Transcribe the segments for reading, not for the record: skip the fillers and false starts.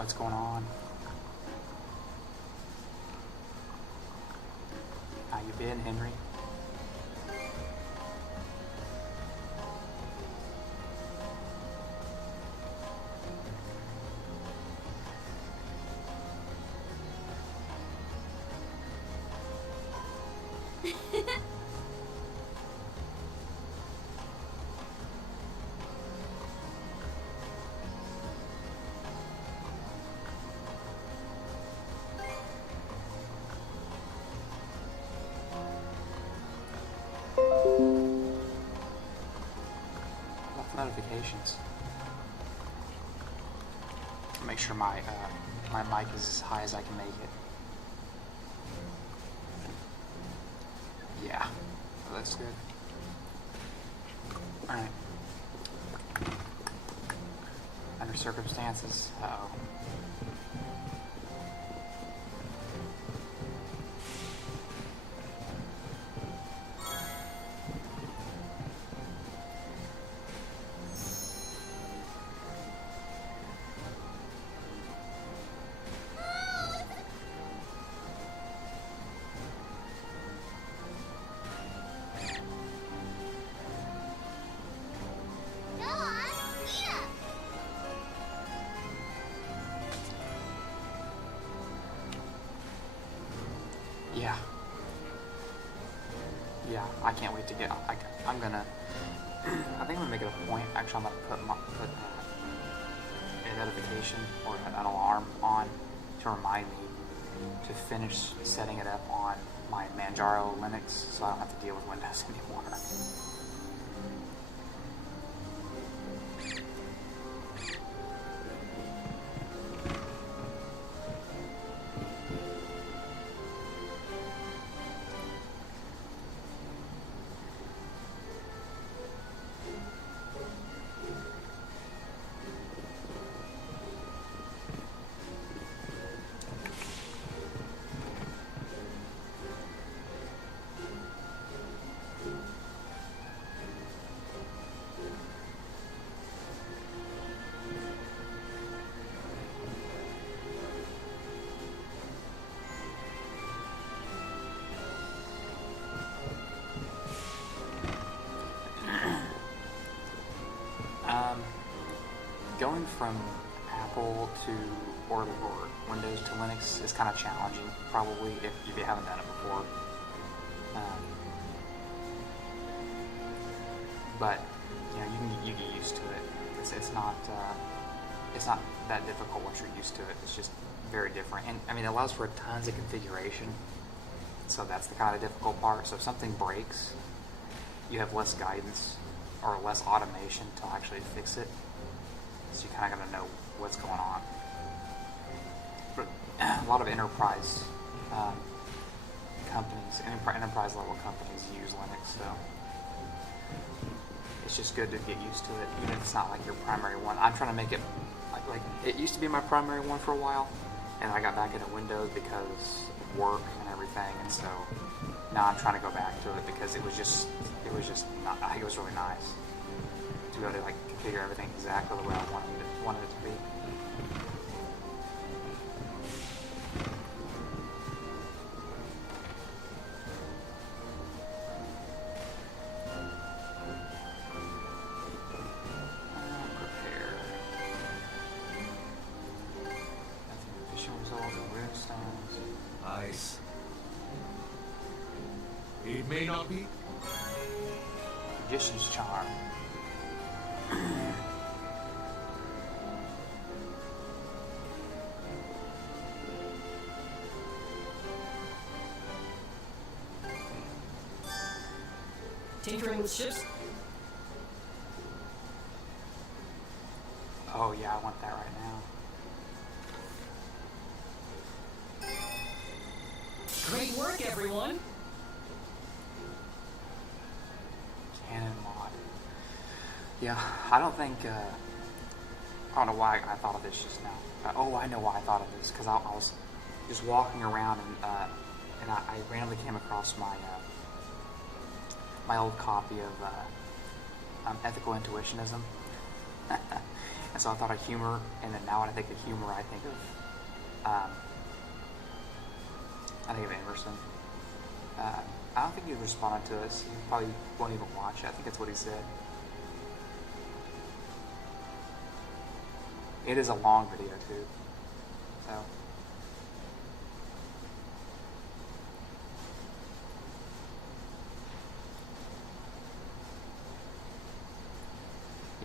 What's going on? How you been, Henry? Notifications. Make sure my my mic is as high as I can make it. Yeah, that's good. All right. Under circumstances, uh-oh. Yeah. Yeah, I can't wait to get. I'm gonna. I think I'm gonna make it a point. Actually, I'm gonna put a notification or an alarm on to remind me to finish setting it up on my Manjaro Linux, so I don't have to deal with Windows anymore. Going from Apple to or Windows to Linux is kind of challenging, probably if you haven't done it before. But you know, you get used to it. It's not that difficult once you're used to it. It's just very different, and I mean, it allows for tons of configuration. So that's the kind of difficult part. So if something breaks, you have less guidance or less automation to actually fix it. So you kind of got to know what's going on. But a lot of enterprise companies, enterprise level companies use Linux, so it's just good to get used to it, even if it's not like your primary one. I'm trying to make it like it used to be my primary one for a while, and I got back into Windows because of work and everything, and so now I'm trying to go back to it because it was just not, I think it was really nice to be able to like configure everything exactly the way I wanted it to be. Prepare. Nothing efficient results and runestones. Nice. It may not be. Magician's charm. Tinkering with ships? Oh yeah, I want that right now. Great work, everyone! Canon mod. Yeah, I don't think, I don't know why I thought of this just now. Oh, I know why I thought of this, because I was just walking around and I randomly came across my my old copy of Ethical Intuitionism. And so I thought of humor, and then now when I think of humor, I think of Emerson. I don't think he responded to us. He probably won't even watch it. I think that's what he said. It is a long video too. So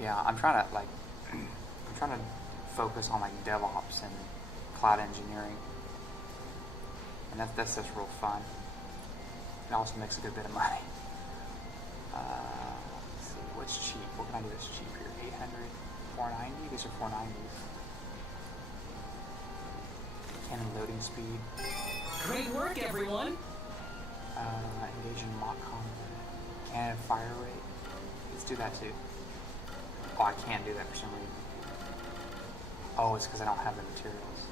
yeah, I'm trying to focus on like DevOps and cloud engineering, and that's just real fun. It also makes a good bit of money. Let's see, what's cheap? What can I do that's cheap here? 800, 490. These are 490. Canon loading speed. Great work, everyone. Engage in mock combat. Cannon fire rate. Let's do that too. Oh, I can't do that for some reason. Oh, it's because I don't have the materials.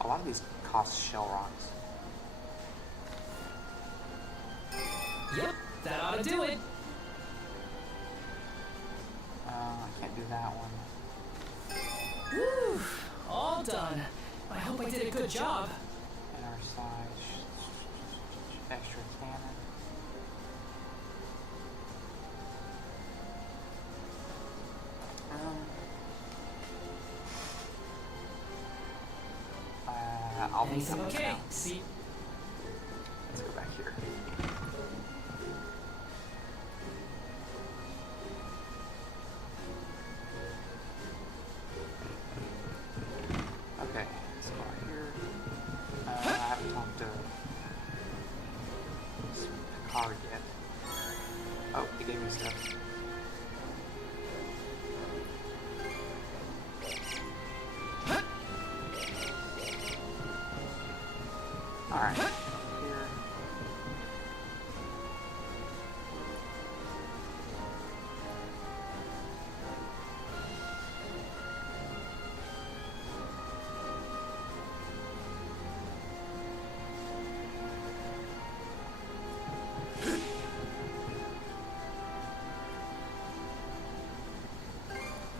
A lot of these cost shell rocks. Yep, that ought to do it. I can't do that one. Woo! All done. I hope I did a good job. And our size. Extra cannon. I'll need some Okay, now. see. Let's go back here. Okay, let's go right here. I haven't talked to Picard yet. Oh, he gave me stuff. Alright, here.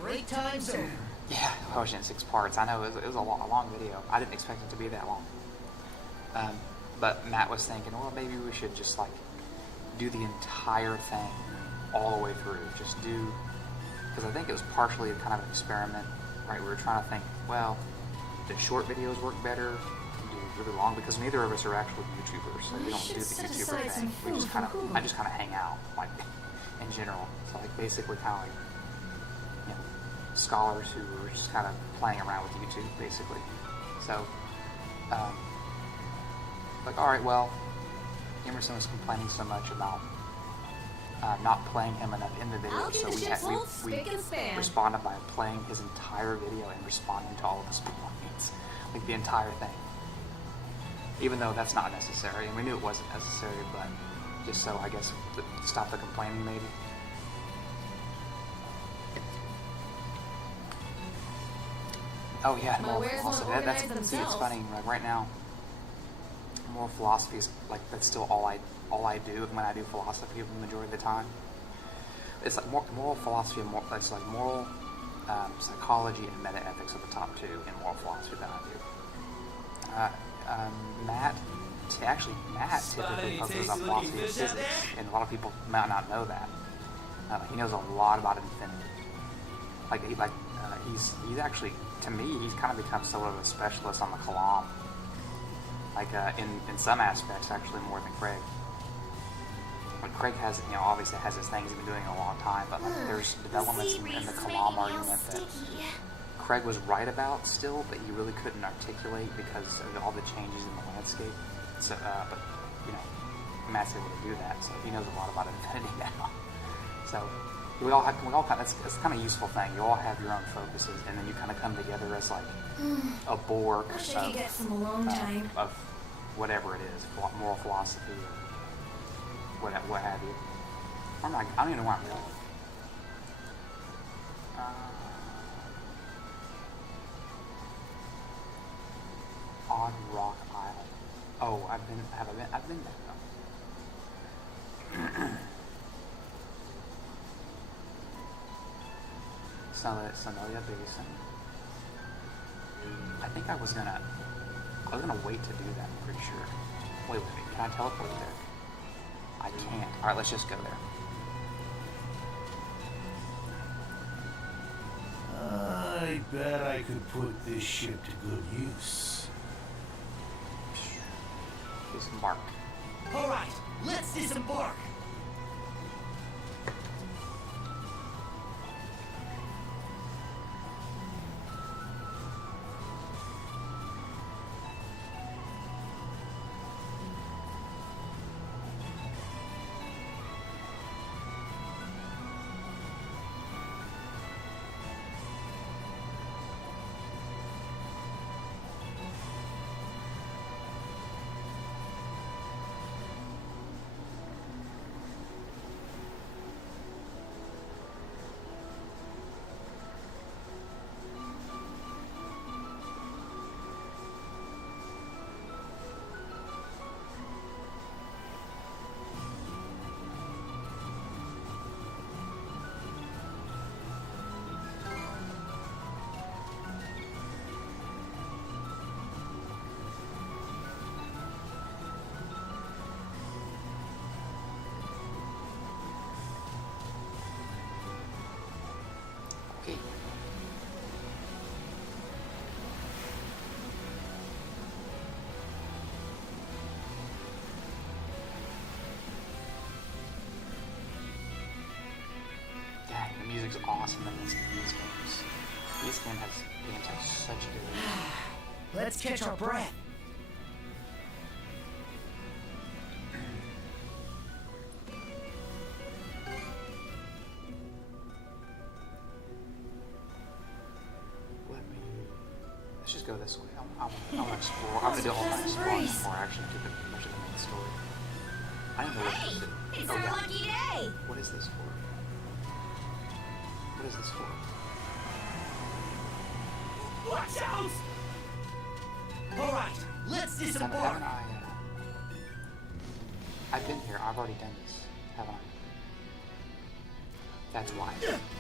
Break time's over. Yeah, Ocean 6 parts. I know it was a long video. I didn't expect it to be that long. But Matt was thinking, well, maybe we should just like do the entire thing all the way through. Just do, because I think it was partially kind of an experiment, right? We were trying to think, well, do short videos work better? Do really long? Because neither of us are actual YouTubers, so we don't do the YouTuber thing. We just kind of, I just kind of hang out, like in general. So like basically kind of like, you know, scholars who were just kind of playing around with YouTube, basically. So. Like, all right, well, Emerson was complaining so much about not playing him enough in the video, so we responded by playing his entire video and responding to all of his complaints, like the entire thing. Even though that's not necessary, and we knew it wasn't necessary, but just so I guess to stop the complaining, maybe. Oh yeah, moral philosophy. See, it's funny. Like right now, moral philosophy is like that's still all I do when I do philosophy the majority of the time. It's like moral philosophy and it's like moral psychology and meta ethics are the top two in moral philosophy that I do. Matt typically focuses on philosophy and physics, and a lot of people might not know that. He knows a lot about infinity. He's actually, to me, he's kind of become somewhat of a specialist on the Kalam. Like in some aspects, actually more than Craig. Like Craig has, obviously has his things he's been doing a long time, but like there's developments in the Kalam argument that Craig was right about still, but he really couldn't articulate because of all the changes in the landscape. So, but Matt's able to do that, so he knows a lot about infinity now. So we all kind of, it's kind of a useful thing. You all have your own focuses, and then you kind of come together as like a bulwark of whatever it is, moral philosophy or what have you. I don't even know where I'm going. Odd Rock Isle. Oh, I've been there though. Sonoya Basin. I think I was gonna wait to do that, I'm pretty sure. Wait, can I teleport there? I can't. Alright, let's just go there. I bet I could put this ship to good use. Disembark. All right, let's disembark. Okay. Dang, the music's awesome in these games. These games have such good. Let's catch our breath. Let's just go this way. I want to explore. I'm gonna do all my exploring before I actually do much of the main story. I don't know what this is. It's Oh, our yeah. lucky day! What is this for? What is this for? Watch out! All right, let's Haven't disembark. I've been here. I've already done this, haven't I? That's why.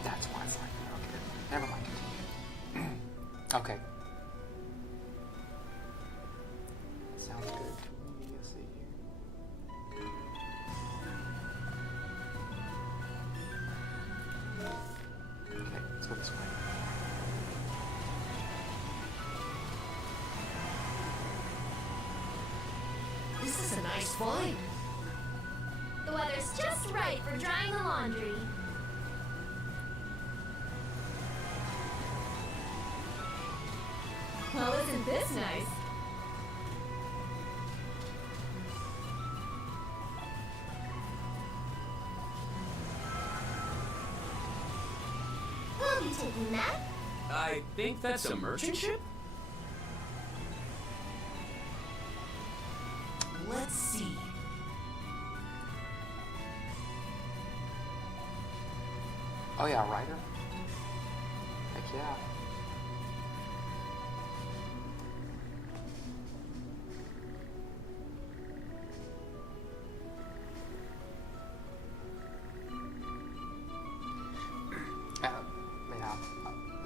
That's why it's like that. Okay. Never mind. Continue. Okay. Sounds good. Let's see here. Okay, let's go this way. This is a nice find. The weather's just right for drying the laundry. Well, isn't this nice? We'll be taking that. I think that's a merchant ship? Let's see. Oh yeah, Ryder? Heck yeah. Yeah,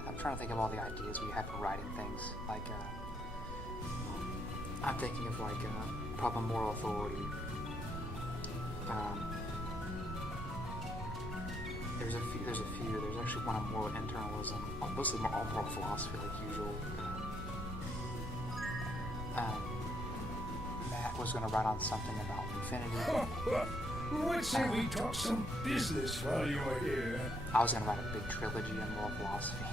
I'm trying to think of all the ideas we have for writing things. Like, I'm thinking of like proper moral authority. There's a few. There's actually one on moral internalism. Mostly all moral philosophy, like usual. Matt was going to write on something about infinity. Let's say we talk some business while you're here. I was going to write a big trilogy on moral philosophy,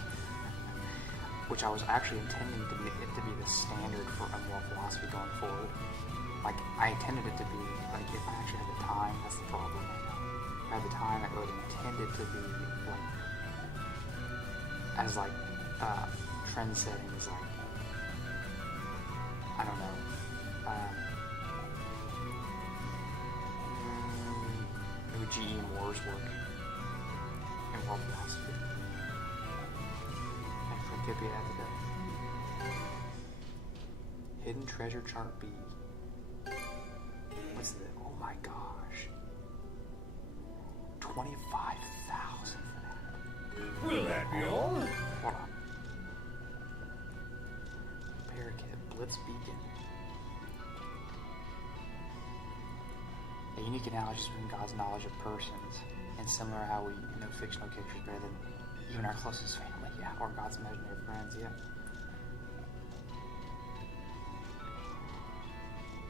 which I was actually intending to be the standard for a moral philosophy going forward. Like, I intended it to be, like, if I actually had the time, that's the problem right now. If I had the time, I would intend it to be, like, as, like, trend setting as, like, I don't know, maybe G.E. Moore's work in moral philosophy. Actually, could be that today. Hidden treasure chart B. What's the? Oh my gosh. 25,000 for that. Will that be all? Hold on. Repair kit, Blitz Beacon. A unique analogy between God's knowledge of persons, and similar how we know fictional characters better than even our closest family, yeah, or God's imaginary friends, yeah.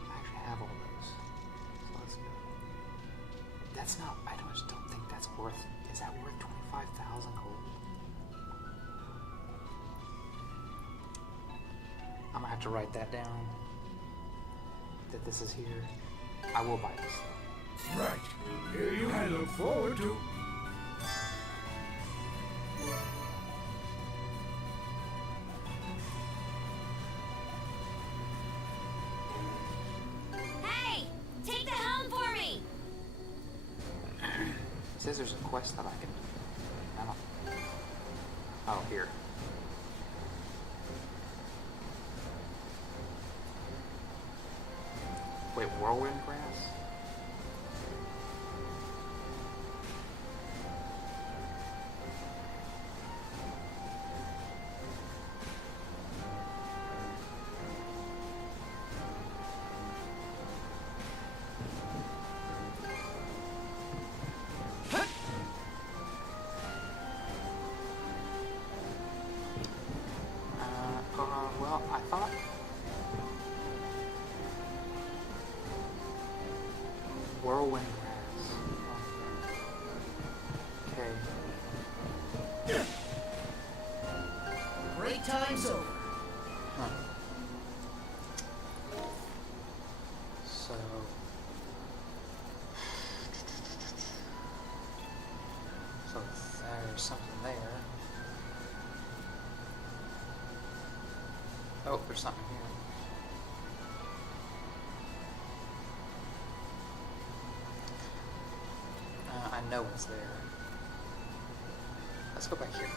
I actually have all those, so let's go. That's not, just don't think that's worth, is that worth 25,000 gold? I'm gonna have to write that down, that this is here. I will buy this though. Right. Here you I look forward to. Hey, take the helm for me. It says there's a quest that I can do. I don't. Oh, here. Wait, whirlwind grass? Well, I thought. Whirlwind grass. Okay. Break time's over. Huh. So. So there's something there. Oh, there's something here. I know it's there. Let's go back here.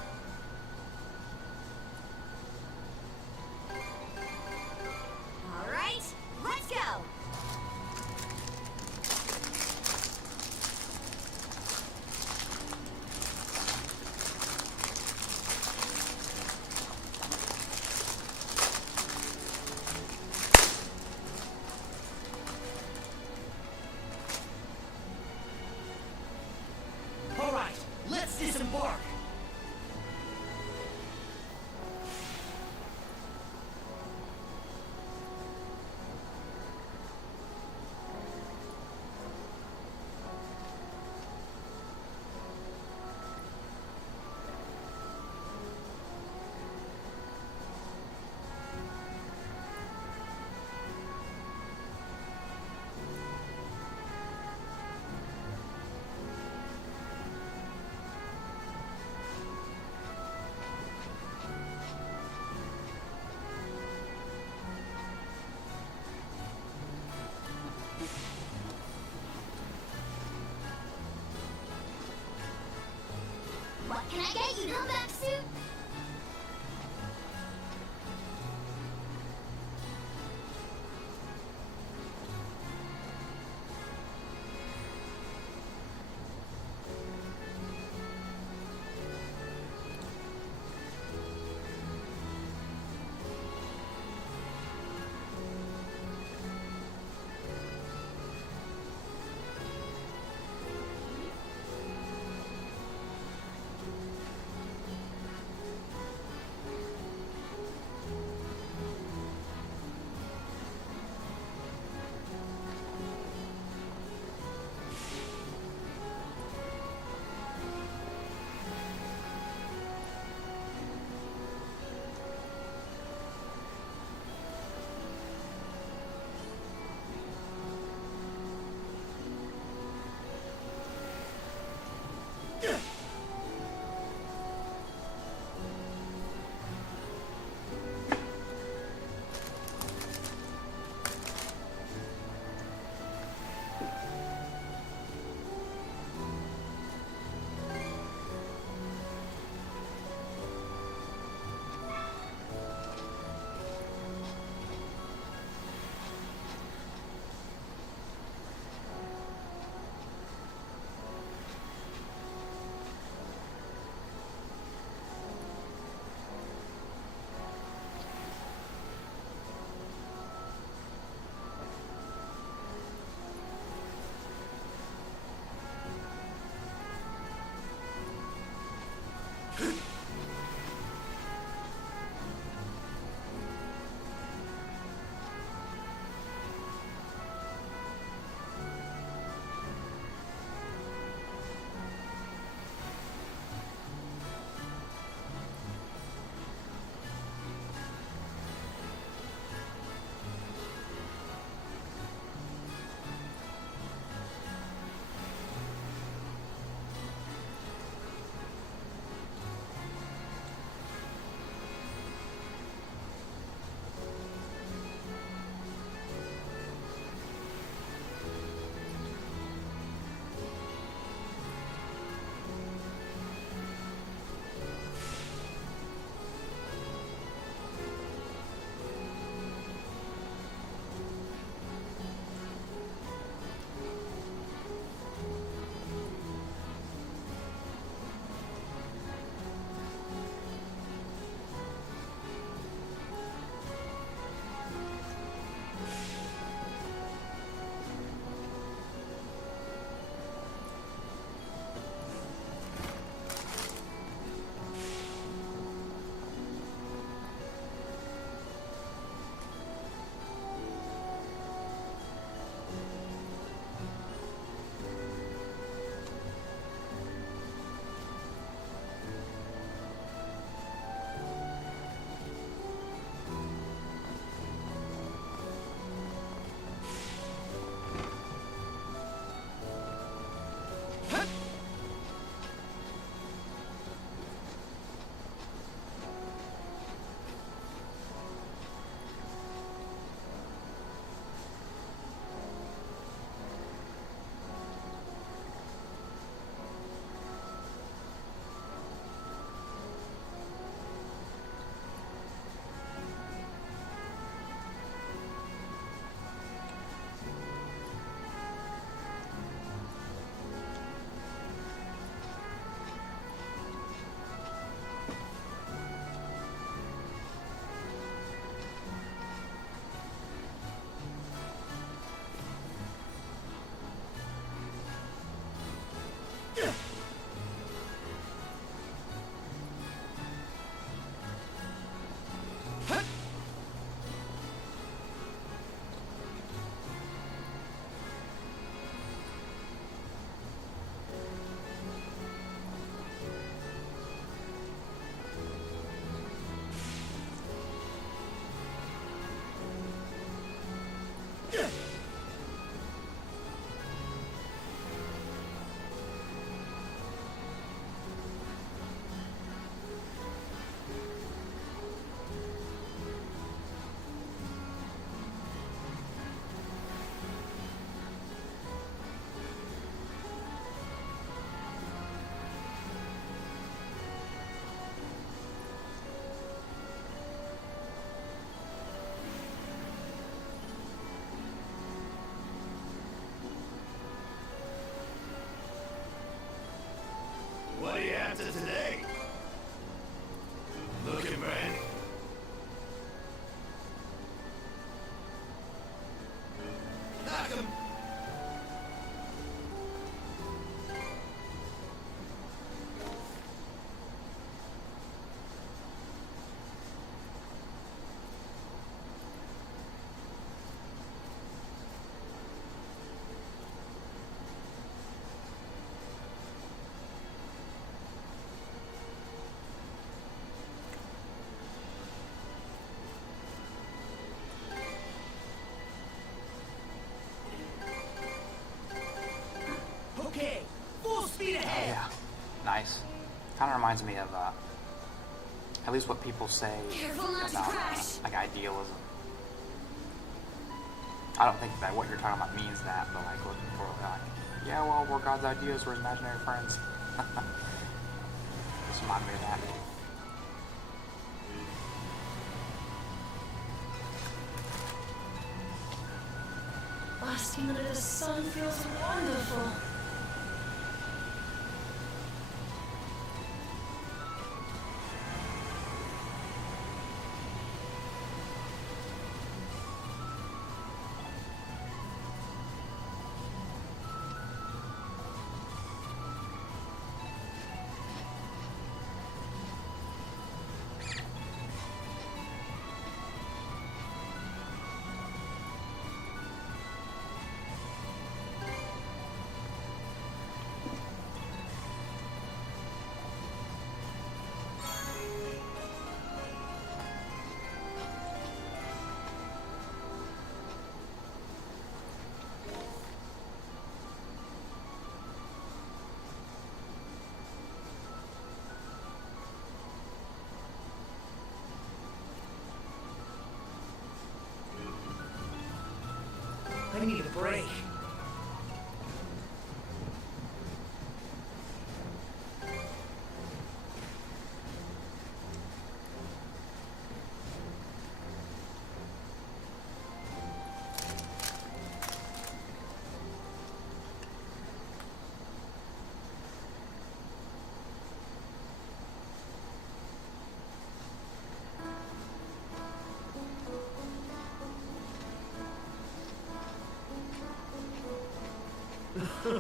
All right, let's go. All right, let's disembark. What can I get you, comeback suit? What are you after today? Looking brand. Knock 'em. Okay, full speed Oh ahead. yeah, nice. Kind of reminds me of at least what people say Careful not to about crash. like idealism. I don't think that what you're talking about means that, but like looking for like, yeah, well, we're God's ideas, we're his imaginary friends. Just remind me of that. Basking under the sun feels wonderful. I need a break. So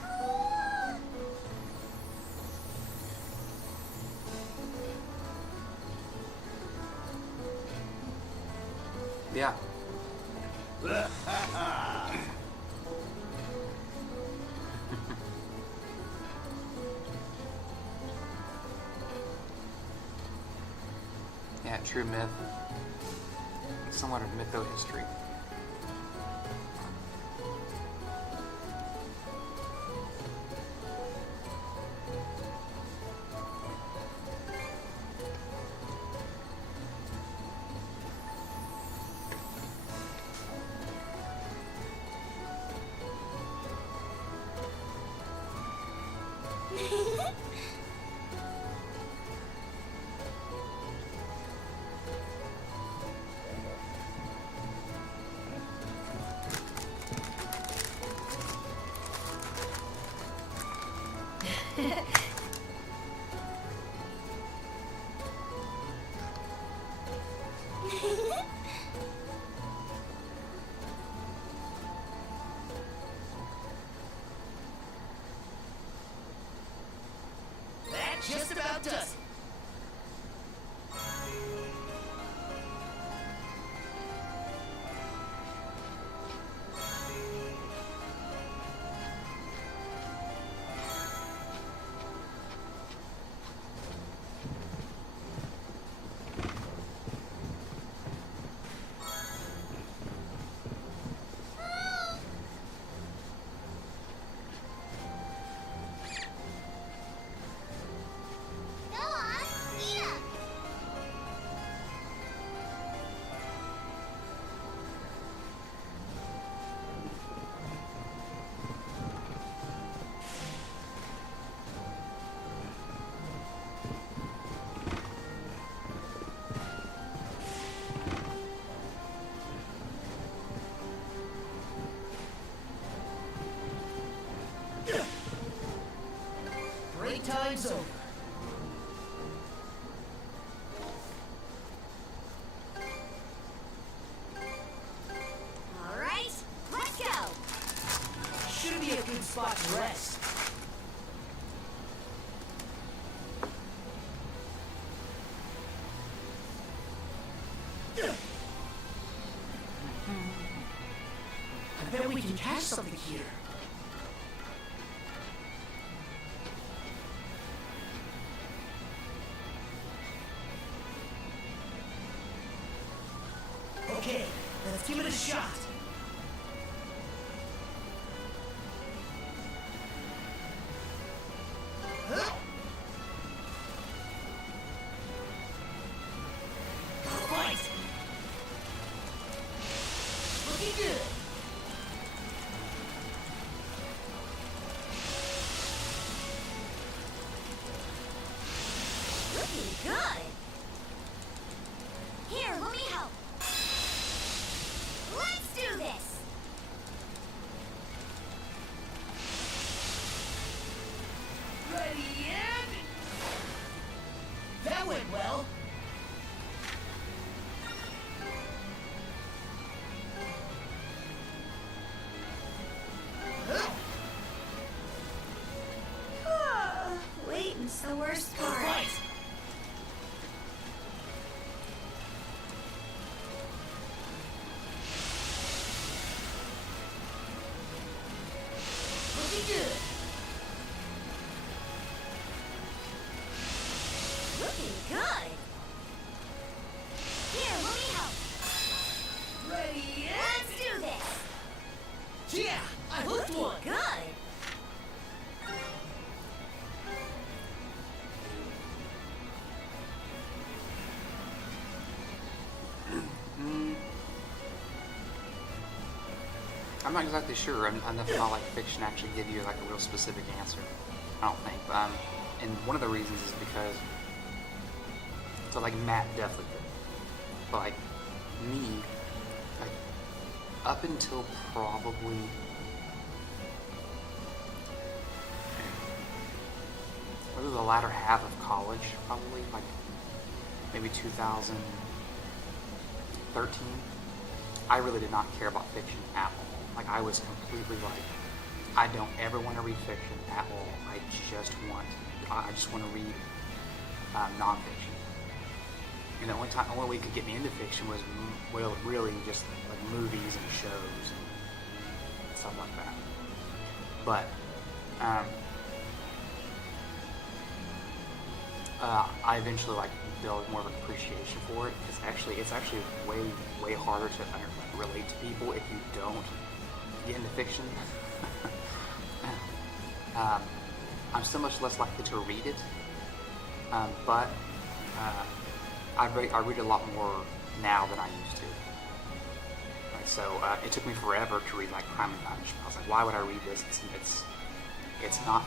cool! Yeah. Yeah, true myth. Somewhat of mytho-history. That just about does it. time's over. All right, let's go. Should be a good spot to rest. I bet we can catch something here. Okay, let's give it a shot. Huh? Right. Looking good. Looking good. Here, let me help. Let's do this. Ready and... That went well. Waiting's the worst part. Right. Looking good. Looking good. Here, let me help. Ready Let's and... do this. Yeah, I hooked Looking one. good. I'm not exactly sure. Enough about like fiction actually give you like a real specific answer. I don't think. And one of the reasons is because so like Matt definitely did. But like me, like up until probably maybe the latter half of college, probably like maybe 2013, I really did not care about fiction at all. Like I was completely like, I don't ever want to read fiction at all. I just want to read nonfiction. And the only way we could get me into fiction was really just like movies and shows and stuff like that. But I eventually like built more of an appreciation for it because it's actually way harder to relate to people if you don't get into fiction. I'm so much less likely to read it, but I read a lot more now than I used to. Right, so it took me forever to read like Crime and Punishment. I was like, why would I read this? It's not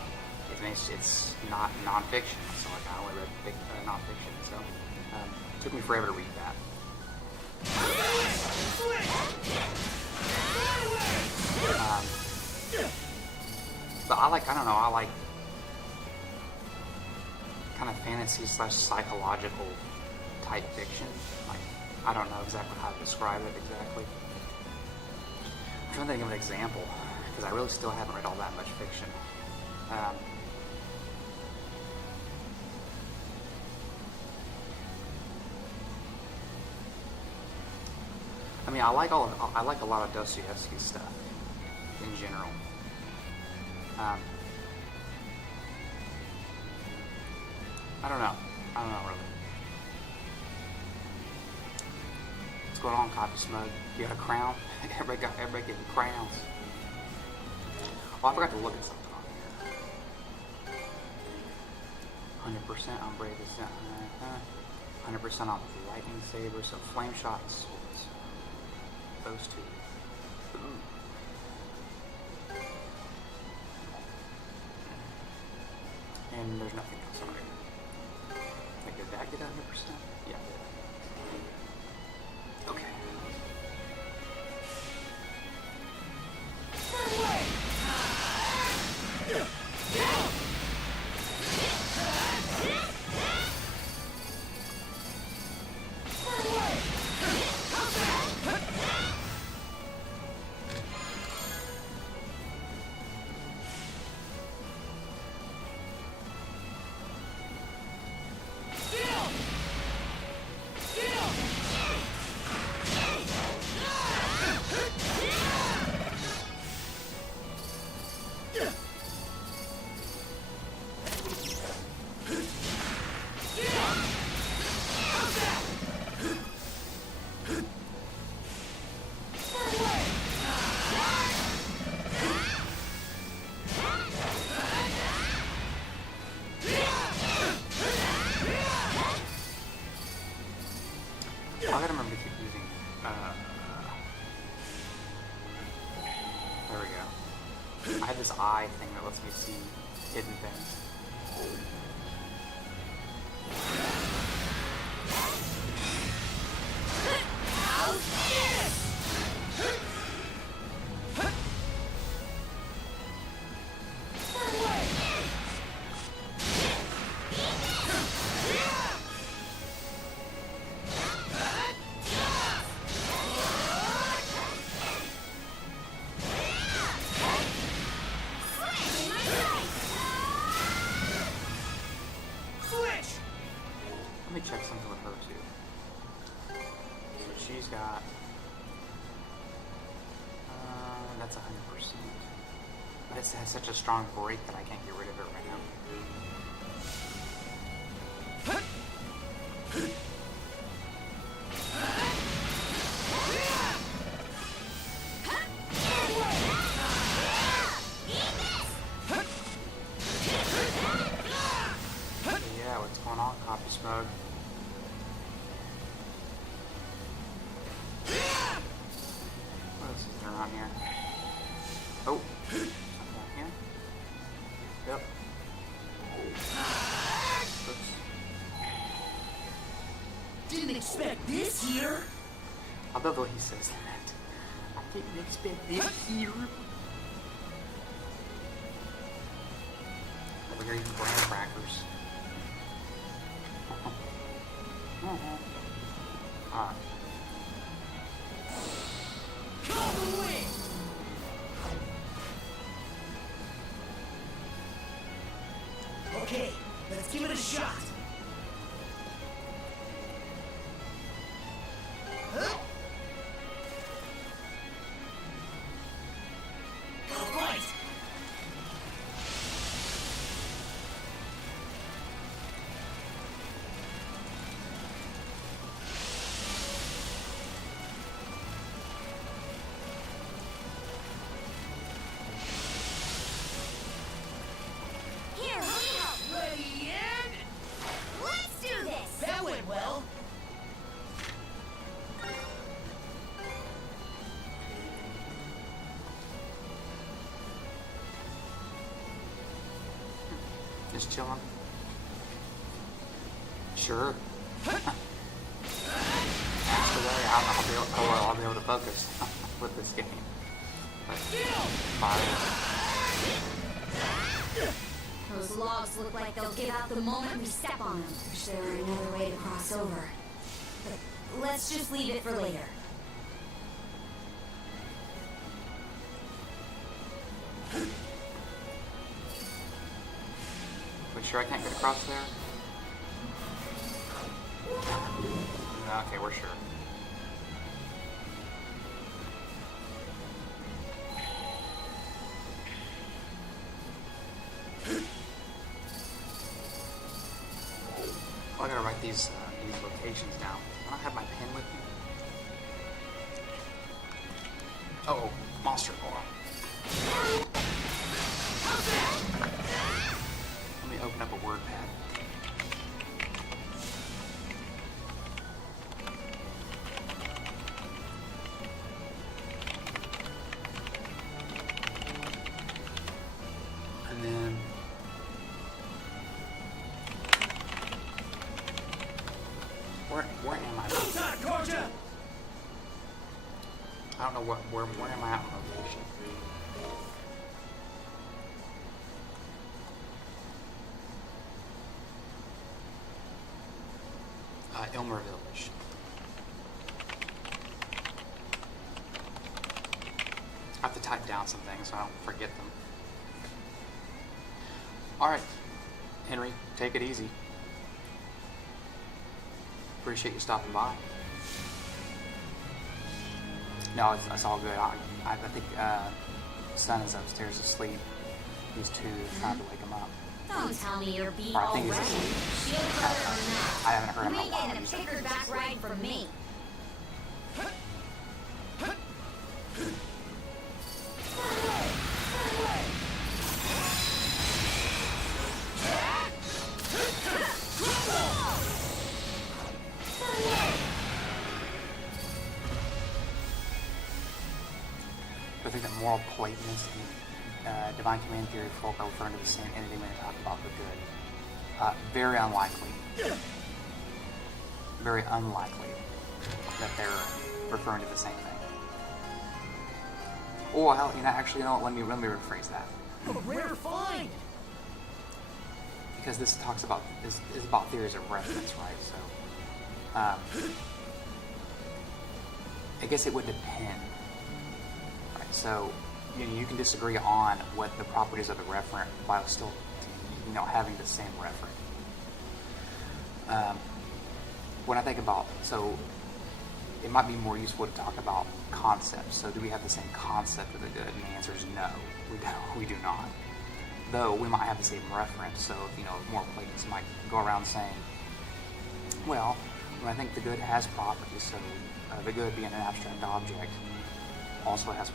nonfiction. So like I only read nonfiction. So it took me forever to read that. But I like kind of fantasy / psychological type fiction. Like I don't know exactly how to describe it exactly. I'm trying to think of an example because I really still haven't read all that much fiction. I mean, I like a lot of Dostoevsky's stuff in general. I don't know really. What's going on, Copy Smug? You got a crown? everybody getting crowns. Oh, I forgot to look at something on here. 100% on Brave is 100% on Lightning Saber, so Flame Shot and Swords. Those two. Ooh. And there's nothing else on here. Like, did that get 100%? Yeah, it did. Okay. remember to keep using. There we go. I have this eye thing that lets me see hidden things. Let me check something with her too. So she's got. That's 100%. But it has such a strong break that I can't get rid of it right now. Yeah, what's going on, Copy Smug? What else is there around here? Oh, something down here. Yep. Oops. Didn't expect this here. I love the way he says that. I didn't expect this here. Over here eating graham crackers. Alright. Okay, let's give it a shot. Huh? Gotta fight. Here, let me help. Ready and Let's do this. that went well. Just chilling. Sure. That's the way I'll be able to focus with this game. But fire. Those logs look like they'll give out the moment we step on them. Wish there were another way to cross over. But let's just leave it for later. We sure I can't get across there? Okay, we're sure. I gotta write these locations down. I don't have my pen with me. Oh, monster core. Let me open up a word pad. And then where am I? I don't know where am I at in location? Elmer Village. I have to type down some things so I don't forget them. Alright, Henry, take it easy. Appreciate you stopping by. No, it's all good. I think son is upstairs asleep. He's trying to wake him up. Don't tell me you're beat Or I think he's already. asleep. Shield brother or not. I haven't heard him You in a ain't while. getting a checkered back ride from me. but I think that moral Platonists and divine command theory folk are referring to the same entity when they talk about the good. Very unlikely. Very unlikely that they're referring to the same thing. Or hell, actually, you know what? Let me rephrase that. A rare find! Because this talks about is about theories of reference, right? So, I guess it would depend. Right? So, you can disagree on what the properties of the referent while still, having the same referent. When I think about, so it might be more useful to talk about concepts. So do we have the same concept of the good? And the answer is no, we do not. Though we might have the same reference. So more Platonists might go around saying, well, I think the good has properties. So the good being an abstract object also has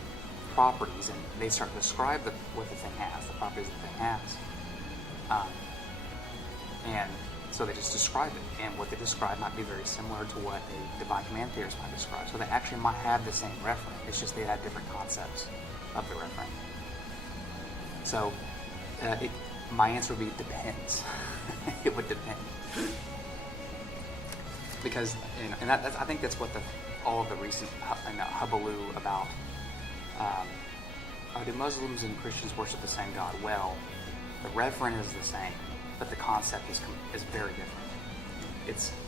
properties, and they start to describe what the thing has, the properties the thing has. And so they just describe it, and what they describe might be very similar to what a divine command theorist might describe. So they actually might have the same referent. It's just they have different concepts of the referent. So my answer would be depends. It would depend, because I think that's what all of the recent hubbub about. Do Muslims and Christians worship the same God? Well, the referent is the same, but the concept is very different.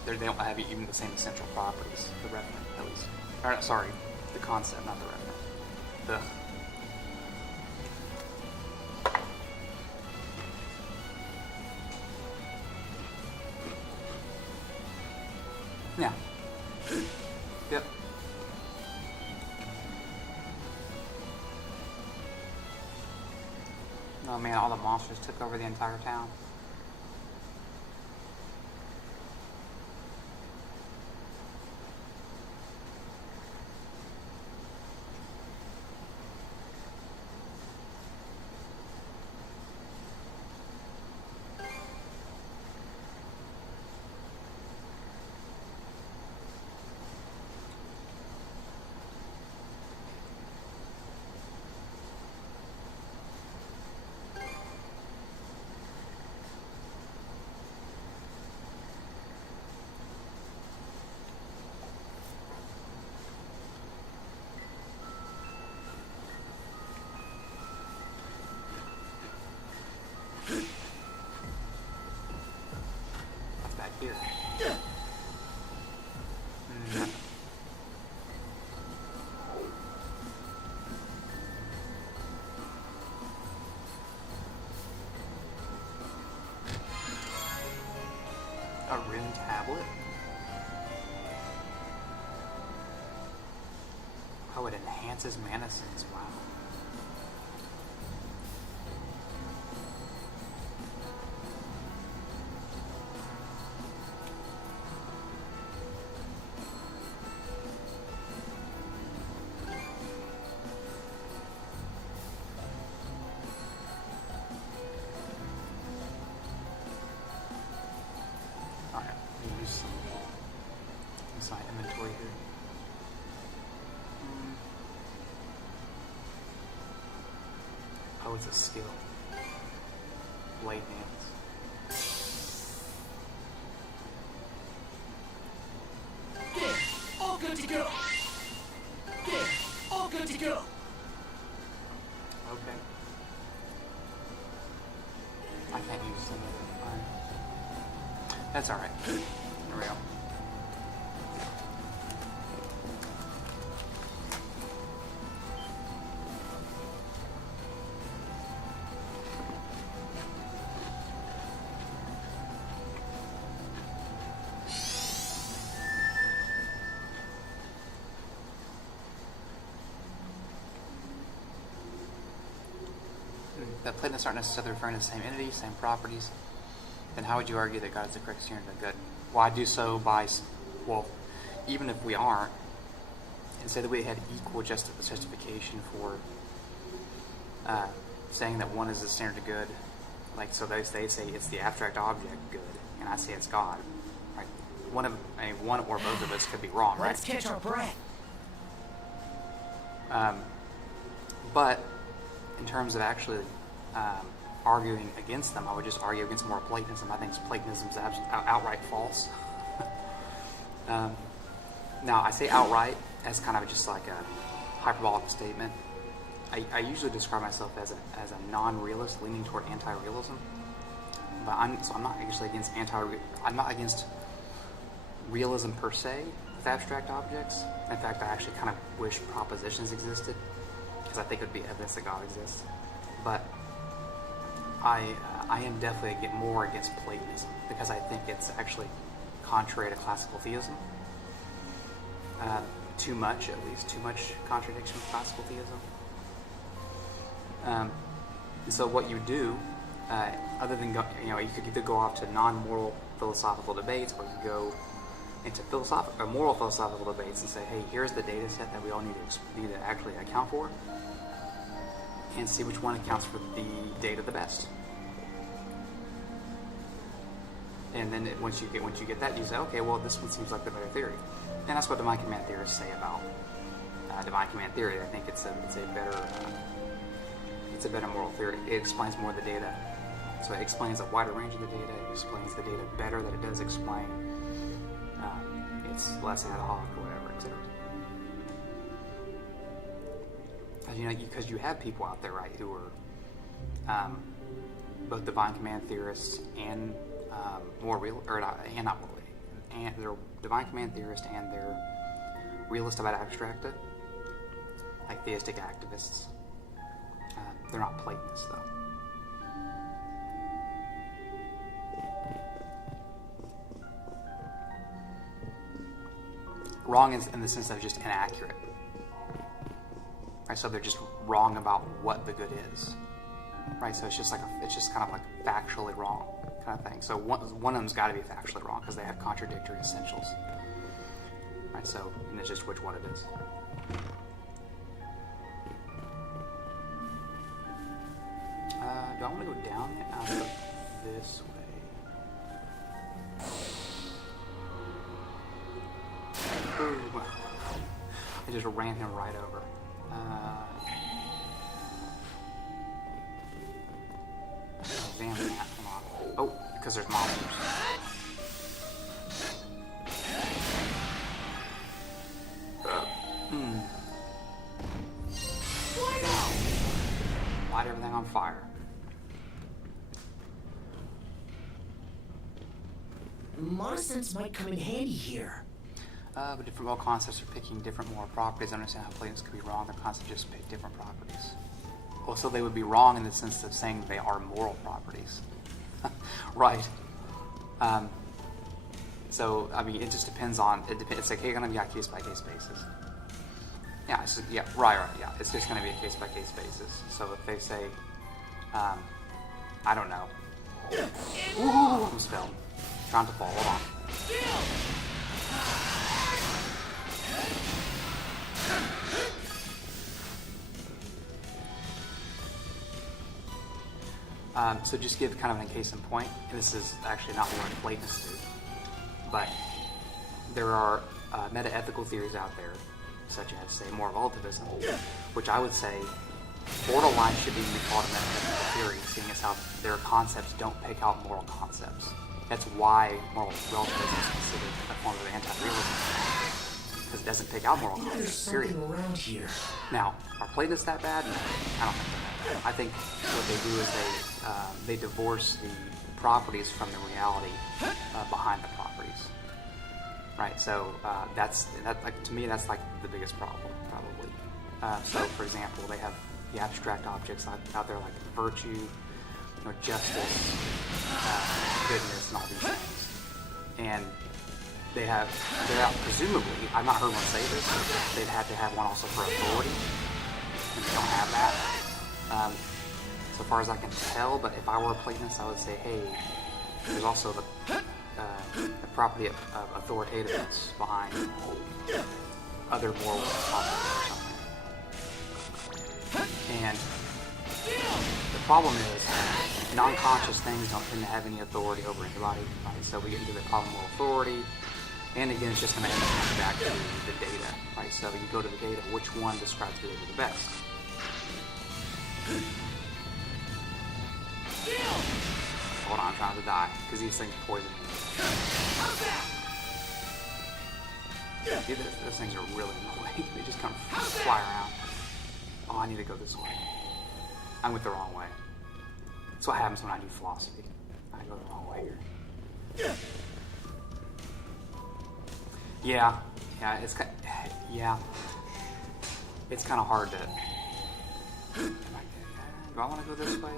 They don't have even the same essential properties. The referent, at least. Or, sorry, the concept, not the referent. Yeah. Yep. Oh man, all the monsters took over the entire town. What's back here? A rune tablet? Oh, it enhances mana sense. Wow. Alright, let me use some inside inventory here. Oh, it's a skill. Blade dance. There, all good to go. There, all good to go. Okay. I can't use some of it. Fine. That's alright. There we go. That Platonists aren't necessarily referring to the same entity, same properties, then how would you argue that God is the correct standard of good? Well, I do so by, even if we aren't, and say that we had equal justification for saying that one is the standard of good, like, so they say it's the abstract object good, and I say it's God, right? One or both of us could be wrong, right? Let's catch our breath. But in terms of actually arguing against them, I would just argue against moral Platonism. I think Platonism is outright false. Now, I say outright as kind of just like a hyperbolic statement. I usually describe myself as a non-realist leaning toward anti-realism. But I'm not actually against I'm not against realism per se with abstract objects. In fact, I actually kind of wish propositions existed, because I think it would be evidence that God exists. But I am definitely more against Platonism, because I think it's actually contrary to classical theism. Too much contradiction with classical theism. So what you do, other than you could either go off to non-moral philosophical debates, or you could go into moral philosophical debates and say, hey, here's the data set that we all need to actually account for, and see which one accounts for the data the best. And then once you get that, you say, okay, well, this one seems like the better theory, and that's what divine command theorists say about divine command theory. I think it's a better moral theory. It explains more of the data, so it explains a wider range of the data. It explains the data better than it does explain. It's less ad hoc or whatever, etc. Because you have people out there, right, who are both divine command theorists and and they're divine command theorists and they're realist about abstracta, like theistic activists. They're not Platonists, though. Wrong in the sense of just inaccurate. Right, so they're just wrong about what the good is. Right, so it's just kind of like factually wrong kind of thing. So one of them's got to be factually wrong because they have contradictory essentials. Right, so and it's just which one it is. Do I want to go down there? I'll go this way. Ooh, I just ran him right over. Examine that. Come on. Oh, because there's monsters. Light everything on fire. Monosense might come in handy here. But different moral concepts are picking different moral properties. I understand how Platonists could be wrong. Their concepts just pick different properties. Well, so they would be wrong in the sense of saying they are moral properties. Right. So, I mean, it just depends on, it's like, going to be on a case-by-case basis. Yeah, right, yeah. It's just going to be a case-by-case basis. So if they say, I don't know. Ooh, I'm spilled. Trying to fall, hold on. So just give kind of a case in point. This is actually not what Platonists do, but there are meta-ethical theories out there, such as, say, moral relativism, which I would say borderline should be called a meta-ethical theory, seeing as how their concepts don't pick out moral concepts. That's why moral relativism is considered a form of anti-realism, because it doesn't pick out moral concepts, period. Around here. Now, are Platonists that bad? No, I don't think they're that bad. I think what they do is they divorce the properties from the reality behind the properties. Right, so to me, that's like the biggest problem, probably. So, for example, they have the abstract objects out there like virtue, justice, goodness, and all these things. And they're presumably, I've not heard one say this, but they'd have to have one also for authority, and they don't have that. So far as I can tell, but if I were a Platonist, I would say, hey, there's also the property of authoritativeness behind other moral concepts or something. And the problem is, non-conscious things don't tend to have any authority over anybody, right? So we get into the problem of authority, and again, it's just going to end up coming back to the data, right? So you go to the data, which one describes the data the best? Hold on, I'm trying to die, because these things poison me. Dude, those things are really annoying. They just kind of fly around. Oh, I need to go this way. I went the wrong way. That's what happens when I do philosophy. I go the wrong way here. Yeah, it's kind of hard to. Do I want to go this way?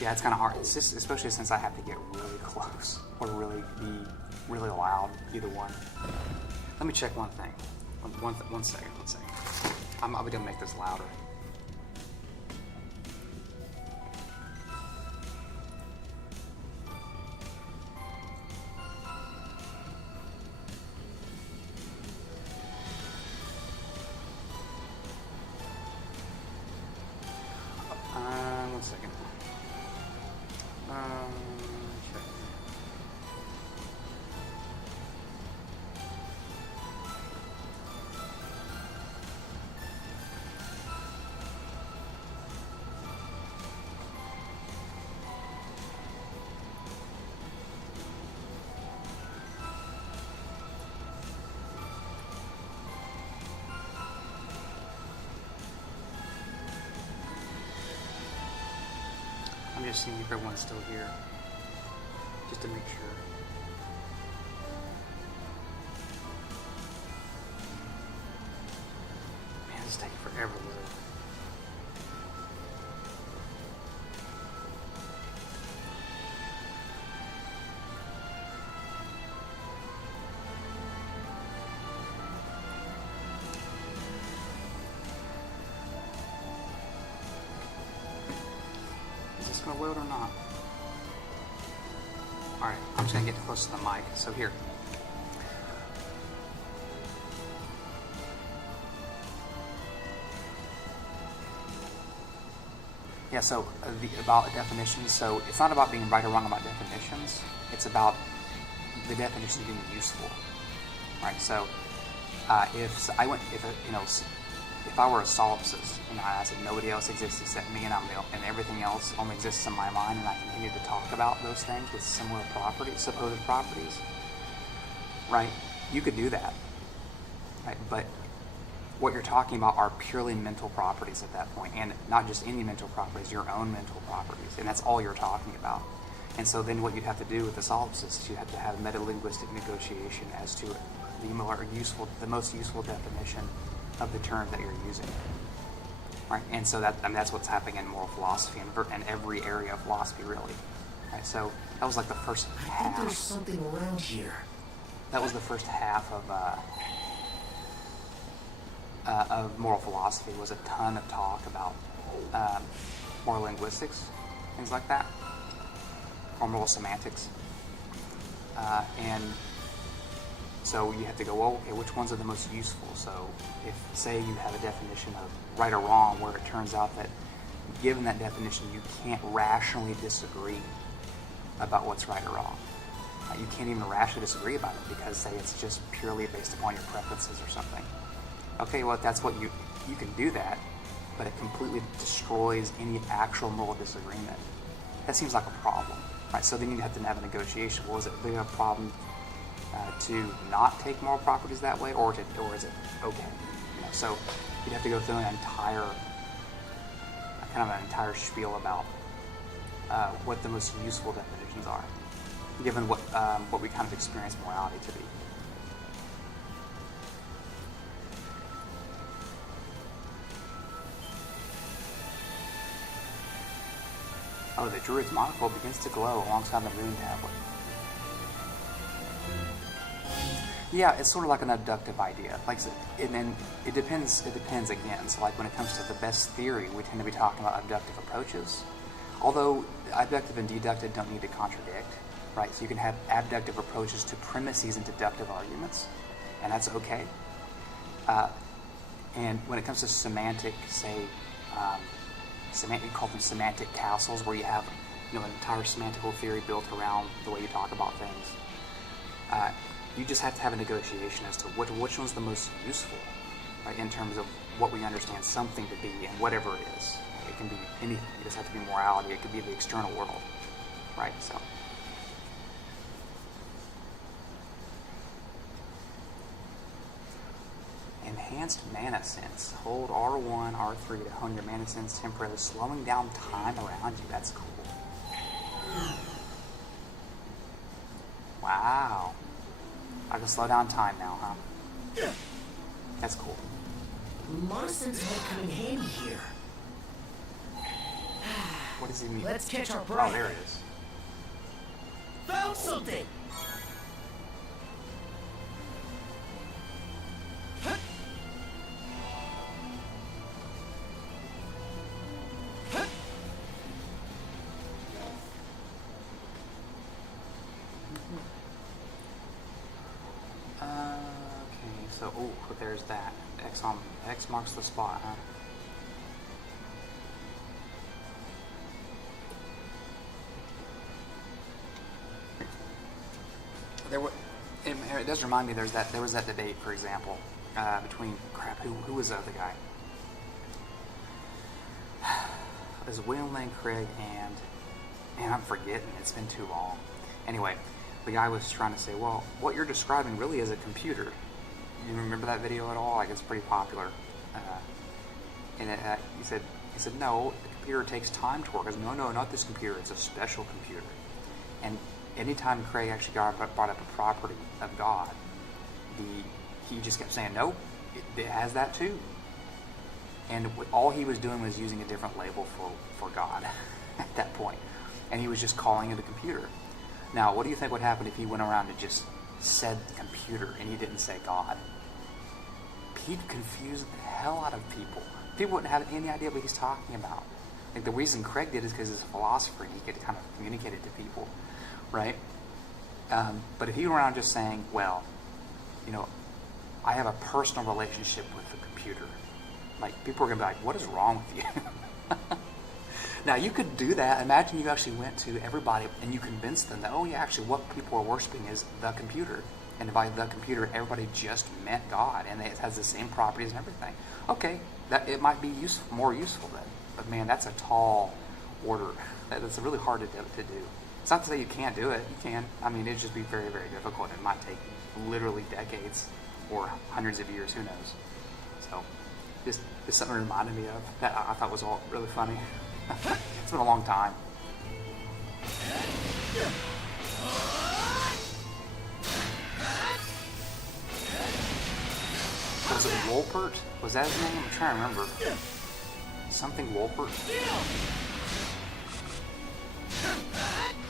Yeah, it's kind of hard. It's just, especially since I have to get really close or really be really loud. Either one. Let me check one thing. One second. I'll be gonna make this louder. One second. Check. I'm just seeing if everyone's still here, just to make sure. Man, this is taking forever to load. Is this going to load or not? Alright, I'm just going to get close to the mic. So here. Yeah, so about definitions. So it's not about being right or wrong about definitions. It's about the definitions being useful. Right, so if I were a solipsist, I said nobody else exists except me and everything else only exists in my mind, and I continue to talk about those things with similar properties, supposed properties, right? You could do that, right? But what you're talking about are purely mental properties at that point, and not just any mental properties, your own mental properties, and that's all you're talking about. And so then what you'd have to do with the solipsist is you have to have meta-linguistic negotiation as to the most useful definition of the term that you're using, right? And so that's what's happening in moral philosophy and every area of philosophy, really, right? So that was like the first half. I think there's something around here. That was the first half of moral philosophy. Was a ton of talk about moral linguistics, things like that, or moral semantics, and so you have to go, well, okay, which ones are the most useful? So if, say, you have a definition of right or wrong where it turns out that given that definition you can't rationally disagree about what's right or wrong. You can't even rationally disagree about it because, say, it's just purely based upon your preferences or something. Okay, well, that's what you can do that, but it completely destroys any actual moral disagreement. That seems like a problem, right? So then you have to have a negotiation. Well, is it a big enough problem to not take moral properties that way, or is it okay? So you'd have to go through an entire spiel about what the most useful definitions are, given what we kind of experience morality to be. Oh, the druid's monocle begins to glow alongside the moon tablet. Yeah, it's sort of like an abductive idea. And then it depends again. So like when it comes to the best theory, we tend to be talking about abductive approaches. Although abductive and deductive don't need to contradict, right? So you can have abductive approaches to premises and deductive arguments, and that's okay. And when it comes to semantic, say, we call them semantic castles, where you have an entire semantical theory built around the way you talk about things. You just have to have a negotiation as to which one's the most useful, right, in terms of what we understand something to be and whatever it is. It can be anything. It doesn't have to be morality. It could be the external world, right? So. Enhanced mana sense. Hold R1, R3 to hone your mana sense temporarily, slowing down time around you. That's cool. Wow. I can slow down time now, huh? That's cool. Mana sense might come in handy here. What does he mean? Let's catch our Oh, breath. there it is. Found something! Okay, so there's that. X marks the spot, huh? It does remind me. There was that debate, for example, between who was the other guy? It was Will Lane Craig and I'm forgetting. It's been too long. Anyway, the guy was trying to say, well, what you're describing really is a computer. You remember that video at all? Like, it's pretty popular. And he said no, the computer takes time to work. I said, no, not this computer. It's a special computer. And anytime Craig actually brought up a property of God, he just kept saying, nope, it has that too. And all he was doing was using a different label for God at that point. And he was just calling it a computer. Now, what do you think would happen if he went around and just said computer and he didn't say God? He'd confuse the hell out of people. People wouldn't have any idea what he's talking about. Like, the reason Craig did is because he's a philosopher and he could kind of communicate it to people, right? But if he went around just saying, well, I have a personal relationship with the computer, like, people are going to be like, what is wrong with you? Now, you could do that. Imagine you actually went to everybody and you convinced them that, oh yeah, actually what people are worshiping is the computer. And by the computer, everybody just meant God, and it has the same properties and everything. Okay, that it might be more useful then. But man, that's a tall order. That's really hard to do. It's not to say you can't do it. You can. I mean, it'd just be very, very difficult. It might take literally decades or hundreds of years. Who knows? So, just something reminded me of that I thought was all really funny. It's been a long time. Was it Wolpert? Was that his name? I'm trying to remember. Something Wolpert?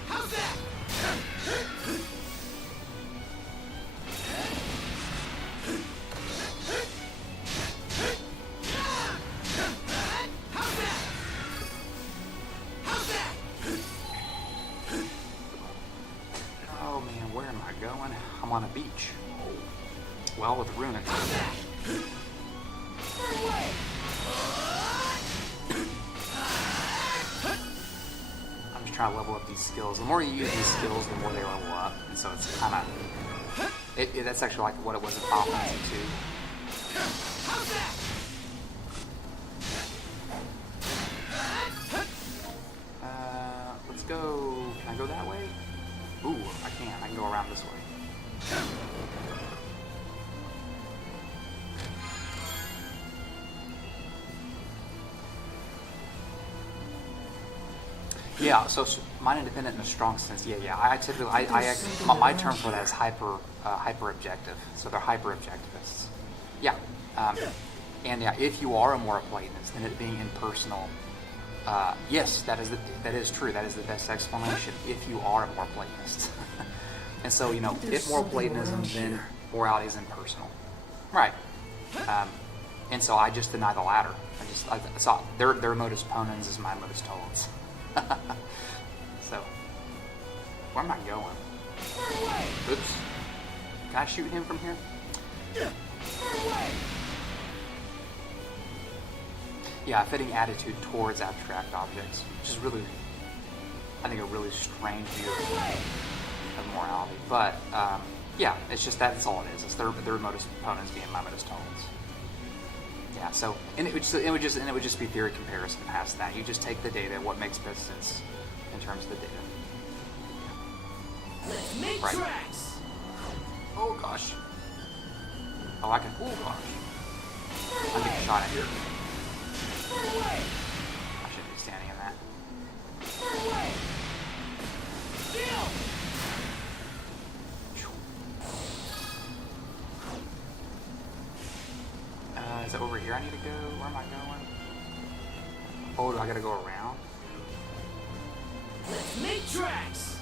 How's that? Oh man, where am I going? I'm on a beach. Well, with runic. I'm just trying to level up these skills. The more you use these skills, the more they level up. And so it's kind of... that's actually like what it was in Final Fantasy 2. Let's go... Can I go that way? Ooh, I can. I can go around this way. Yeah, so mind independent in a strong sense. Yeah. I typically, my term for that is hyper objective. So they're hyper objectivists. Yeah, and yeah, if you are a moral Platonist, then it being impersonal. Yes, that is true. That is the best explanation. If you are a moral Platonist, and so if moral Platonism, then morality is impersonal, right? And so I just deny the latter. I saw their modus ponens is my modus tollens. So, where am I going? Oops. Can I shoot him from here? Yeah, a fitting attitude towards abstract objects, which is really, I think, a really strange view of morality. But, yeah, it's just that's all it is. It's their modus ponens being my modus tollens. Yeah. So, and it would just be theory comparison past that. You just take the data, what makes best sense in terms of the data. Let's make Right. tracks. Oh gosh. Oh, I can. Oh gosh. I get a shot at here. Run away. I shouldn't be standing in that. Run away. Deal. Is it over here I need to go? Where am I going? Oh, do I gotta go around? Let's make tracks.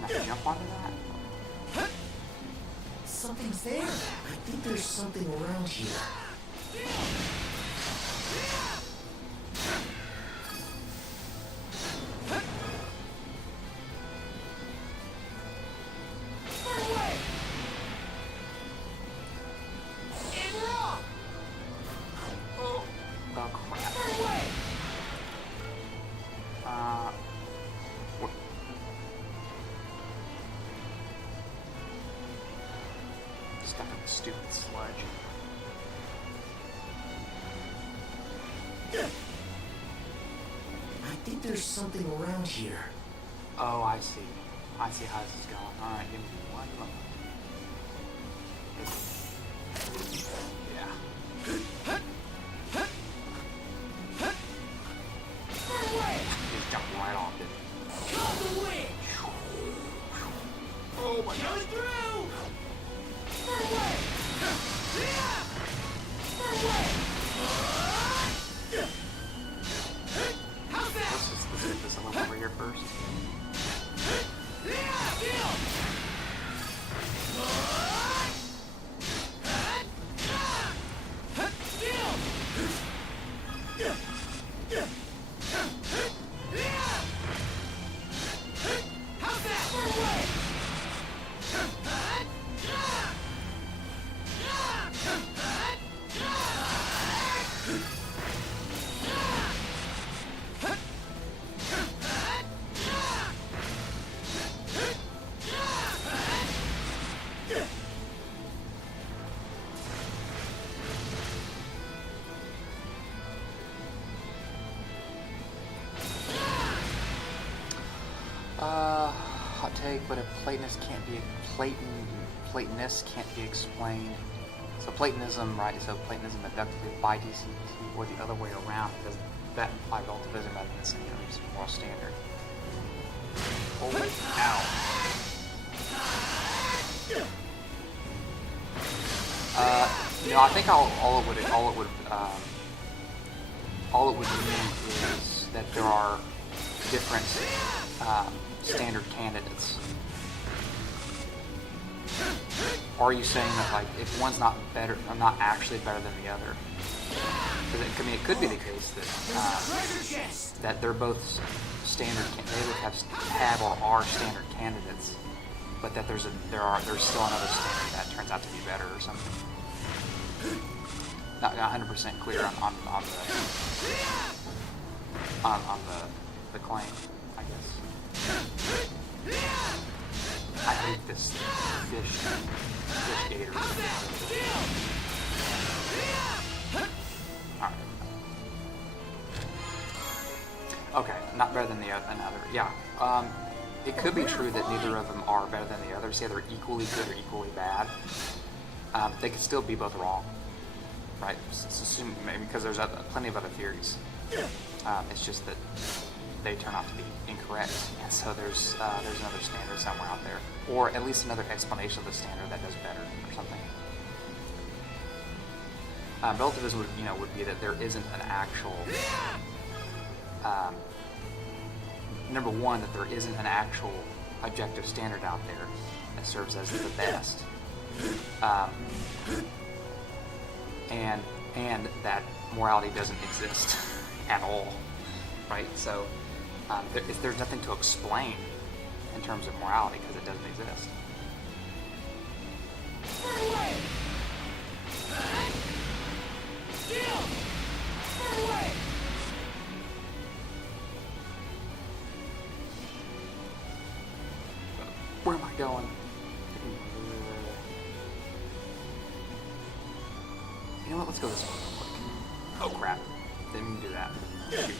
Can I jump onto that? Something's there. I think there's something around here. Run away. And wrong. Oh crap. Run away. What? Stuck in the stupid sludge. I think there's something around here. Oh, I see. I see how this is going. Alright, give me one moment. Yeah. Run away. Just jumped right off it. Call the wind. Oh my Coming through. Run away. Run away. How's that? Let's just get this one over here first. Deal. How's that? Run away. Hot take, but if Platonist can't be Platonist can't be explained. So Platonism, right? So Platonism abducted by DCT, or the other way around. Does that imply relativism rather than saying it's a moral standard? Holy cow! I think all it would mean is that there are different standard candidates. Or are you saying that, like, if one's not better, I'm not actually better than the other? Because it could be the case Treasure chest. that they're both standard. They would have or are standard candidates, but that there's still another standard that turns out to be better or something. Not 100% clear on the claim, I guess. I hate this fish gator. Alright. Okay, not better than the another. Yeah. It could be true that neither of them are better than the other. Say they're equally good or equally bad. They could still be both wrong, right? Maybe because there's plenty of other theories. It's just that they turn out to be incorrect, and so there's another standard somewhere out there, or at least another explanation of the standard that does better or something. Relativism would be that there isn't an actual number one, that there isn't an actual objective standard out there that serves as the best, and that morality doesn't exist at all, right? So there's nothing to explain in terms of morality because it doesn't exist. Where am I going? know what? Let's go this way real quick. Oh crap! Didn't mean to do that. Shoot.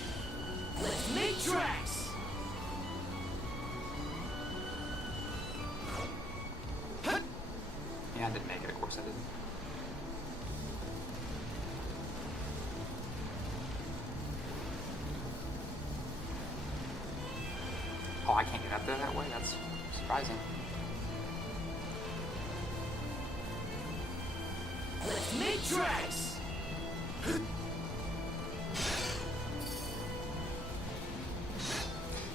Let's make tracks. Yeah, I didn't make it. Of course I didn't. Oh, I can't get up there that way? That's surprising. Let's make tracks.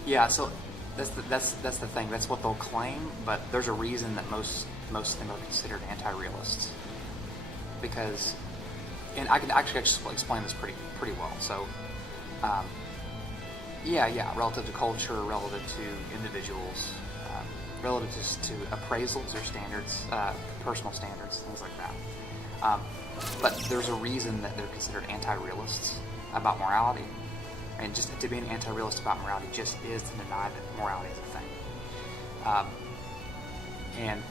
Yeah, so that's the thing. That's what they'll claim, but there's a reason that most of them are considered anti-realists. Because, and I can actually explain this pretty well. So, yeah, relative to culture, relative to individuals, relative to appraisals or standards, personal standards, things like that. But there's a reason that they're considered anti-realists about morality. And just to be an anti-realist about morality just is to deny that morality is a thing. And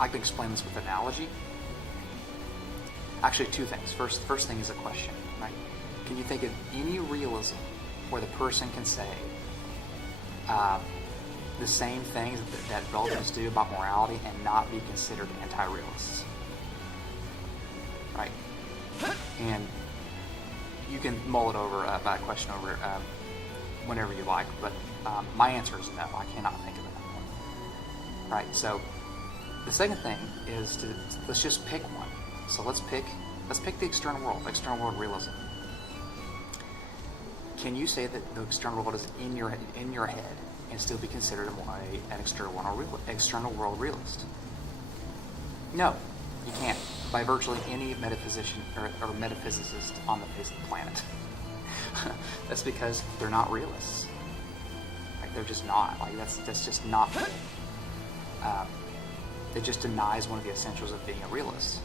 I can explain this with analogy. Actually, two things. First thing is a question, right? Can you think of any realism where the person can say the same things that relativists do about morality and not be considered anti-realists? Right? And you can mull it over that question over whenever you like, but my answer is no. I cannot think of another one. Right? So the second thing is let's just pick one. So let's pick the external world realism. Can you say that the external world is in your head and still be considered an external world realist? No, you can't. By virtually any metaphysician or metaphysicist on the face of the planet. That's because they're not realists. Like, they're just not. Like, that's just not. It just denies one of the essentials of being a realist,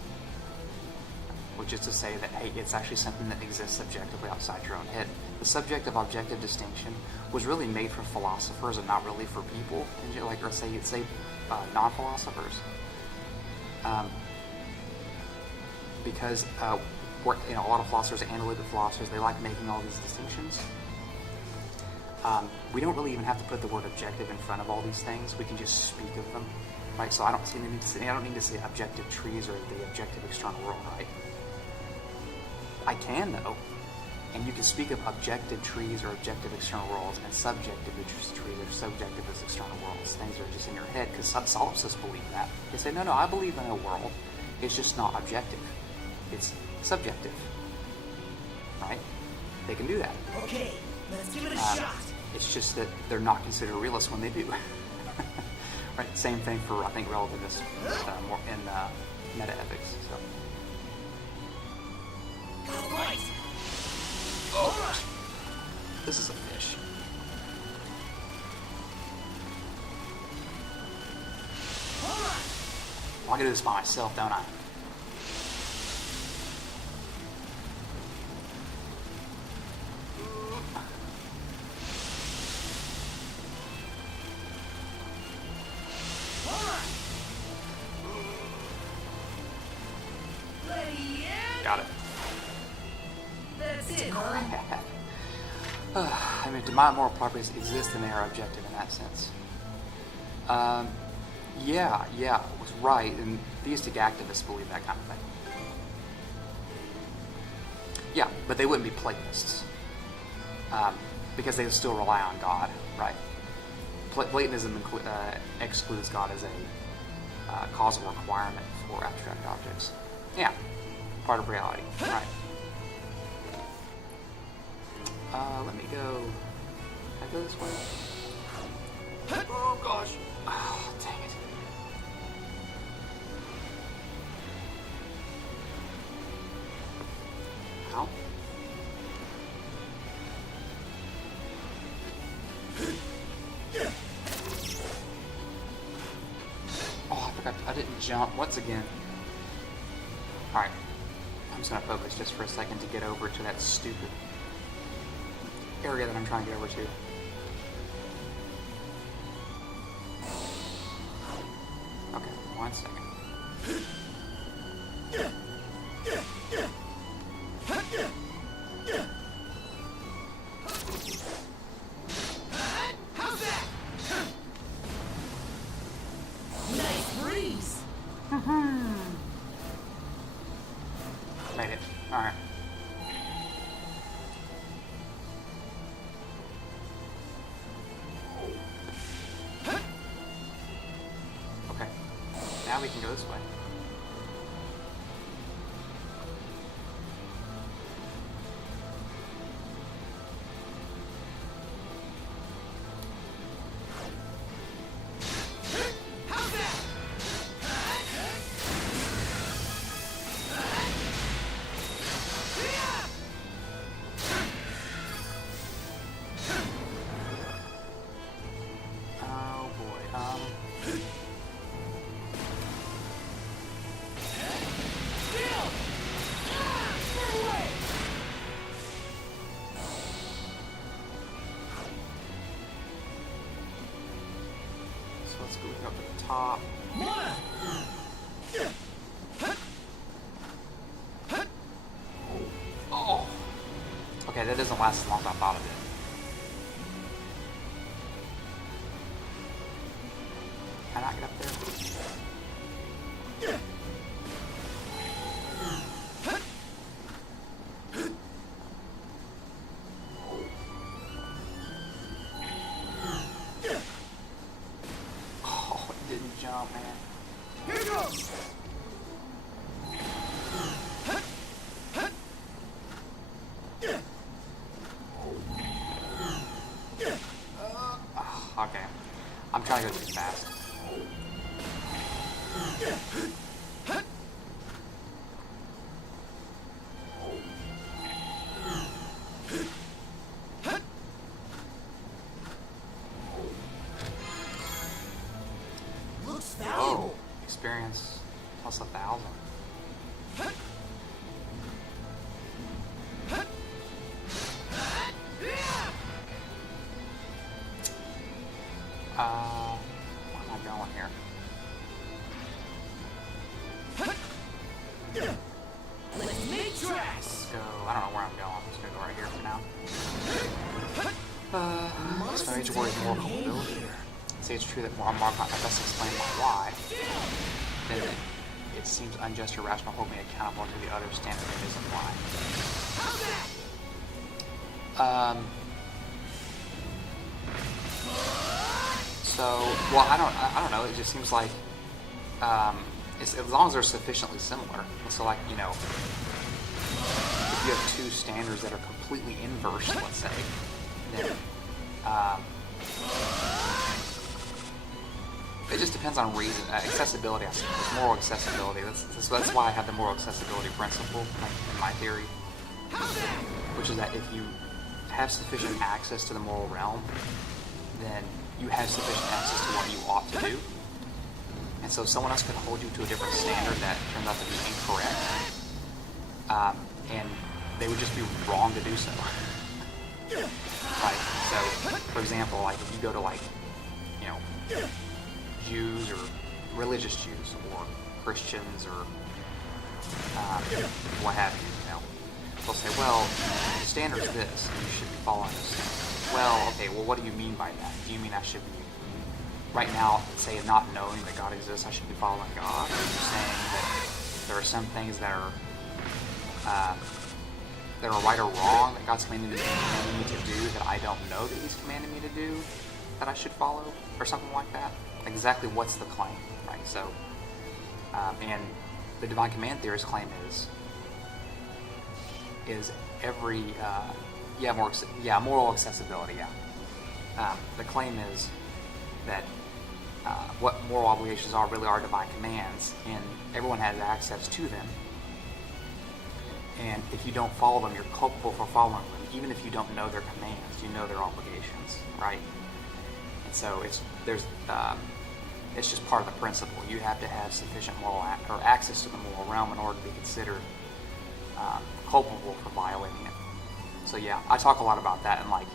which is to say that, hey, it's actually something that exists objectively outside your own head. The subjective-objective distinction was really made for philosophers and not really for people, or say non-philosophers. Because a lot of philosophers, analytic philosophers, they like making all these distinctions. We don't really even have to put the word objective in front of all these things. We can just speak of them, right? So I don't need to say objective trees or the objective external world, right? I can though, and you can speak of objective trees or objective external worlds and subjective trees or subjective as external worlds. Things that are just in your head, because solipsists believe that. They say, no, I believe in a world. It's just not objective. It's subjective, right? They can do that. Okay, let's give it a shot. It's just that they're not considered realists when they do. Right? Same thing for, I think, relativists more in meta-ethics. So. Right. Oh, this is a fish. All right. Well, I can do this by myself, don't I? Ready, and Got it. that's it, huh? I mean, do my moral properties exist and they are objective in that sense? Yeah, it was right, and theistic activists believe that kind of thing. Yeah, but they wouldn't be Platonists, because they would still rely on God, right? Platonism excludes God as a causal requirement for abstract objects. Yeah, part of reality, right? Let me go. Can I go this way? Oh gosh! Oh, dang it! How? Oh, I forgot. I didn't jump. Once again. All right. I'm just gonna focus just for a second to get over to that stupid area that I'm trying to get over to. Okay, 1 second. Alright. Okay. Now we can go this way. Oh boy. So let's go up at the top. Oh. Okay, that doesn't last as long as I thought it did. Can I not get up there? Oh, it didn't jump, man. Here goes! Okay. I'm trying to go too fast. Looks Oh, valuable. experience plus 1,000. Where am I going here? Let's make tracks. Let's go. I don't know where I'm going. I'm just gonna go right here for now. So major worry is more culpability. Say it's true that while Mark might best explain my why, then it seems unjust or rational to hold me accountable to the other standard that isn't why. So, well, I don't know. It just seems like, it's, as long as they're sufficiently similar. So, like, you know, if you have two standards that are completely inverse, let's say, then it just depends on reason. Accessibility, I suppose. Moral accessibility. That's why I have the moral accessibility principle in my theory, which is that if you have sufficient access to the moral realm, then you have sufficient access to what you ought to do. And so someone else could hold you to a different standard that turns out to be incorrect, and they would just be wrong to do so. Like, so, for example, like if you go to, like, you know, Jews or religious Jews or Christians or what have you, you know, they'll say, well, the standard is this, and you should be following this. Well, okay, well, what do you mean by that? Do you mean I should be, right now, say not knowing that God exists, I should be following God? Or are you saying that there are some things that are right or wrong that God's commanded me to do that I don't know that He's commanded me to do that I should follow, or something like that? Exactly what's the claim, right? So, and the divine command theorist claim is every moral accessibility. The claim is that what moral obligations are really are divine commands, and everyone has access to them. And if you don't follow them, you're culpable for following them, even if you don't know their commands. You know their obligations, right? And so it's just part of the principle. You have to have sufficient moral or access to the moral realm in order to be considered culpable for violating it. So yeah, I talk a lot about that, and like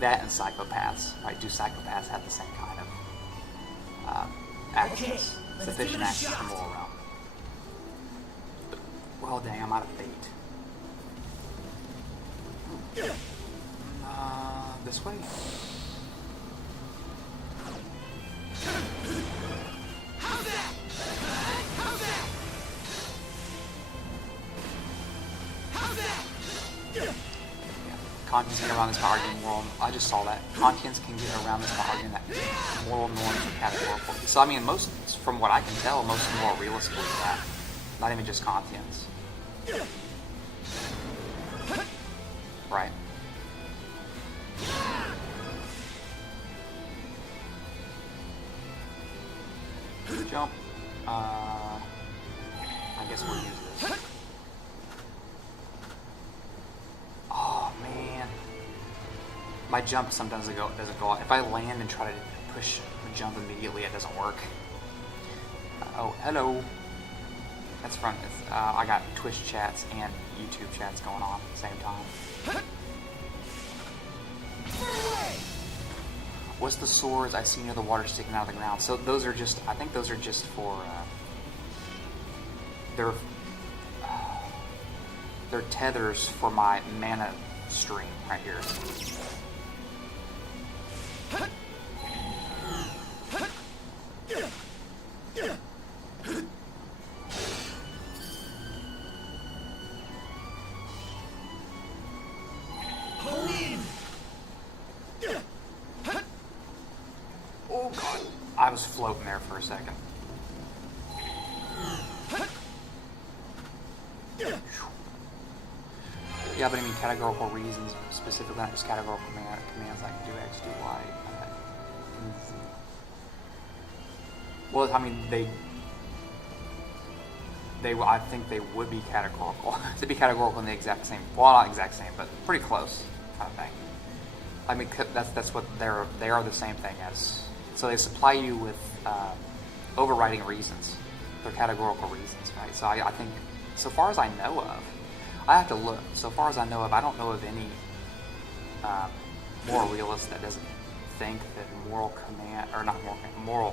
that and psychopaths. Right? Do psychopaths have the same kind of access, sufficient access to the moral realm? Well, dang, I'm out of bait. This way? conscience can get around this by arguing moral. I just saw that conscience can get around this by arguing that moral norms are categorical. So I mean, most, from what I can tell, most moral realists believe that. Not even just conscience. Right. Jump. I guess we'll use this. Oh man, my jump sometimes doesn't go. If I land and try to push the jump immediately, it doesn't work. Oh, hello. That's fun. I got Twitch chats and YouTube chats going on at the same time. What's the swords I see near the water sticking out of the ground? So those are just, I think those are just for, they're tethers for my mana stream right here. Oh god, I was floating there for a second. Yeah, but I mean categorical reasons, specifically not just categorical commands like do X, do Y. Well, I mean, I think they would be categorical. To be categorical in the exact same, well, not exact same, but pretty close kind of thing. I mean, that's what they are the same thing as. So they supply you with overriding reasons. They're categorical reasons, right? So I think, so far as I know of, I have to look. So far as I know of, I don't know of any moral realist that doesn't think that moral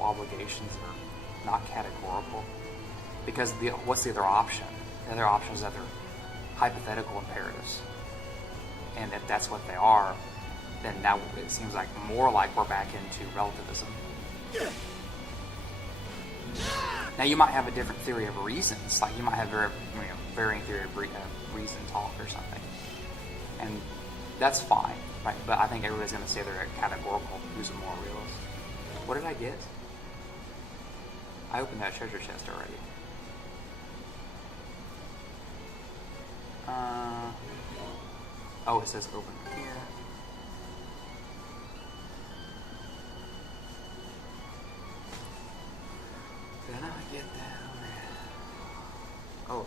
obligations are not categorical. Because what's the other option? The other option is that they're hypothetical imperatives. And if that's what they are, then now it seems like more like we're back into relativism. Now you might have a different theory of reasons, like you might have varying theory of reason talk or something, and that's fine, right? But I think everybody's going to say they're categorical. Who's a moral realist? What did I get? I opened that treasure chest already. Oh, it says open here. Did I get that? Oh.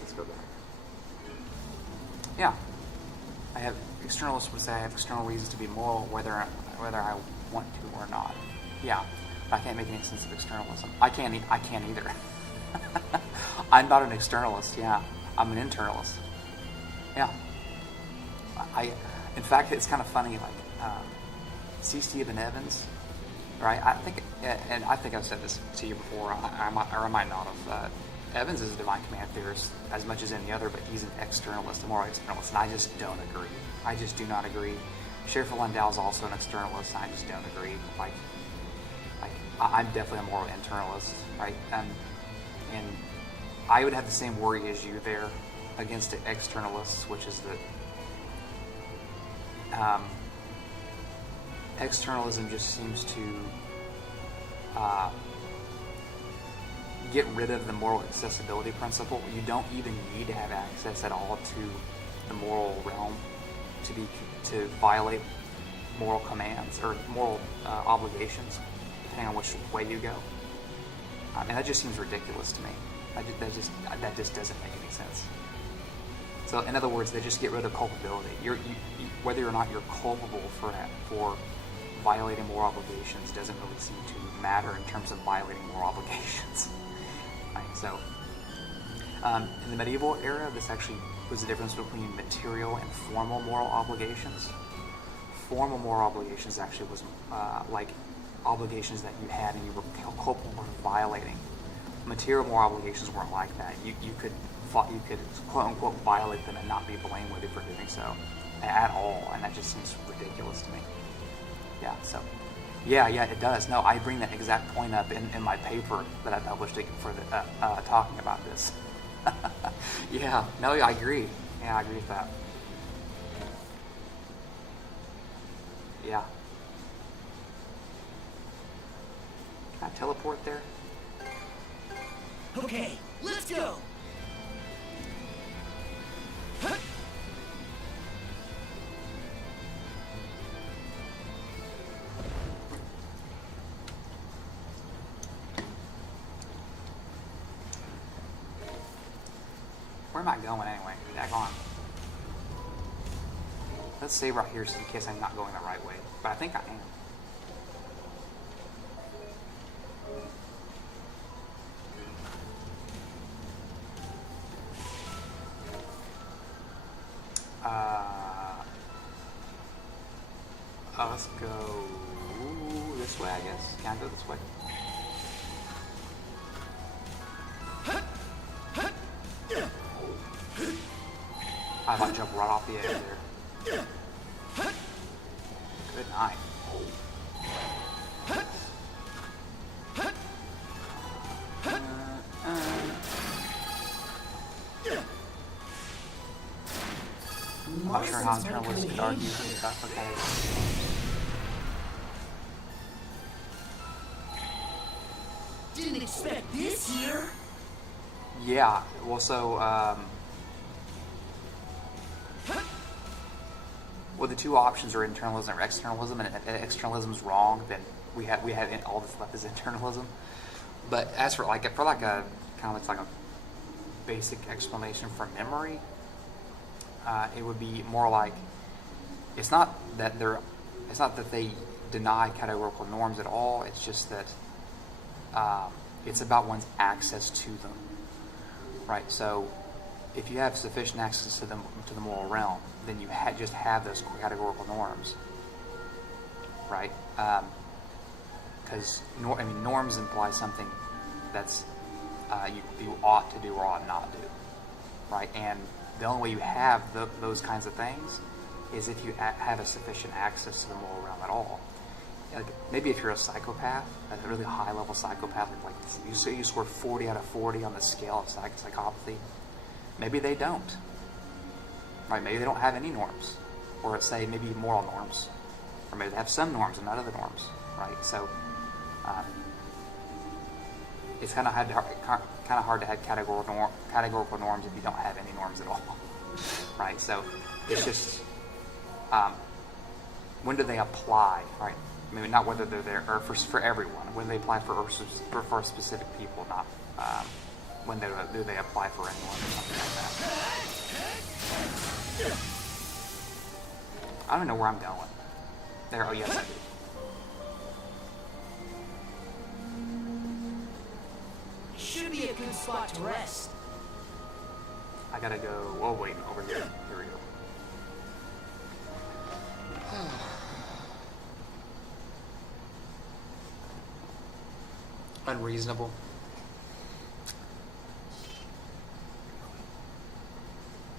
Let's go back. Yeah. I have externalists would say I have external reasons to be moral whether I want to or not. Yeah. But I can't make any sense of externalism. I can't either. I'm not an externalist, yeah. I'm an internalist. Yeah. In fact, it's kind of funny, like, C. Stephen Evans, right? I think I've said this to you before, or I might not have. Evans is a divine command theorist as much as any other, but he's an externalist, a moral externalist, and I just don't agree. I just do not agree. Sheriff Landau is also an externalist, and I just don't agree. Like I'm definitely a moral internalist, right? And I would have the same worry as you there against the externalists, which is that externalism just seems to get rid of the moral accessibility principle. You don't even need to have access at all to the moral realm to violate moral commands or moral obligations, depending on which way you go. And that just seems ridiculous to me. That just doesn't make any sense. So, in other words, they just get rid of culpability. Whether or not you're culpable for violating moral obligations doesn't really seem to matter in terms of violating moral obligations. Right? So, in the medieval era, this actually was the difference between material and formal moral obligations. Formal moral obligations actually was like obligations that you had and you were culpable for violating. Material moral obligations weren't like that. You could quote unquote violate them and not be blameworthy for doing so at all, and that just seems ridiculous to me. Yeah, so yeah, it does. No, I bring that exact point up in my paper that I published for talking about this. Yeah, no, I agree. Yeah, I agree with that. Yeah. Can I teleport there? Okay, let's go. Where am I going anyway? Back on. Let's save right here just in case I'm not going the right way. But I think I am. Let's go this way, I guess. Can I go this way? I might jump right off the edge there. Good night. I'm not sure how internalists could argue with stuff. Okay. Didn't expect this here. Yeah, well, so, well, the two options are internalism or externalism, and if externalism is wrong, then we have all that's left is internalism. But as for like a kind of looks like a basic explanation for memory, it would be more like it's not that they deny categorical norms at all. It's just that it's about one's access to them, right? So if you have sufficient access to the moral realm, then you just have those categorical norms, right? Because norms imply something that's you ought to do or ought not do, right? And the only way you have those kinds of things is if you have a sufficient access to the moral realm at all. Like maybe if you're a psychopath, a really high-level psychopath, like you say you score 40 out of 40 on the scale of psychopathy, maybe they don't. Right? Maybe they don't have any norms, or say maybe moral norms, or maybe they have some norms and not other norms. Right? So it's kind of hard to have categorical norms if you don't have any norms at all. Right? So it's just when do they apply? Right? Maybe not whether they're there or for everyone. When they apply for specific people, not when do they apply for anyone or something like that. I don't know where I'm going. There. Oh yes, I do. Should be a good spot to rest. I gotta go. Oh wait, over here. Here we go. Unreasonable.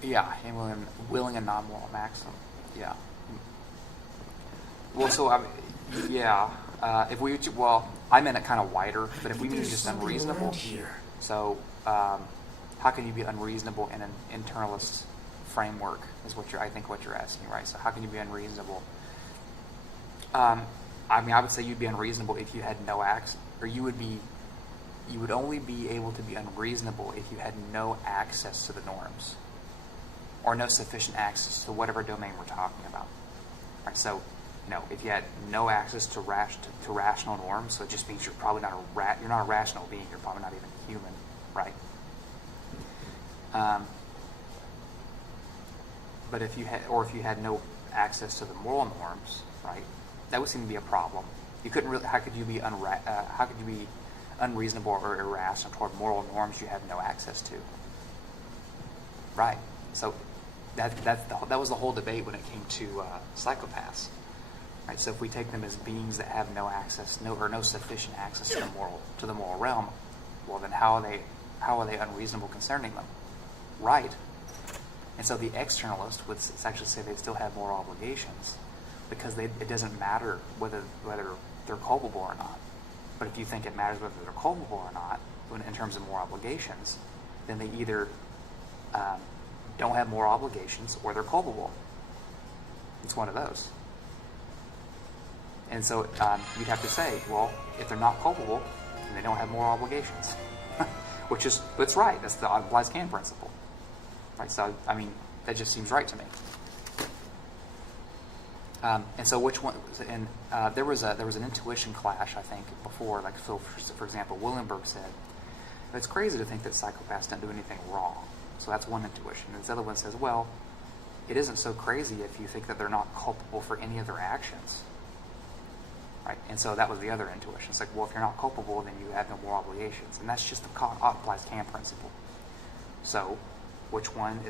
Yeah, and willing and non-moral maximum. Yeah. Well, so yeah. If we I meant it kind of wider, but if we mean just unreasonable, so how can you be unreasonable in an internalist framework? Is what I think what you're asking, right? So how can you be unreasonable? I would say you'd be unreasonable if you had no access, or you would only be able to be unreasonable if you had no access to the norms, or no sufficient access to whatever domain we're talking about. Right? So, if you had no access to rational norms, so it just means you're probably not you're not a rational being. You're probably not even human, right? But if you had no access to the moral norms, right, that would seem to be a problem. You couldn't really. How could you be unreasonable or irrational toward moral norms you have no access to? Right. So that was the whole debate when it came to psychopaths. Right. So if we take them as beings that have no access, no sufficient access to the moral realm, well then how are they unreasonable concerning them? Right. And so the externalist would actually say they still have moral obligations, because it doesn't matter whether they're culpable or not. But if you think it matters whether they're culpable or not, in terms of moral obligations, then they either don't have moral obligations or they're culpable. It's one of those. And so you'd have to say, well, if they're not culpable, then they don't have moral obligations. That's right. That's the applies can principle. Right? So, I mean, that just seems right to me. And so which one, and there was an intuition clash, I think, before, like Phil, for example, Willenberg said, it's crazy to think that psychopaths don't do anything wrong. So that's one intuition. And this other one says, well, it isn't so crazy if you think that they're not culpable for any of their actions. Right? And so that was the other intuition. It's like, well, if you're not culpable, then you have no moral obligations. And that's just the applies can principle. So which one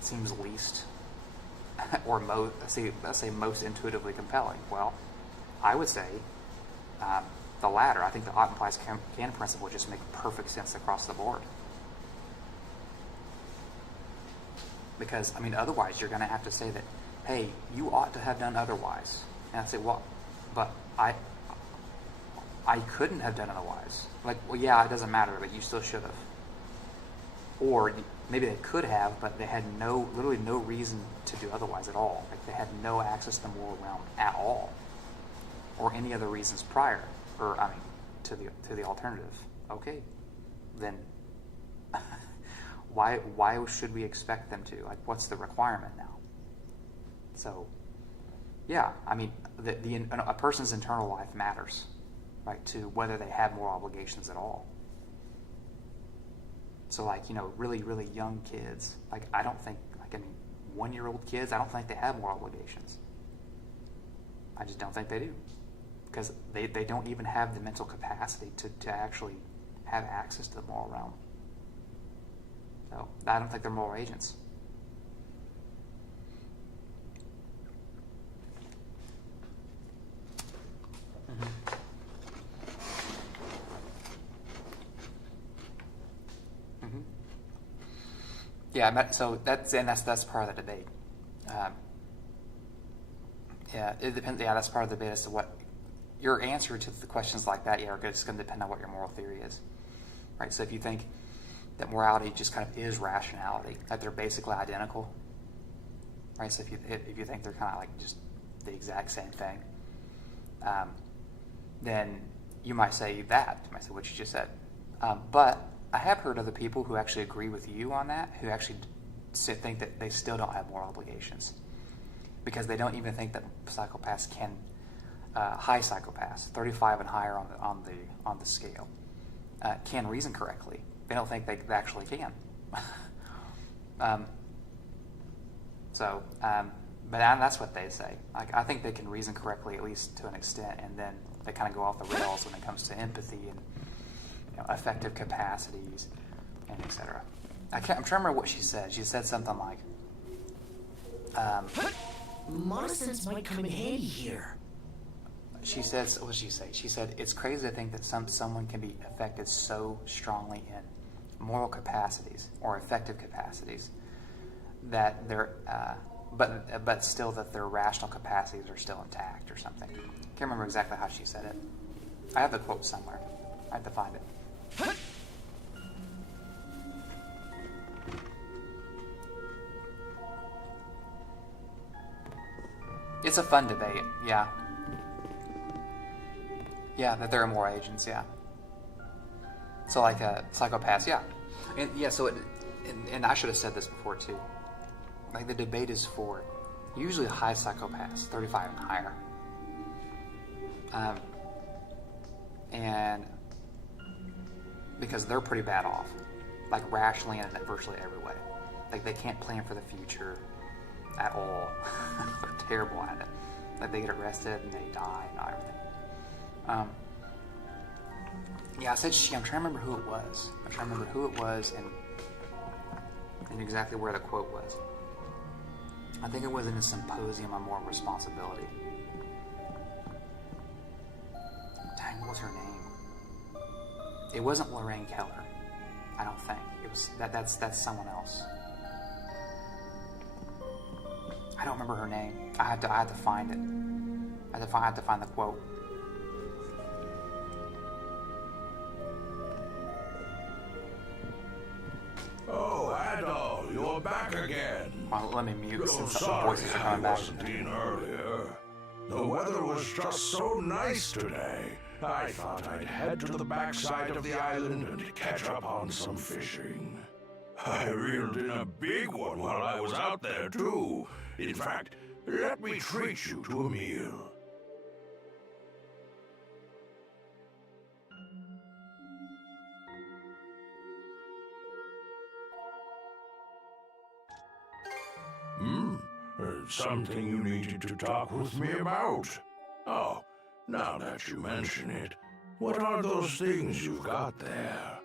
seems least or most, let's say most intuitively compelling? Well, I would say the latter. I think the applies can principle just make perfect sense across the board. Because, I mean, otherwise you're going to have to say that, hey, you ought to have done otherwise. And I say, well, but I couldn't have done otherwise. Like, well, yeah, it doesn't matter, but you still should have. Or maybe they could have, but they had literally no reason to do otherwise at all. Like, they had no access to the moral realm at all, or any other reasons prior, or I mean, to the alternative. Okay, then why should we expect them to? Like, what's the requirement now? So, yeah, I mean, a person's internal life matters, right, to whether they have moral obligations at all. So, like, you know, really, really young kids, like, I don't think, like, I mean, 1-year-old kids, I don't think they have moral obligations. I just don't think they do. Because they don't even have the mental capacity to actually have access to the moral realm. So, I don't think they're moral agents. Yeah, so that's part of the debate. Yeah, it depends. Yeah, that's part of the debate as to what your answer to the questions like that. Yeah, are just going to depend on what your moral theory is, right? So if you think that morality just kind of is rationality, that they're basically identical, right? So if you think they're kind of like just the exact same thing, then you might say that. You might say what you just said, but I have heard other people who actually agree with you on that, who actually think that they still don't have moral obligations because they don't even think that psychopaths can, high psychopaths, 35 and higher on the scale, can reason correctly. They don't think they actually can. But that's what they say. Like, I think they can reason correctly, at least to an extent, and then they kind of go off the rails when it comes to empathy and affective capacities, and etc. I'm trying to remember what she said. She said something like, Modest sense might come in handy here. She said, what did she say? She said, it's crazy to think that someone can be affected so strongly in moral capacities or affective capacities that they're, but still that their rational capacities are still intact or something. Can't remember exactly how she said it. I have the quote somewhere. I have to find it. It's a fun debate, yeah. Yeah, that there are more agents, yeah. So like psychopaths, yeah. And yeah, so and I should have said this before too. Like, the debate is for usually high psychopaths, 35 and higher. And because they're pretty bad off, like rationally and in virtually every way. Like, they can't plan for the future at all. They're terrible at it. Like, they get arrested and they die and everything. Yeah, I said she. I'm trying to remember who it was. And exactly where the quote was. I think it was in a symposium on moral responsibility. Dang, what was her name? It wasn't Lorraine Keller. I don't think it was. That's someone else. I don't remember her name. I had to find it. I had to find the quote. Oh, Adol, you're back again. Well, let me mute Good since old some sorry voices are coming I back. wasn't in earlier. The weather was just so nice today. I thought I'd head to the backside of the island and catch up on some fishing. I reeled in a big one while I was out there, too. In fact, let me treat you to a meal. Something you needed to talk with me about? Oh, now that you mention it, what are those things you've got there?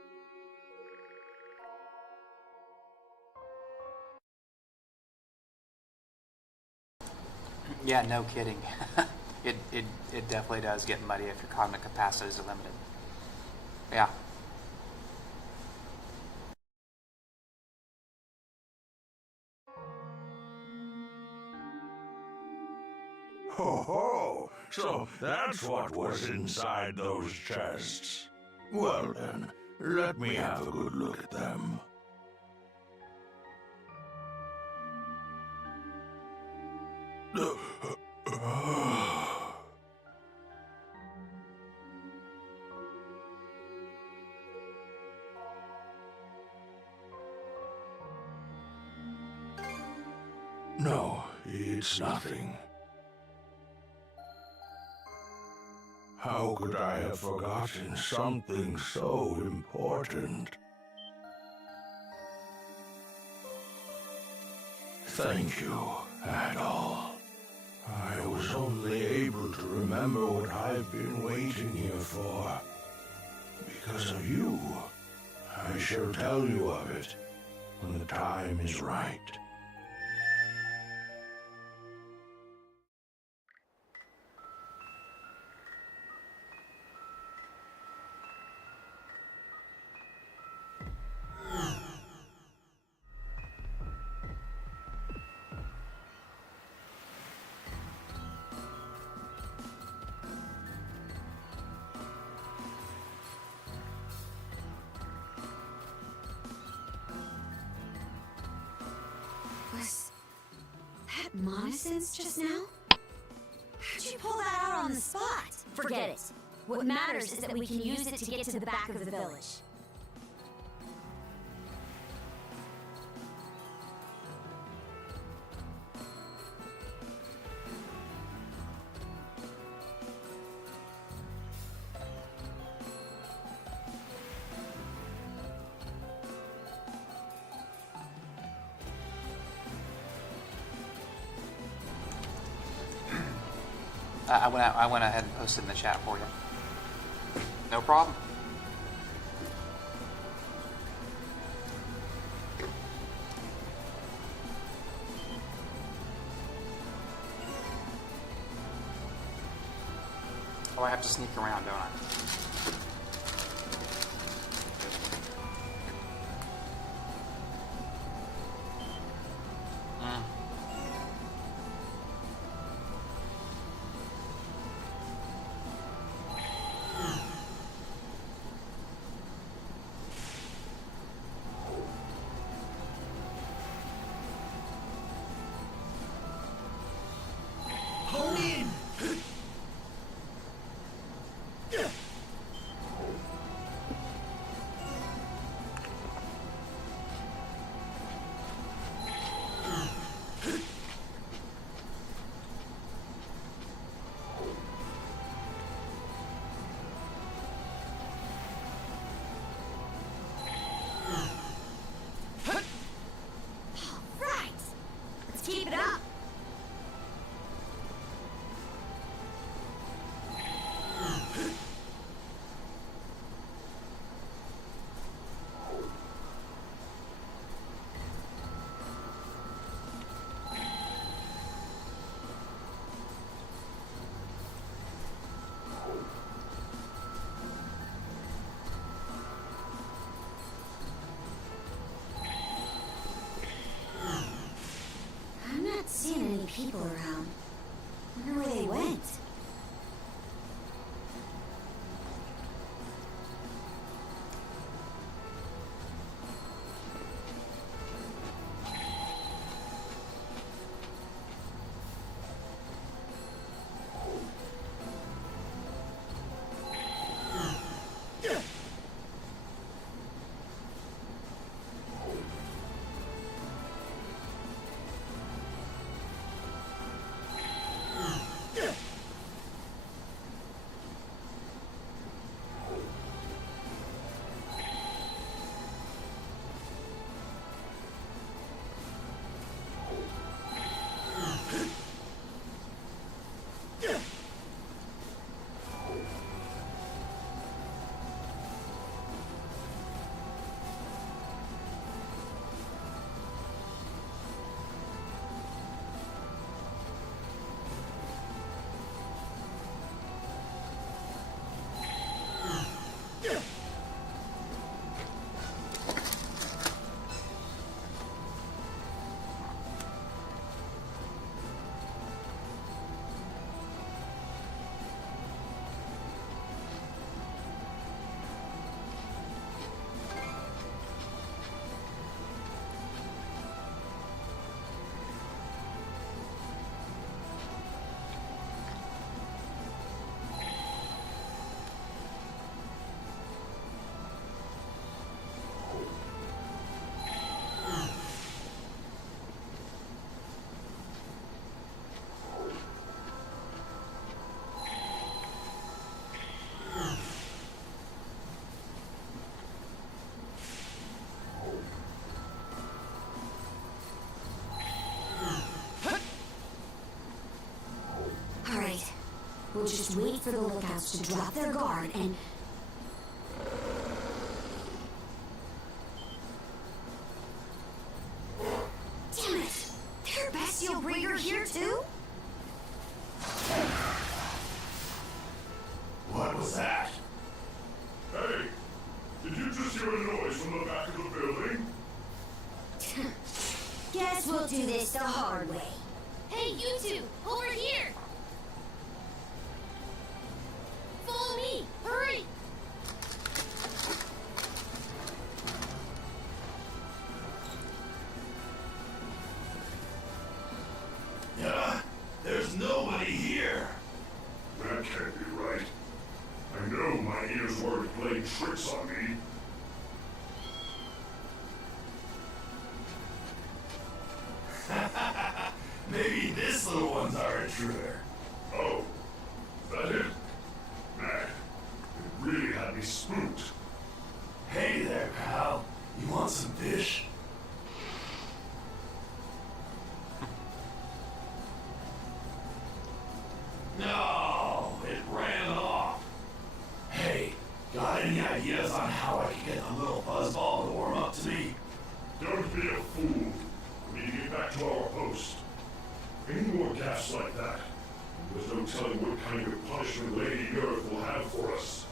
Yeah, no kidding. It definitely does get muddy if your cognitive capacities are limited. Yeah. Ho ho! So that's what was inside those chests. Well then, let me have a good look at them. No, it's nothing. How could I have forgotten something so important? Thank you, Adol. I was only able to remember what I've been waiting here for. Because of you. I shall tell you of it when the time is right. Was that monosense just now? How'd you pull that out on the spot? Forget it. What matters is that we can use it to get to the back of the village. I went ahead and posted in the chat for you. No problem. Oh, I have to sneak around, don't I? Hone in! Right! Let's keep it up! I'm not seeing any people around. Wonder where they went. we'll just wait for the lookouts to drop their guard and... Damn it! Their bestial breeder here too? What was that? Hey, did you just hear a noise from the back of the building? Guess we'll do this the hard way. Hey, you two! Over here! Follow me! Hurry! Yeah, there's nobody here. That can't be right. I know my ears weren't playing tricks on me. Maybe this little one's our intruder. Oh, is that it? Man, it really had me spooked. Hey there, pal. You want some fish? No, it ran off. Hey, got any ideas on how I can get the little buzzball to warm up to me? Don't be a fool. We need to get back to our post. Any more gaffes like that, there's no telling what kind of punishment Lady Earth will have for us.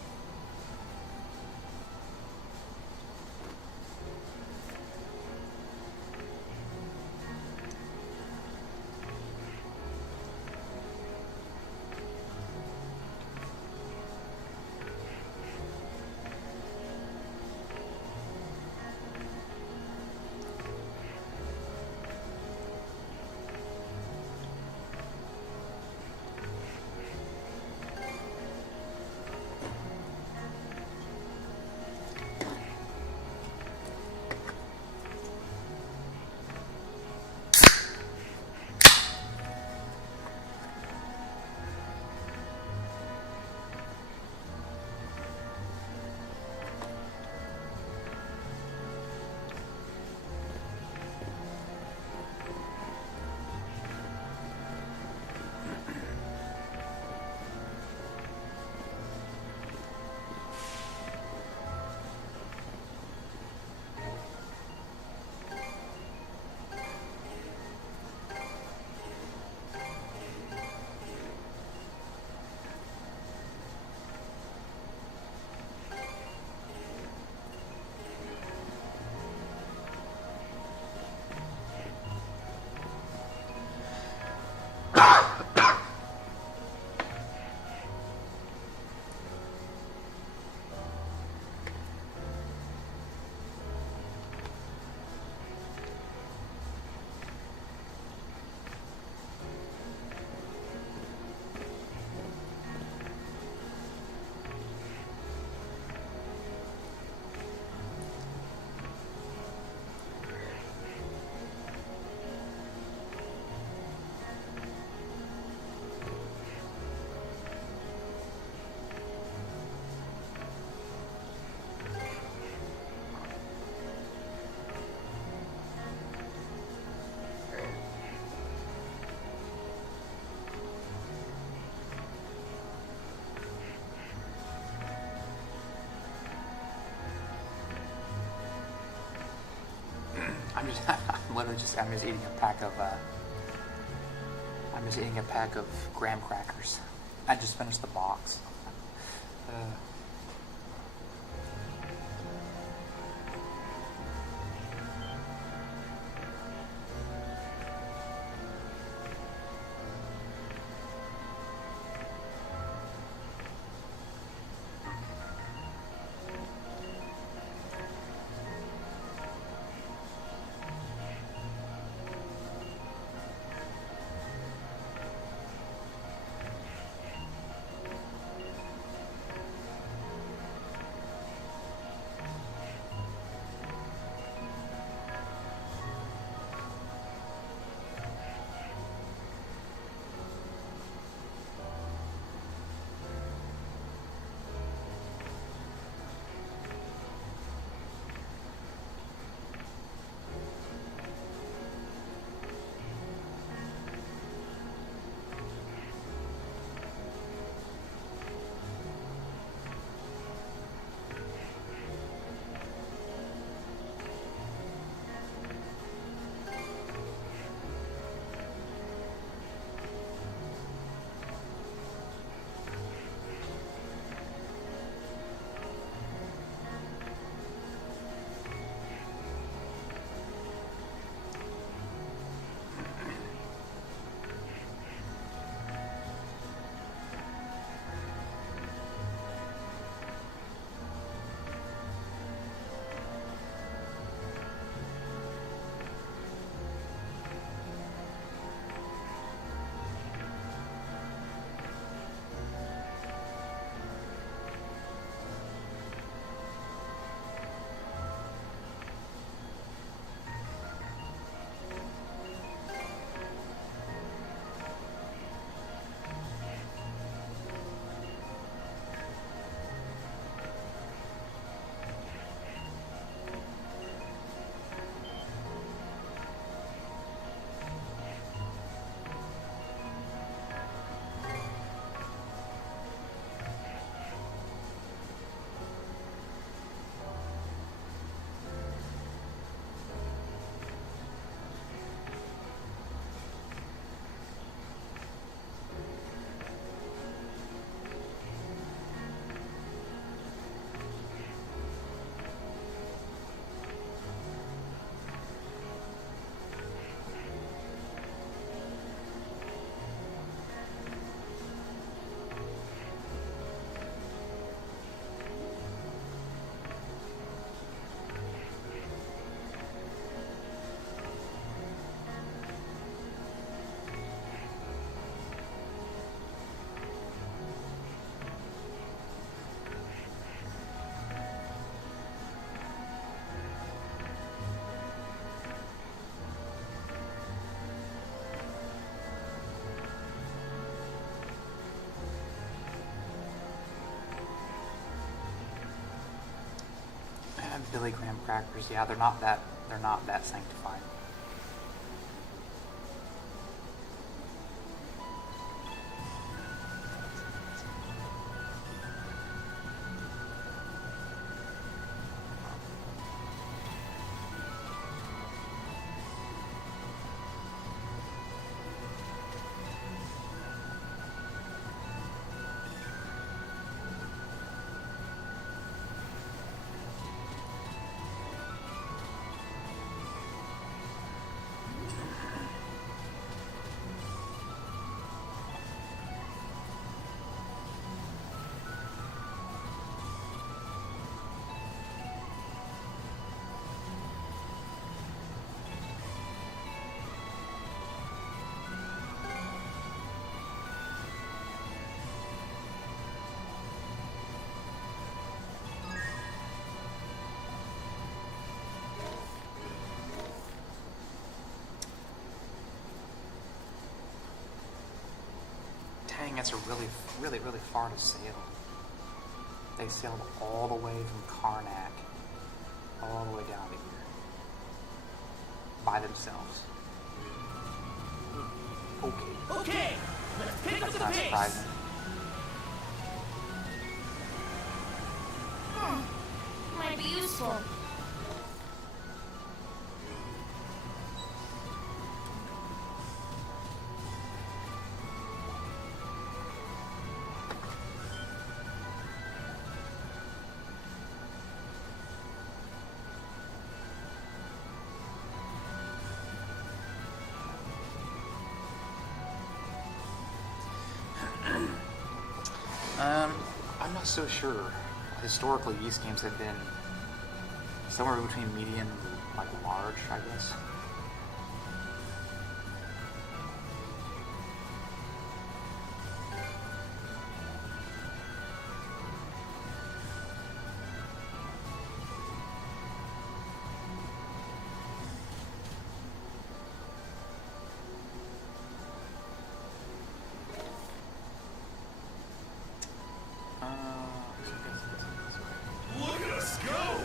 I'm just eating a pack of graham crackers. I just finished the box. Billy Graham crackers, yeah, they're not that sanctified. Dang, that's a really far to sail. They sailed all the way from Karnak, all the way down to here, by themselves. Okay. Okay, let's pick up That's the not pace. surprising. Might be useful. I'm not so sure. Historically, yeast games have been somewhere between medium and like large, I guess. Look at us go!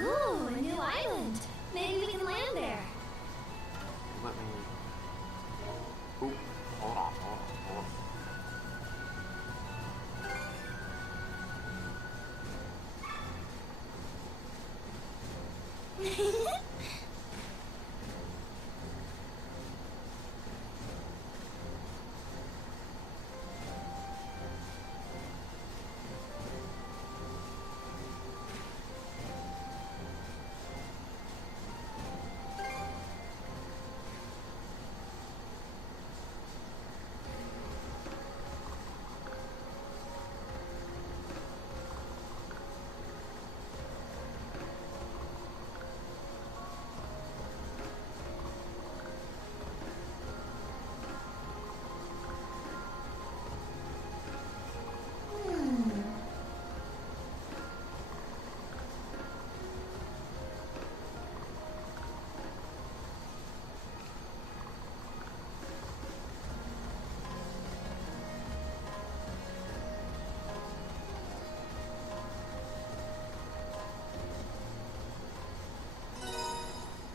Ooh, a new island. Maybe we can land there. Let me. Ooh, hold on.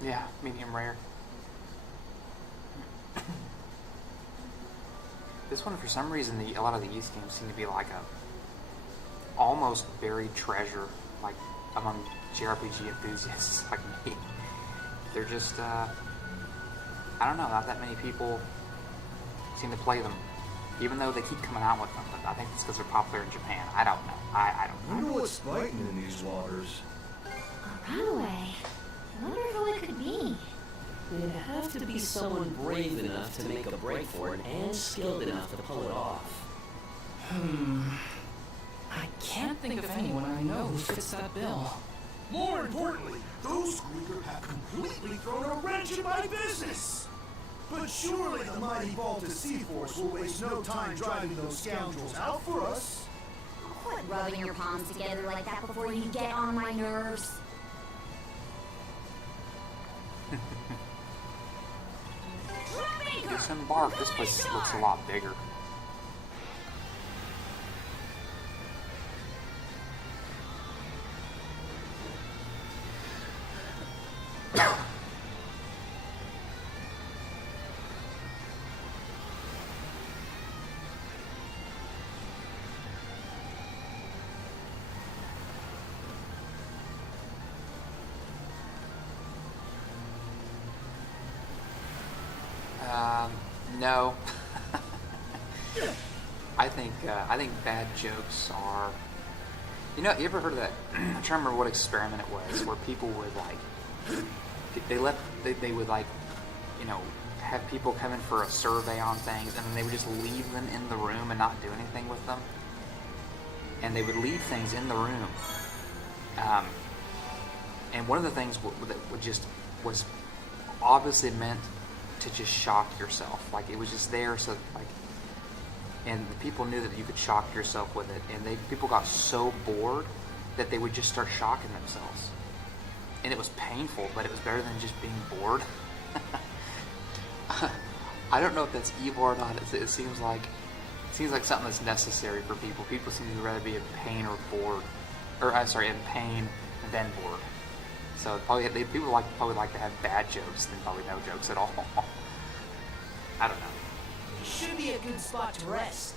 Yeah, medium rare. This one, for some reason, a lot of the yeast games seem to be like a almost buried treasure, like among JRPG enthusiasts like me. They're just, I don't know, not that many people seem to play them, even though they keep coming out with them. But I think it's because they're popular in Japan. I don't know. I don't know. Wonder what's fighting in these waters. A runaway. I wonder who it could be. It'd have to be someone brave enough to make a break for it and skilled enough to pull it off. I can't think of anyone I know who fits that bill. More importantly, those Squeaker have completely thrown a wrench in my business! But surely the mighty Baltic Sea Force will waste no time driving those scoundrels out for us. Quit rubbing your palms together like that before you get on my nerves. Disembark. This place looks a lot bigger. No. I think bad jokes are. You know, you ever heard of that? I'm trying to remember what experiment it was, where people would they would like, you know, have people come in for a survey on things, and then they would just leave them in the room and not do anything with them. And they would leave things in the room. And one of the things that was obviously meant to just shock yourself. Like, it was just there, so like, and the people knew that you could shock yourself with it, and people got so bored that they would just start shocking themselves, and it was painful, but it was better than just being bored. I don't know if that's evil or not. It seems like something that's necessary for people. People seem to rather be in pain or bored, or I'm sorry, in pain than bored. So people probably like to have bad jokes than probably no jokes at all. I don't know. Should be a good spot to rest.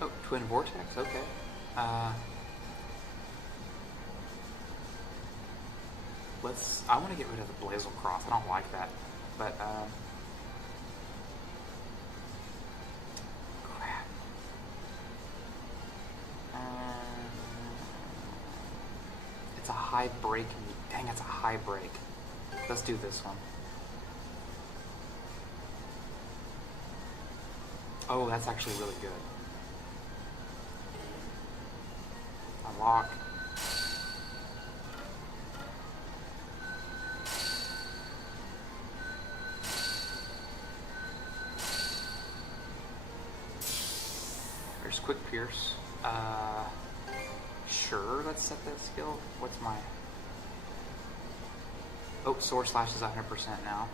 Oh, twin vortex. Okay. I want to get rid of the Blazel Cross. I don't like that, but crap. It's a high break. Dang, it's a high break. Let's do this one. Oh, that's actually really good. Unlock. There's Quick Pierce. Sure, let's set that skill. What's my... Oh, Sword Slash is 100% now.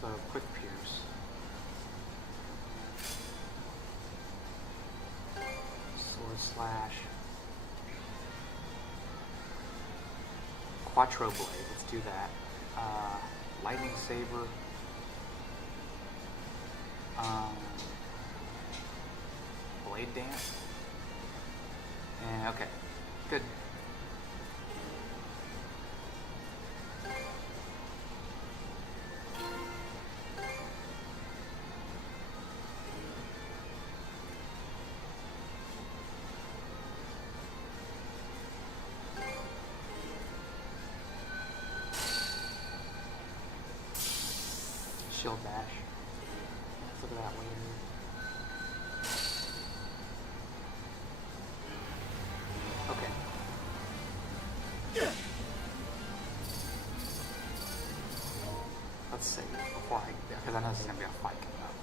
So, Quick Pierce. Sword Slash. Quattro Blade, let's do that. Lightning Saber. Blade Dance. And okay, good. Shield Bash. Let's look at that later. Okay. Let's see before because I know this is gonna be a fight coming up.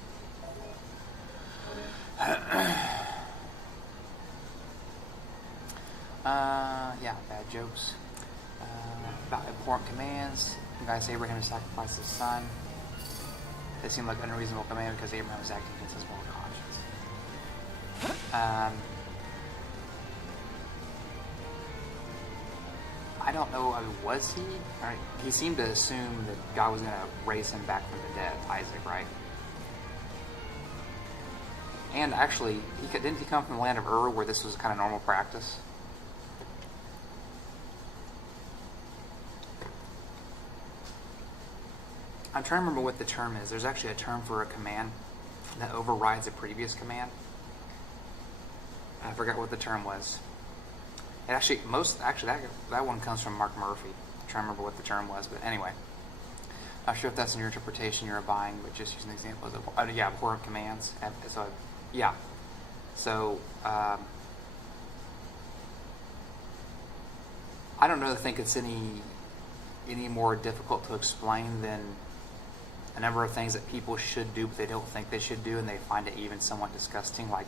Yeah, bad jokes. About important commands. You guys, Abraham sacrificed his son. They seem like unreasonable command because Abraham was acting against his moral conscience. I don't know, was he? Right. He seemed to assume that God was going to raise him back from the dead, Isaac, right? And actually, didn't he come from the land of Ur where this was kind of normal practice? I'm trying to remember what the term is. There's actually a term for a command that overrides a previous command. I forgot what the term was. And actually, that one comes from Mark Murphy. I'm trying to remember what the term was, but anyway. Not sure if that's in your interpretation you're buying, but just using examples of abhorrent commands. So, yeah. So, I don't really think it's any more difficult to explain than a number of things that people should do but they don't think they should do, and they find it even somewhat disgusting, like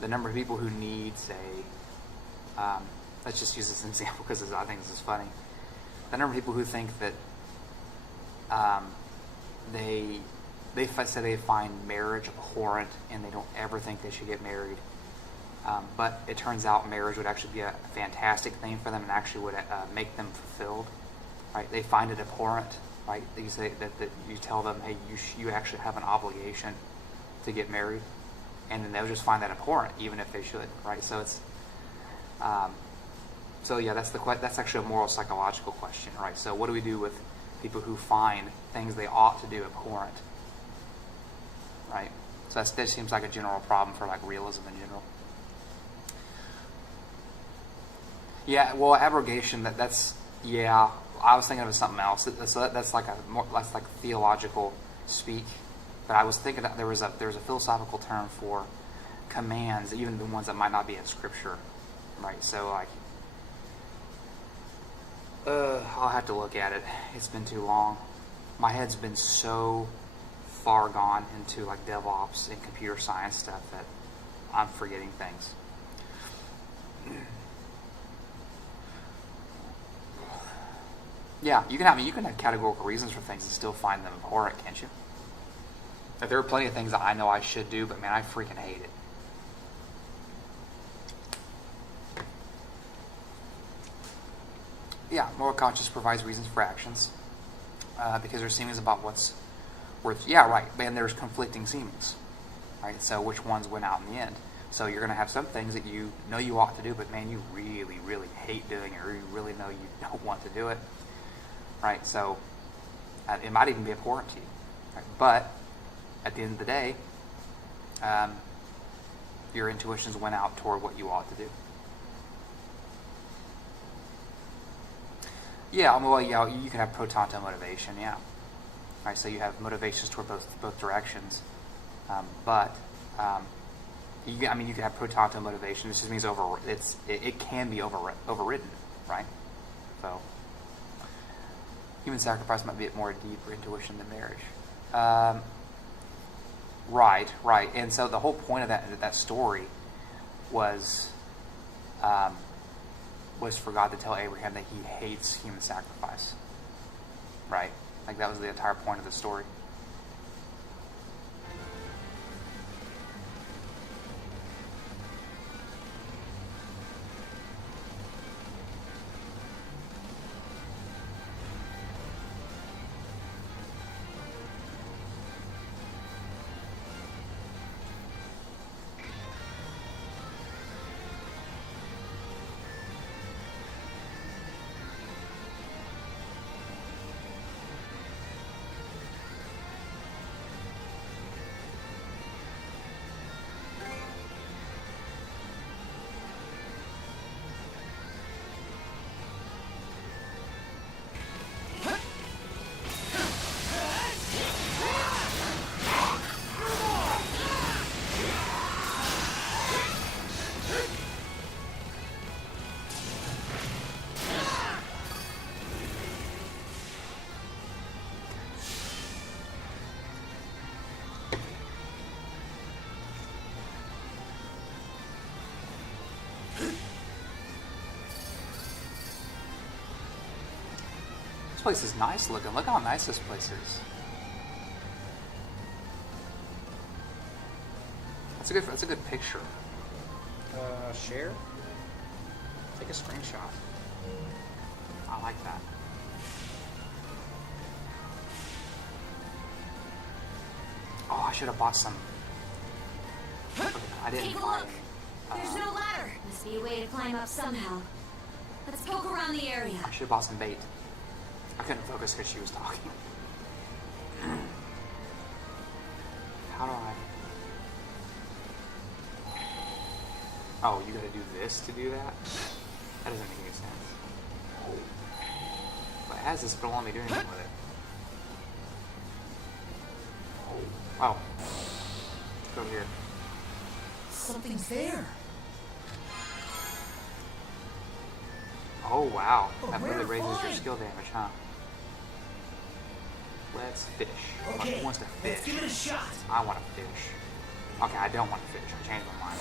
the number of people who need, say, let's just use this example because I think this is funny. The number of people who think that they say they find marriage abhorrent and they don't ever think they should get married. But it turns out marriage would actually be a fantastic thing for them and actually would make them fulfilled. Right? They find it abhorrent. Right? You say that you tell them, hey, you actually have an obligation to get married, and then they'll just find that abhorrent, even if they should. Right? So it's so yeah, that's actually a moral psychological question. Right? So what do we do with people who find things they ought to do abhorrent? Right? So that seems like a general problem for like realism in general. Yeah, well, abrogation. That's yeah. I was thinking of something else. So that's like theological speak. But I was thinking that there was a philosophical term for commands, even the ones that might not be in Scripture, right? So like, I'll have to look at it. It's been too long. My head's been so far gone into like DevOps and computer science stuff that I'm forgetting things. Yeah, you can have categorical reasons for things and still find them abhorrent, can't you? Like, there are plenty of things that I know I should do, but man, I freaking hate it. Yeah, moral conscience provides reasons for actions because there's seemings about what's worth. Yeah, right. And there's conflicting seemings, right? So which ones win out in the end? So you're going to have some things that you know you ought to do, but man, you really, really hate doing it, or you really know you don't want to do it. Right, so it might even be abhorrent to you. Right? But at the end of the day, your intuitions went out toward what you ought to do. Yeah, well, yeah, you can have pro tanto motivation. Yeah, right. So you have motivations toward both directions, but you can have pro tanto motivation. This just means it can be overridden, right? So. Human sacrifice might be a more deeper intuition than marriage. Right. And so the whole point of that story was for God to tell Abraham that he hates human sacrifice. Right? Like that was the entire point of the story. This place is nice looking. Look how nice this place is. That's a good picture. Share. Take a screenshot. I like that. Oh, I should have bought some. I didn't Take a buy look. any. There's no ladder. Must be a way to climb up somehow. Let's poke around the area. I should have bought some bait. I couldn't focus because she was talking. How do I? Oh, you gotta do this to do that? That doesn't make any sense. But it has this, but it won't let me do anything with it. Oh. Go over here. Something's there. Oh, wow. Oh, That really rare raises your find. skill damage, huh? Let's fish. Okay, Who wants to fish? let's give it a shot. I want to fish. Okay, I don't want to fish. I changed my mind.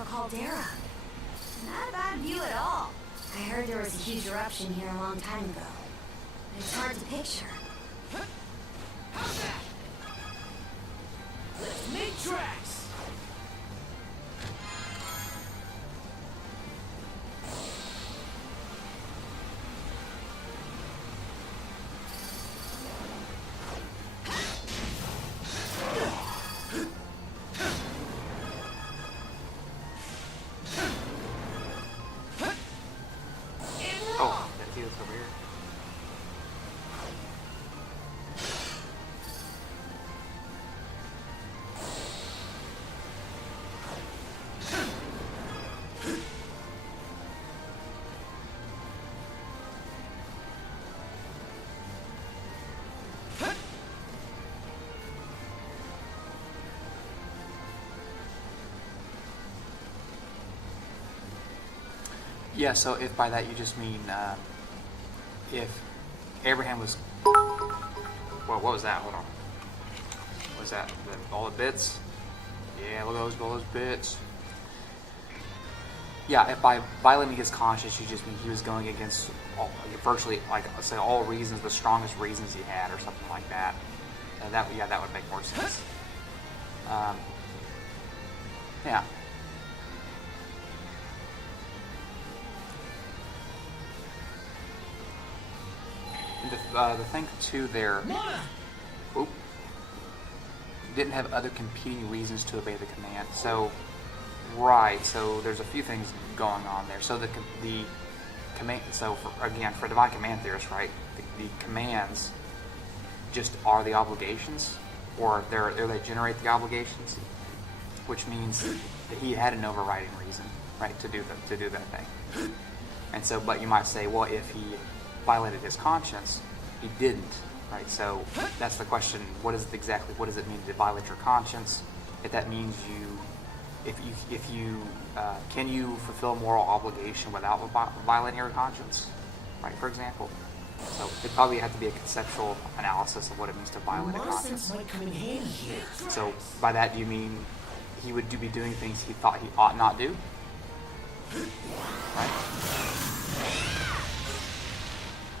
a caldera. Not a bad view at all. I heard there was a huge eruption here a long time ago. But it's hard to picture. How's that? Let's make tracks! Oh, that heals over here. Yeah, so if by that you just mean if Abraham was, well, what was that? Hold on. What was that? All the bits? Yeah, look at all those bits. Yeah, if by violating his conscience you just mean he was going against virtually, like, let's say, all reasons, the strongest reasons he had, or something like that. That would make more sense. Yeah. The thing too there, oop, didn't have other competing reasons to obey the command. So, right. So there's a few things going on there. So the command. So for divine command theorists, right, the commands just are the obligations, or they generate the obligations, which means that he had an overriding reason, right, to do that thing. And so, but you might say, well, if he violated his conscience, he didn't, right? So that's the question. What does it mean to violate your conscience? If that means can you fulfill moral obligation without violating your conscience, right? For example, so it probably have to be a conceptual analysis of what it means to violate a conscience. Might come in handy here. So by that, do you mean he would be doing things he thought he ought not do, right?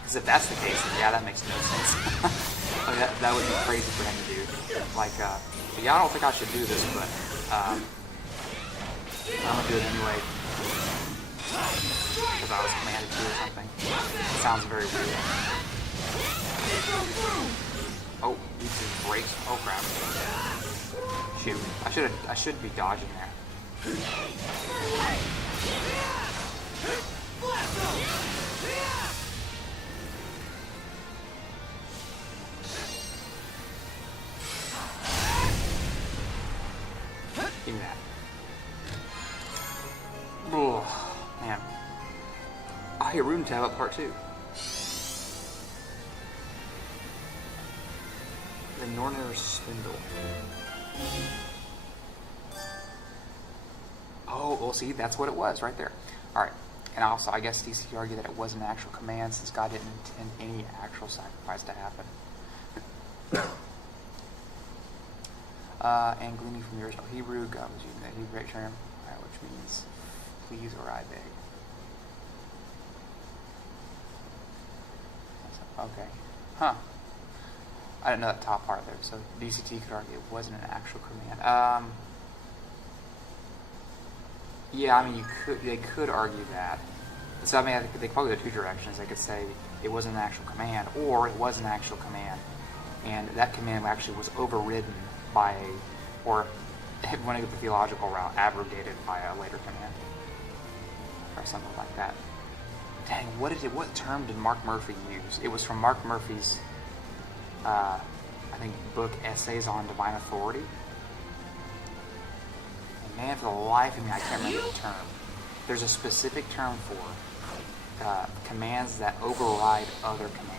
Because if that's the case, then yeah, that makes no sense. Like that would be crazy for him to do. Like, yeah, I don't think I should do this, but I'm gonna do it anyway because I was commanded to or something. It sounds very weird. Oh, these brakes. Oh crap! Shoot, I should be dodging there. Give me that. Oh, man. I hear Rune Tab up part 2. The Norner Spindle. Oh, well, see, that's what it was right there. Alright. And also, I guess DC could argue that it wasn't an actual command since God didn't intend any actual sacrifice to happen. And gleaning from the original Hebrew, God was using that Hebrew term, which means please or I beg. Okay. Huh. I didn't know that top part there. So DCT could argue it wasn't an actual command. Yeah, I mean, they could argue that. So I mean, they could probably go two directions. They could say it wasn't an actual command, or it was an actual command, and that command actually was overridden by or when I go the theological route, abrogated by a later command, or something like that. Dang, what term did Mark Murphy use? It was from Mark Murphy's, I think, book Essays on Divine Authority. And man, for the life of me, I can't remember the term. There's a specific term for commands that override other commands.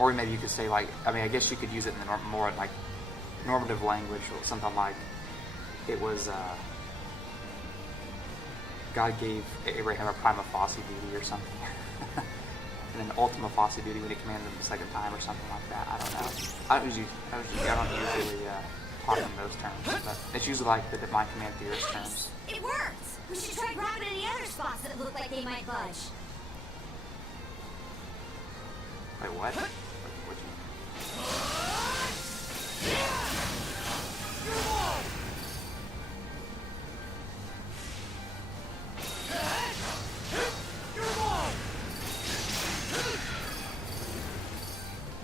Or maybe you could say, like, I mean, I guess you could use it in the more like normative language, or something like it was God gave Abraham a prima facie duty or something. and then Ultima Fosse duty when he commanded them the second time or something like that. I don't know. I don't usually talk in those terms, but it's usually like the Divine Command Theorist terms. It worked! We should try grabbing any other spots that look like they might budge. Wait, what? What'd you...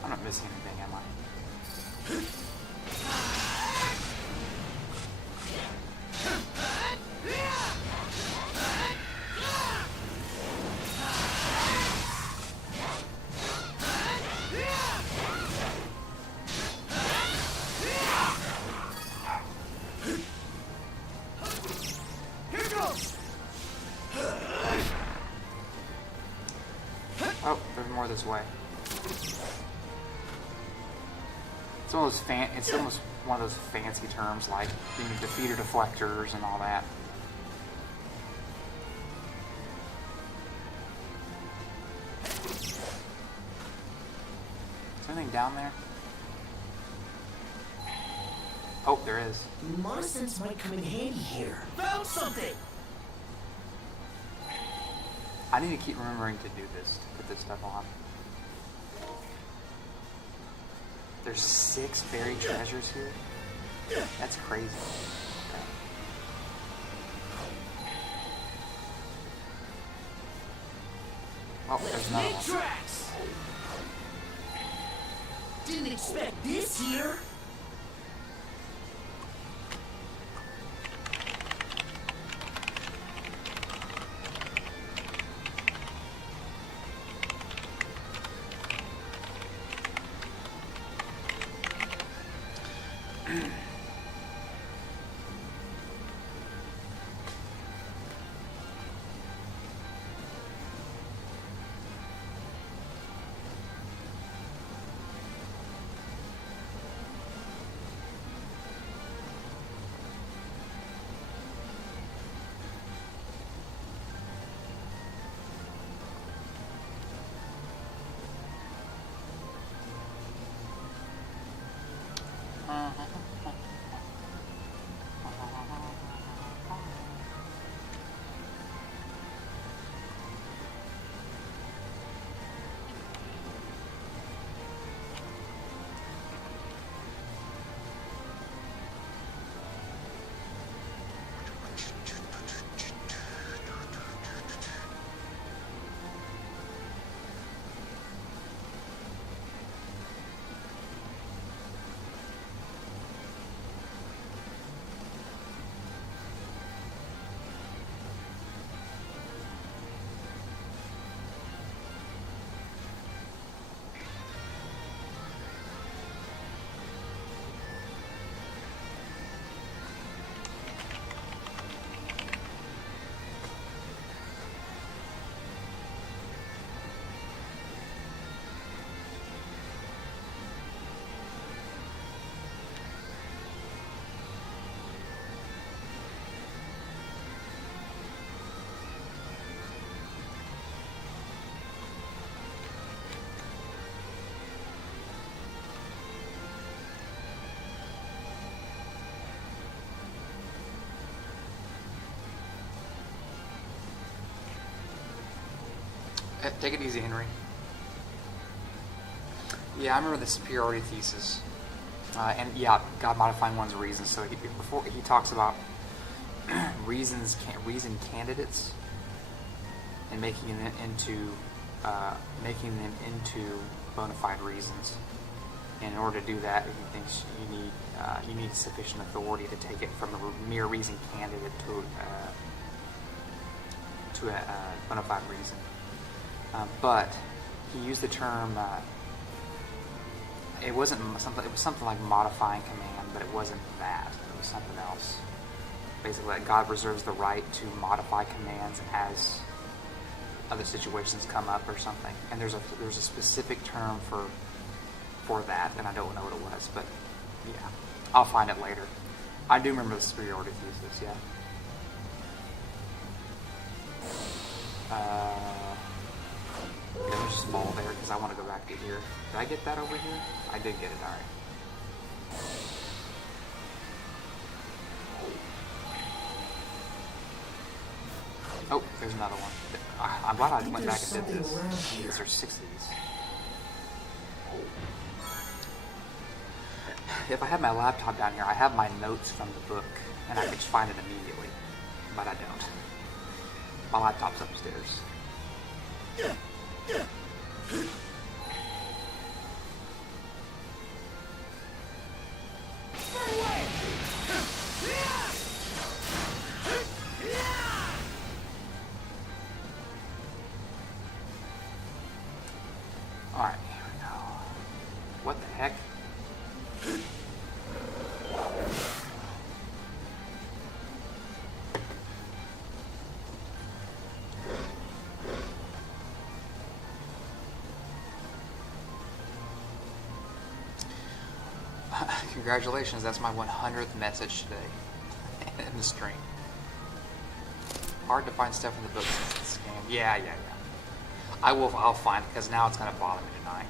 I'm not missing anything, am I? Oh, there's more this way. It's almost one of those fancy terms like defeater deflectors and all that. Is there anything down there? Oh, there is. Monosense might come in handy here. Found something! I need to keep remembering to do this, to put this stuff on. There's 6 buried treasures here? That's crazy. Okay. Oh, there's another Make one. tracks! Didn't expect this here. Take it easy, Henry. Yeah, I remember the superiority thesis, and yeah, God modifying one's reasons. So before he talks about reason candidates and making them into bona fide reasons. And in order to do that, he thinks you need sufficient authority to take it from a mere reason candidate to a bona fide reason. But he used the term. It was something like modifying command, but it wasn't that. It was something else. Basically, that God reserves the right to modify commands as other situations come up or something. And there's a specific term for that, and I don't know what it was, but yeah, I'll find it later. I do remember the superiority thesis, yeah. Let me just fall there because I want to go back to here. Did I get that over here? I did get it, alright. Oh, there's another one. I'm glad I went back and did this. Because there's 6 of these. If I had my laptop down here, I have my notes from the book, and I could just find it immediately. But I don't. My laptop's upstairs. Alright, here we go. What the heck? Congratulations, that's my 100th message today in the stream. Hard to find stuff in the book since it's scanned. Yeah. I'll find it because now it's gonna bother me tonight.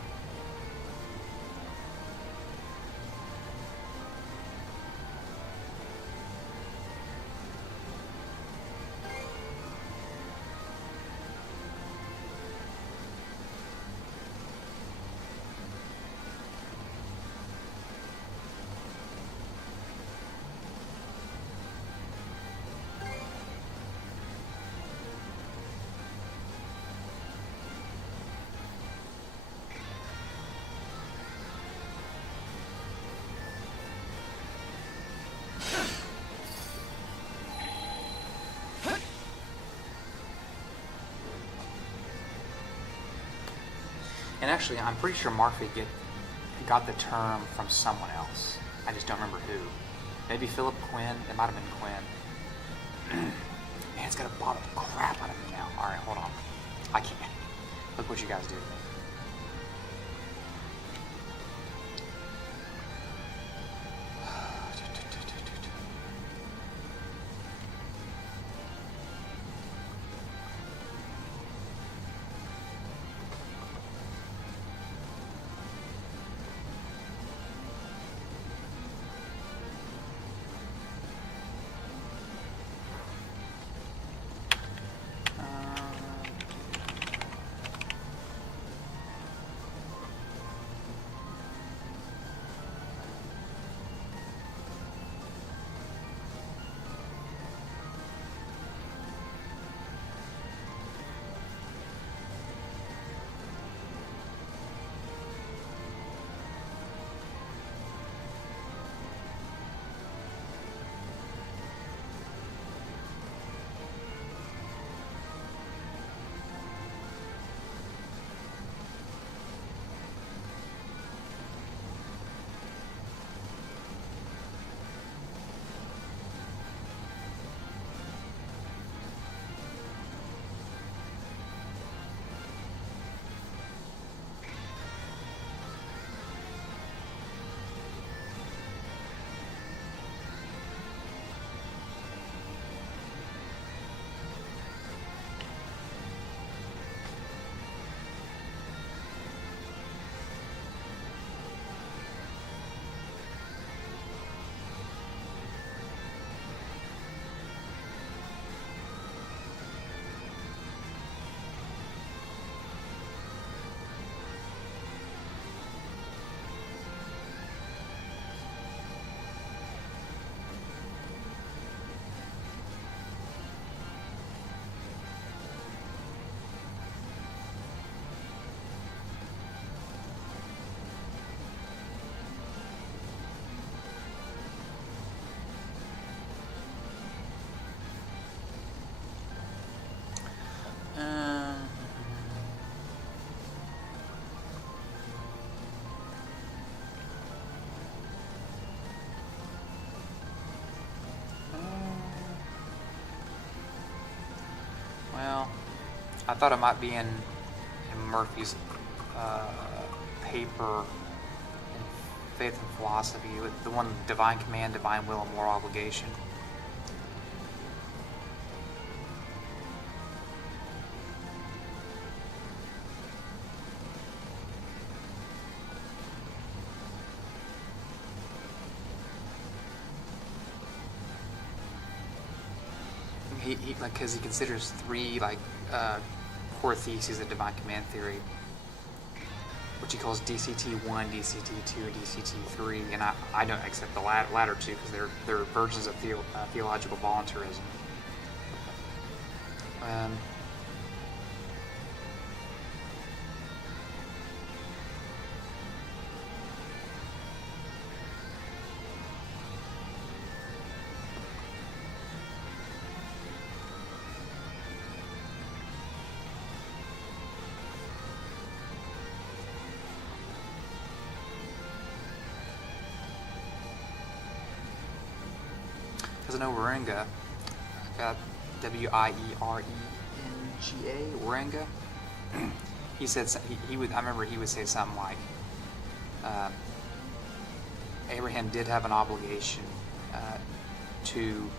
And actually, I'm pretty sure Murphy got the term from someone else. I just don't remember who. Maybe Philip Quinn. It might have been Quinn. Man, it's gonna bother the crap out of me now. Alright, hold on. I can't. Look what you guys do to me. I thought it might be in Murphy's paper in Faith and Philosophy, with the one Divine Command, Divine Will, and Moral Obligation. he like because he considers three core theses of divine command theory, which he calls DCT1, DCT2, and DCT3, and I don't accept the latter two because they're versions of theological voluntarism. Because I know Warenga, Wierenga, Warenga, he said he would. I remember he would say something like, Abraham did have an obligation to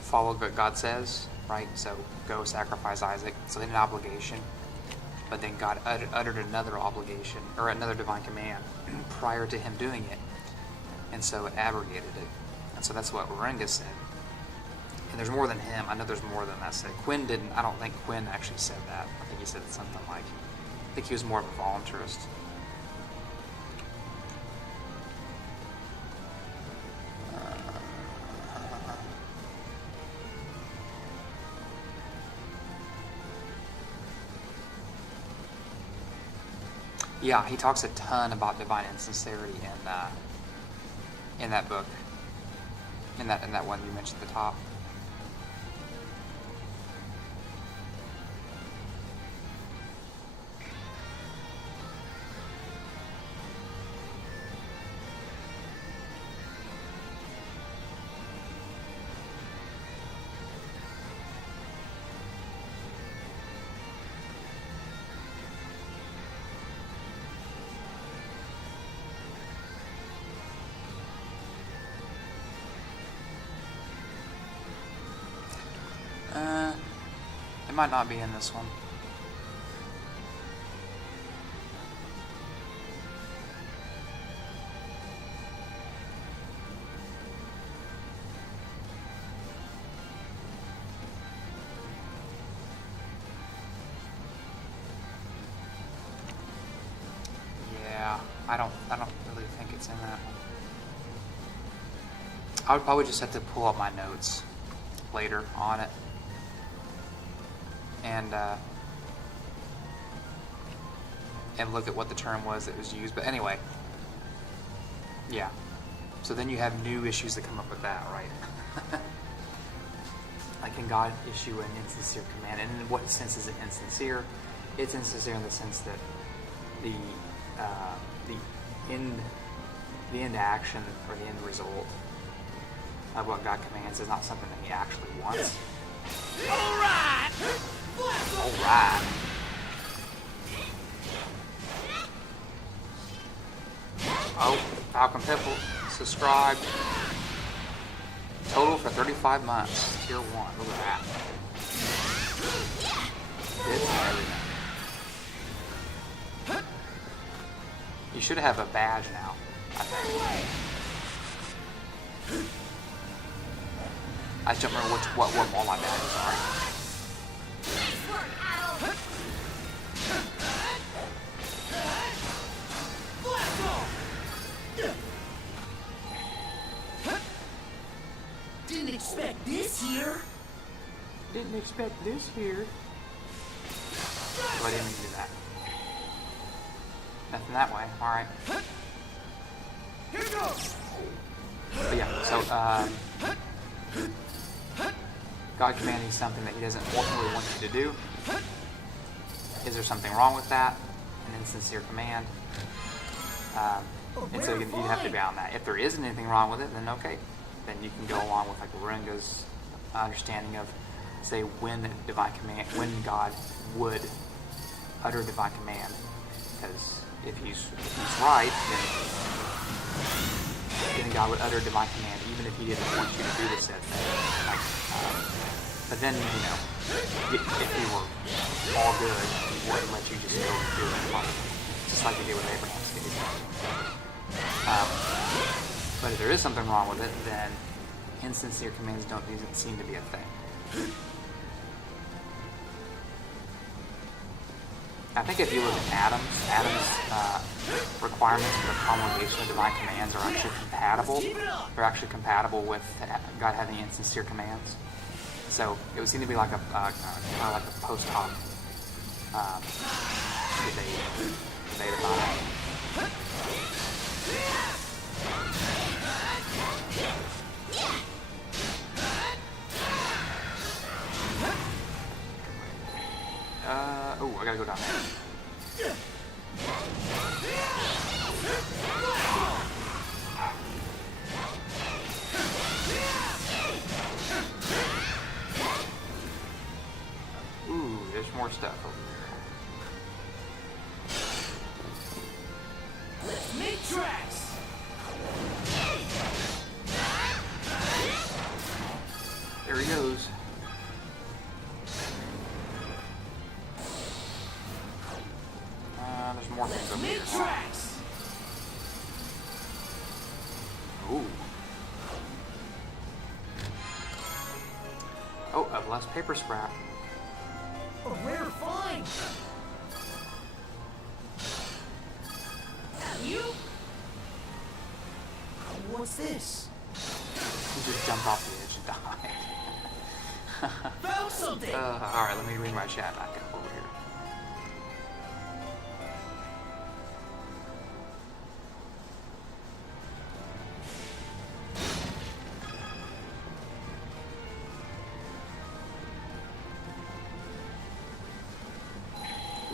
follow what God says, right? So go sacrifice Isaac. So they had an obligation, but then God uttered another obligation or another divine command prior to him doing it, and so it abrogated it. And so that's what Warenga said. And there's more than him. I know there's more than that said. Quinn didn't. I don't think Quinn actually said that. I think he said something like, I think he was more of a voluntarist. Yeah, he talks a ton about divine insincerity in that book. In that one you mentioned at the top. It might not be in this one. Yeah, I don't really think it's in that one. I would probably just have to pull up my notes later on it. And look at what the term was that was used. But anyway, yeah. So then you have new issues that come up with that, right? Like, can God issue an insincere command? And in what sense is it insincere? It's insincere in the sense that the end action or the end result of what God commands is not something that He actually wants. All right. Alright. Oh, Falcon Pimple subscribed. Total for 35 months. Tier 1. Look at that. It's everything. You should have a badge now, I think. I just don't remember what all my badges are. Didn't expect this here. Didn't expect this here. Oh, I didn't mean to do that. Nothing that way. Alright. Here goes. But yeah, so, God commanding something that He doesn't ultimately want you to do. Is there something wrong with that? An insincere command? And so you have to bound that. If there isn't anything wrong with it, then okay. Then you can go along with like Warenga's understanding of, say, when God would utter divine command. Because if he's right, then God would utter divine command, even if He didn't want you to do the said thing. Like, but then, if He were all good, He wouldn't let you just go and do it. Just like He did with Abraham's case. But if there is something wrong with it, then insincere commands don't even seem to be a thing. I think if you look at Adam's requirements for the promulgation of divine commands are actually compatible. They're actually compatible with God having insincere commands. So it would seem to be like a kind of like a post hoc debate about it. Oh, I gotta go down there. Ooh, there's more stuff over there. Let's make tracks. There he goes. There's more things over here. Make tracks. Ooh. Oh, a less paper scrap. A rare find. You? What's this? He just jumped off the edge and died. Found something. Alright, let me bring my chat back up over here.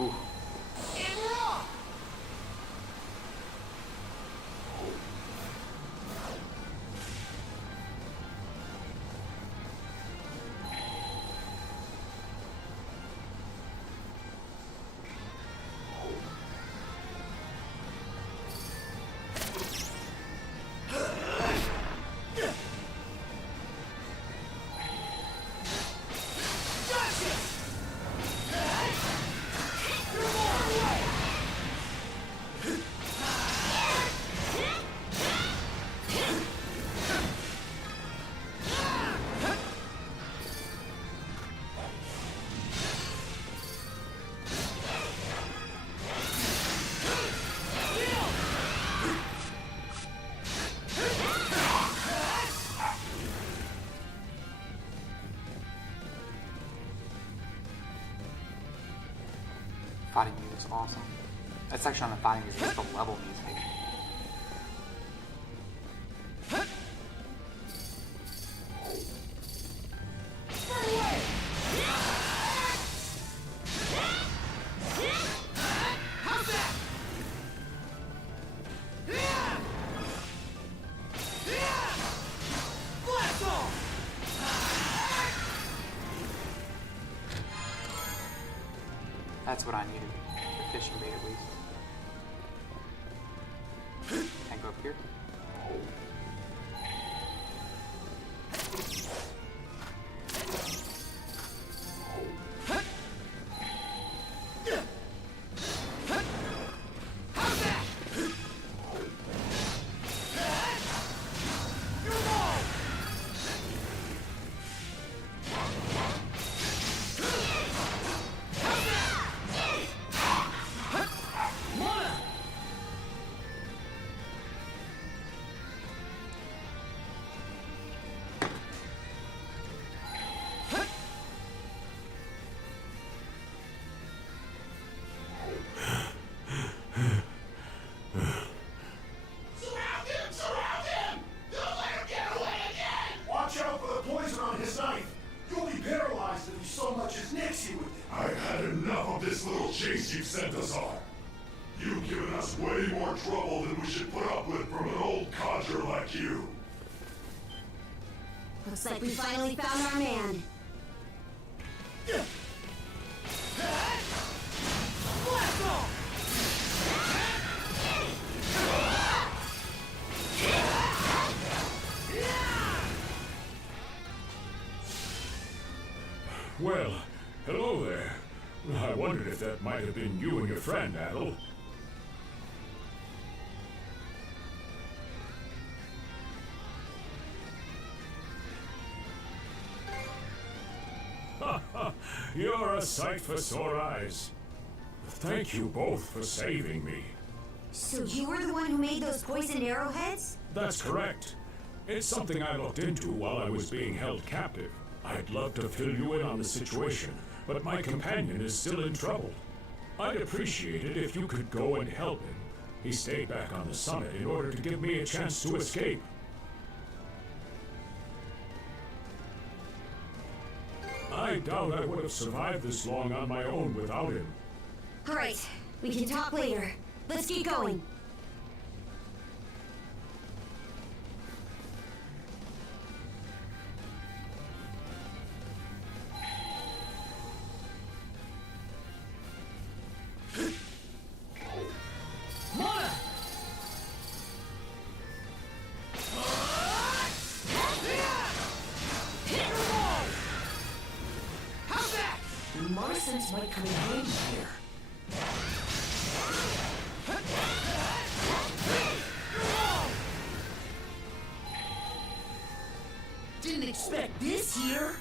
Ooh. And we're off. Fighting music's awesome. That's actually on the fighting music, it's the level music. That's what I needed. The fishing bait at least. Can I go up here? Chase you've sent us on. You've given us way more trouble than we should put up with from an old codger like you. Looks like we finally found our man. Well, hello there. I wondered if that might have been you and your friend, Adel. You're a sight for sore eyes. Thank you both for saving me. So you were the one who made those poisoned arrowheads? That's correct. It's something I looked into while I was being held captive. I'd love to fill you in on the situation, but my companion is still in trouble. I'd appreciate it if you could go and help him. He stayed back on the summit in order to give me a chance to escape. I doubt I would have survived this long on my own without him. All right, we can talk later. Let's get going. Mona! Hit her wall! How's that? My sense might come in handy here. Didn't expect this here.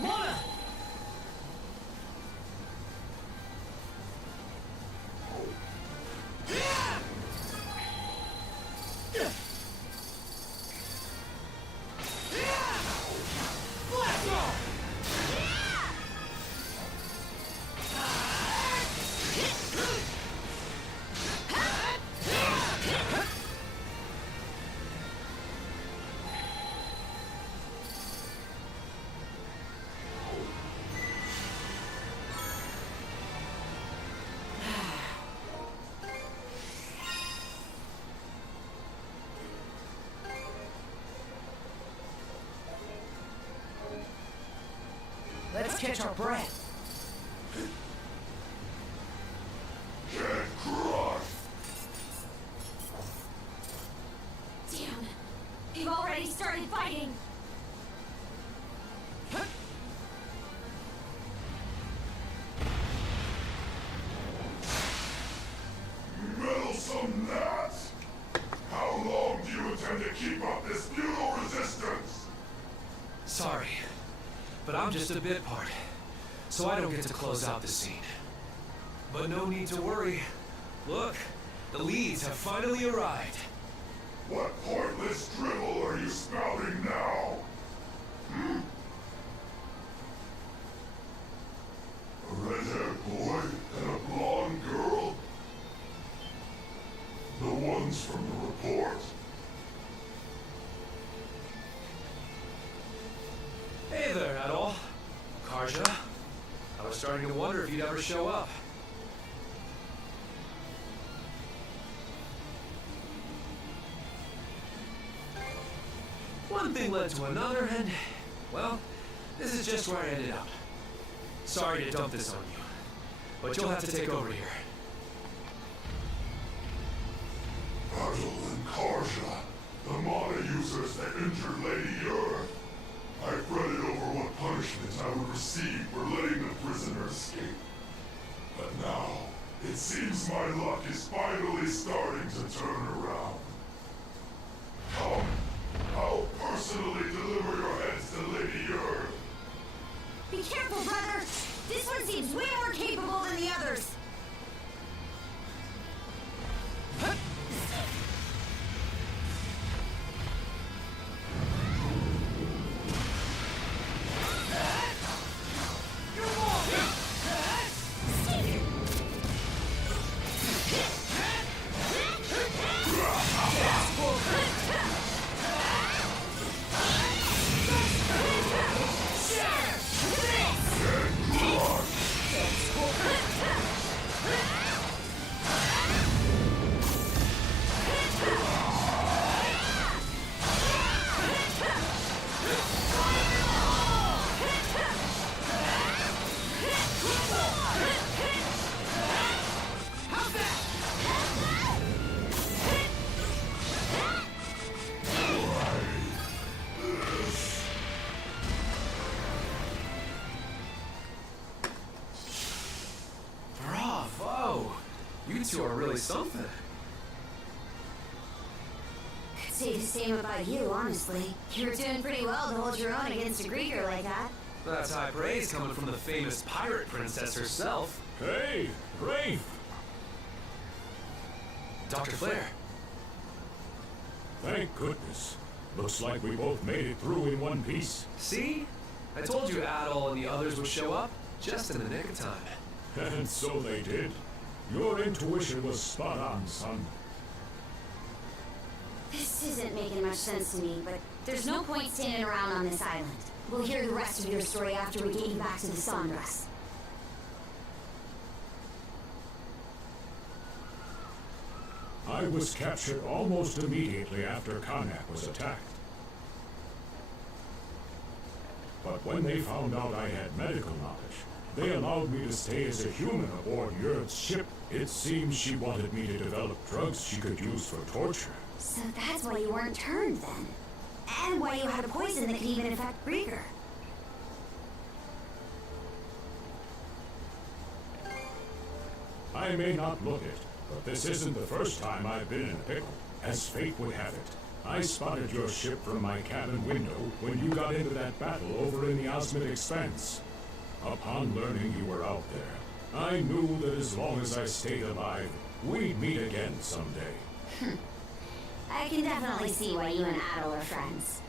Mona! Blast off! Let's catch our breath. Get crushed! Damn. They've already started fighting. Meddlesome gnats! How long do you intend to keep up this futile resistance? Sorry, but I'm just a bit part, so I don't get to close out the scene. But no need to worry. Look, the leads have finally arrived. What pointless drivel are you spouting now? A red-haired boy and a blonde girl? The ones from the report. Hey there, Adol. Karja. I was starting to wonder if you'd ever show up. One thing led to another, and, well, this is just where I ended up. Sorry to dump this on you, but you'll have to take over here. Adol and Karja, the mana users that injured Lady Earth. I fretted over what punishment I would receive for letting the prisoner escape. But now, it seems my luck is finally starting to turn around. Come, I'll personally deliver your heads to Lady Earth. Be careful, brother. This one seems way more capable than the others. You two are really something. Could say the same about you, honestly. You were doing pretty well to hold your own against a Grieger like that. That's high praise coming from the famous pirate princess herself. Hey, Rafe! Dr. Flair. Thank goodness. Looks like we both made it through in one piece. See? I told you Adol and the others would show up, just in the nick of time. And so they did. Your intuition was spot on, son. This isn't making much sense to me, but there's no point standing around on this island. We'll hear the rest of your story after we get you back to the Sondras. I was captured almost immediately after Karnak was attacked. But when they found out I had medical knowledge, they allowed me to stay as a human aboard Yurt's ship. It seems she wanted me to develop drugs she could use for torture. So that's why you weren't turned then. And why you had a poison that could even affect Grieger. I may not look it, but this isn't the first time I've been in a pickle. As fate would have it, I spotted your ship from my cabin window when you got into that battle over in the Osmond Expanse. Upon learning you were out there, I knew that as long as I stayed alive, we'd meet again someday. I can definitely see why you and Adol are friends.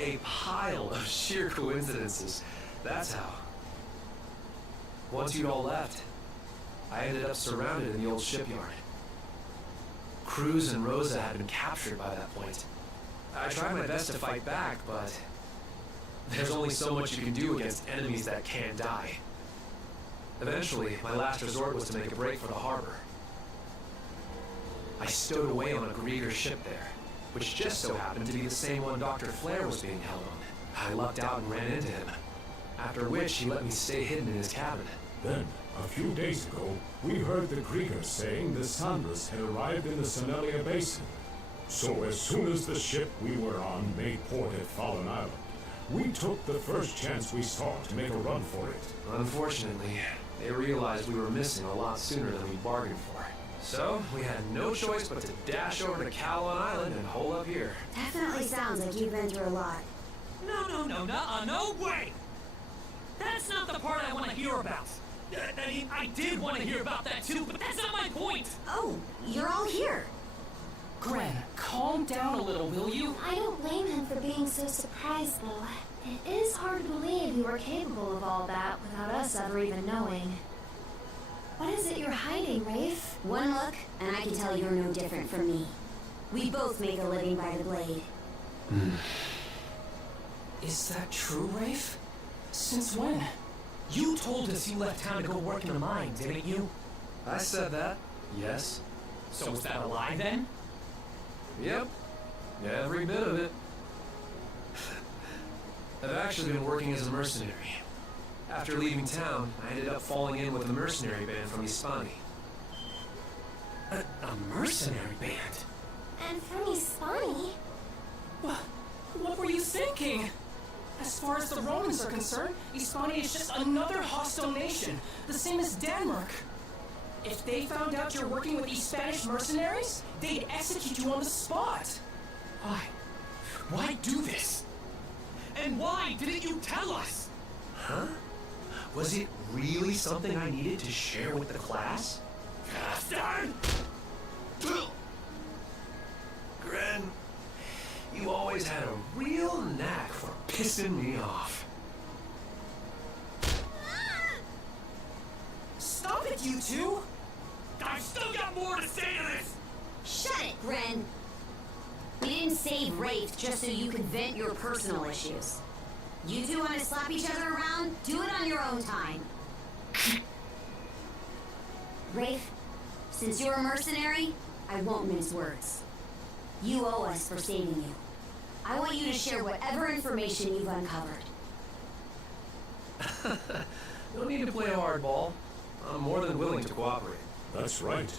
A pile of sheer coincidences. That's how. Once you'd all left, I ended up surrounded in the old shipyard. Cruz and Rosa had been captured by that point. I tried my best to fight back, but there's only so much you can do against enemies that can't die. Eventually, my last resort was to make a break for the harbor. I stowed away on a Grieger ship there, which just so happened to be the same one Dr. Flair was being held on. I lucked out and ran into him, after which he let me stay hidden in his cabin. Then, a few days ago, we heard the Kriegers saying the Sondras had arrived in the Senelia Basin. So as soon as the ship we were on made port at Fallen Island, we took the first chance we saw to make a run for it. Unfortunately, they realized we were missing a lot sooner than we bargained for. So, we had no choice but to dash over to Calon Island and hole up here. Definitely sounds like you've been through a lot. No way! That's not the part I want to hear about. I mean, I did want to hear about that too, but that's not my point! Oh, you're all here. Gren, calm down a little, will you? I don't blame him for being so surprised, though. It is hard to believe you were capable of all that without us ever even knowing. What is it you're hiding, Rafe? One look, and I can tell you're no different from me. We both make a living by the blade. Is that true, Rafe? Since when? You told us you left town to go work in the mine, didn't you? I said that, yes. So was that a lie then? Yep, every bit of it. I've actually been working as a mercenary. After leaving town, I ended up falling in with a mercenary band from Hispani. A mercenary band? And from Hispani? What were you thinking? As far as the Romans are concerned, Hispania is just another hostile nation, the same as Denmark. If they found out you're working with these Spanish mercenaries, they'd execute you on the spot. Why? Why do this? And why didn't you tell us? Huh? Was it really something I needed to share with the class? Bastard! Gren, you always had a real knack for pissing me off. Stop it, you two! I've still got more to say to this! Shut it, Gren! We didn't save Rafe just so you could vent your personal issues. You two want to slap each other around? Do it on your own time. Rafe, since you're a mercenary, I won't mince words. You owe us for saving you. I want you to share whatever information you've uncovered. No need to play hardball. I'm more than willing to cooperate. That's right.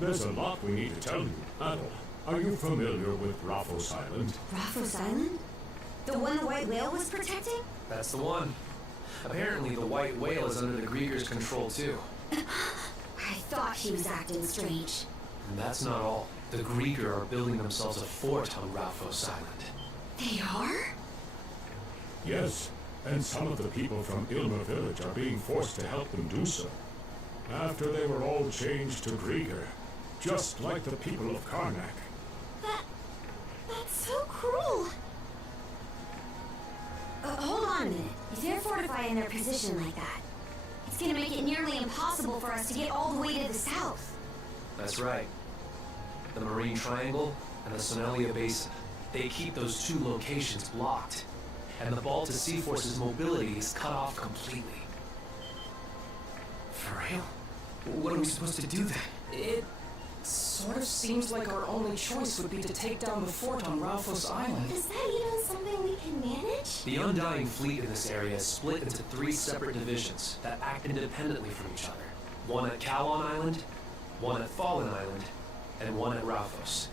There's a lot we need to tell you. Adol, are you familiar with Raphos Island? Raphos Island? The one the white whale was protecting? That's the one. Apparently, the white whale is under the Grieger's control, too. I thought he was acting strange. And that's not all. The Grieger are building themselves a fort on Ralphos Island. They are? Yes, and some of the people from Ilmer Village are being forced to help them do so. After they were all changed to Grieger, just like the people of Karnak. That's so cruel. Hold on a minute. If they're fortified in their position like that, it's gonna make it nearly impossible for us to get all the way to the south. That's right. The Marine Triangle and the Sonelia Basin. They keep those two locations blocked. And the Balta Sea Force's mobility is cut off completely. For real? What are we supposed to do then? It sort of seems like our only choice would be to take down the fort on Ralphos Island. Is that even something we can manage? The Undying Fleet in this area is split into 3 separate divisions that act independently from each other. One at Kalon Island, one at Fallen Island, and one at Ralphos.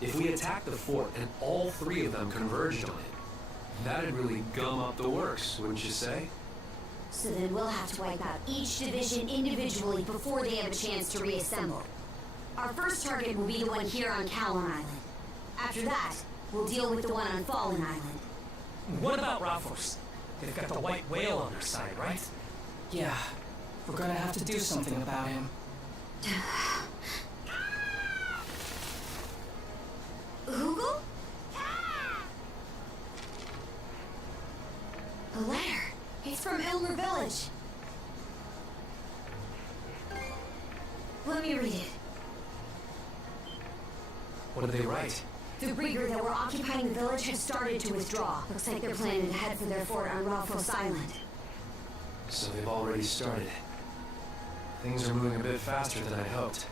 If we attack the fort and all 3 of them converged on it, that'd really gum up the works, wouldn't you say? So then we'll have to wipe out each division individually before they have a chance to reassemble. Our first target will be the one here on Kalon Island. After that, we'll deal with the one on Fallen Island. What about Ralphos? They've got the white whale on their side, right? Yeah, we're gonna have to do something about him. Hugel? A letter. It's from Ilmer Village. Let me read it. What did they write? The Grieger that were occupying the village have started to withdraw. Looks like they're planning to head for their fort on Ralphos Island. So they've already started. Things are moving a bit faster than I hoped.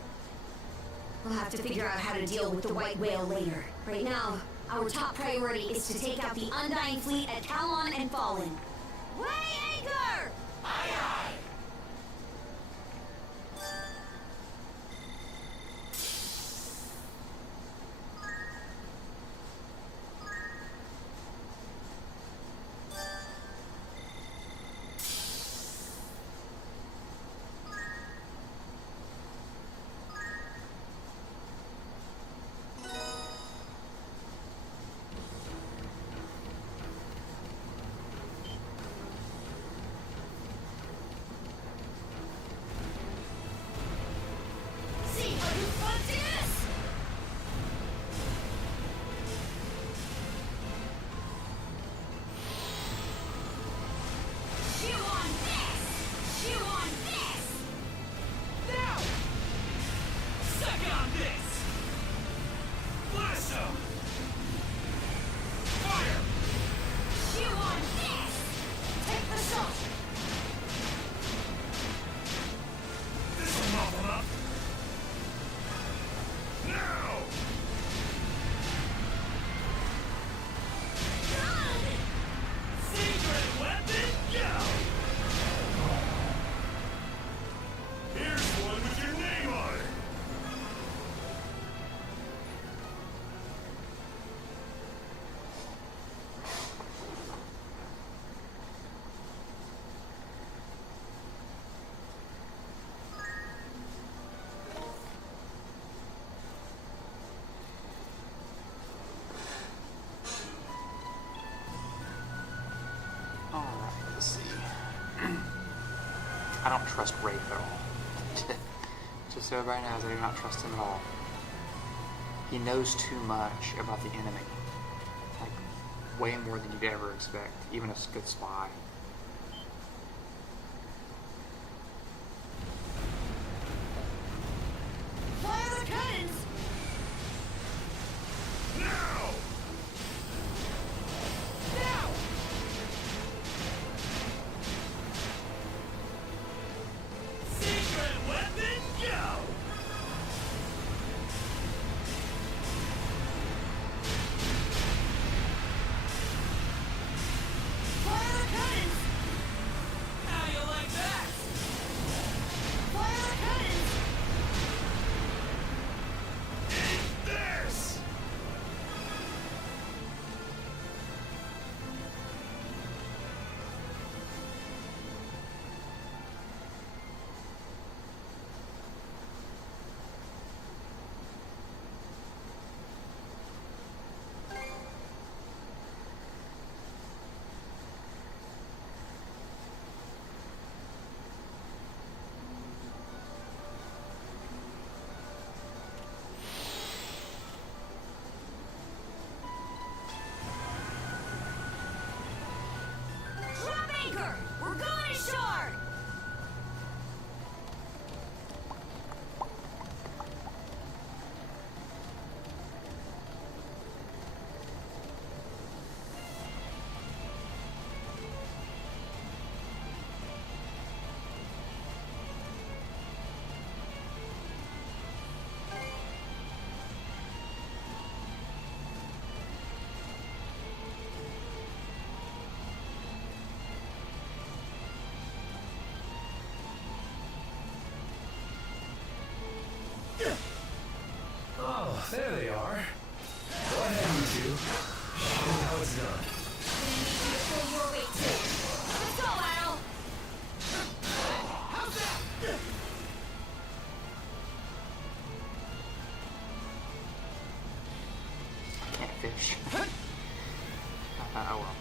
We'll have to figure out how to deal with the white whale later. Right now, our top priority is to take out the Undying Fleet at Kalon and Fallen. Weigh anchor! Aye, aye! I don't trust Rafe at all. Just so everybody knows, I do not trust him at all. He knows too much about the enemy. Like, way more than you'd ever expect, even a good spy. Fire the cannons! Now! Now! Secret weapon, go! Fire the cannons! Oh, there they are. Go ahead, you two. Show me how it's done. Pull your weight too. Let's go, Al! I can't fish. Oh well.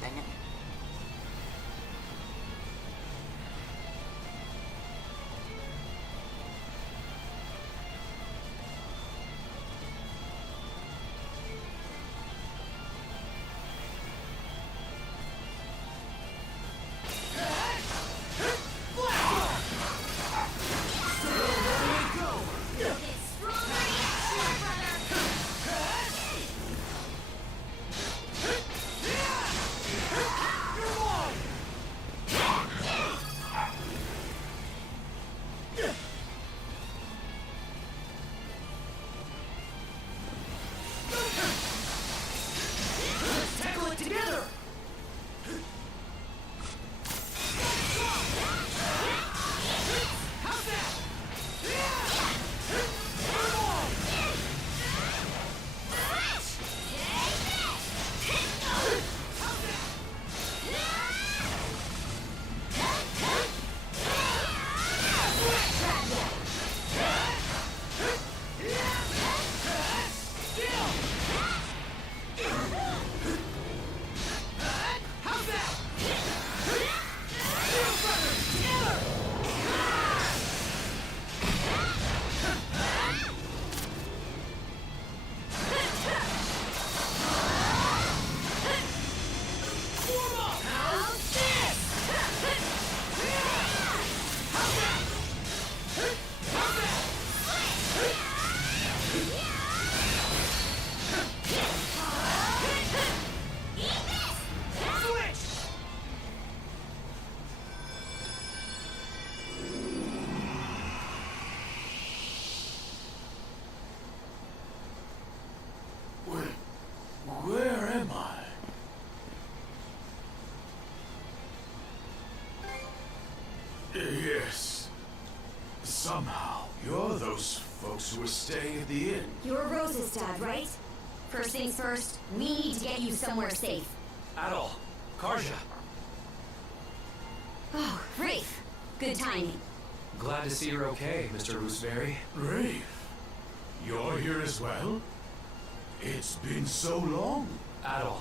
Dang it. Tackle it together! Where am I? Yes. Somehow, you're those folks who were staying at the inn. You're Rose's dad, right? First things first, we need to get you somewhere safe. Adol, Karja, Oh, Rafe. Good timing. glad to see you're okay, Mr. Roosevary. Rafe, you're here as well? It's been so long. Adol,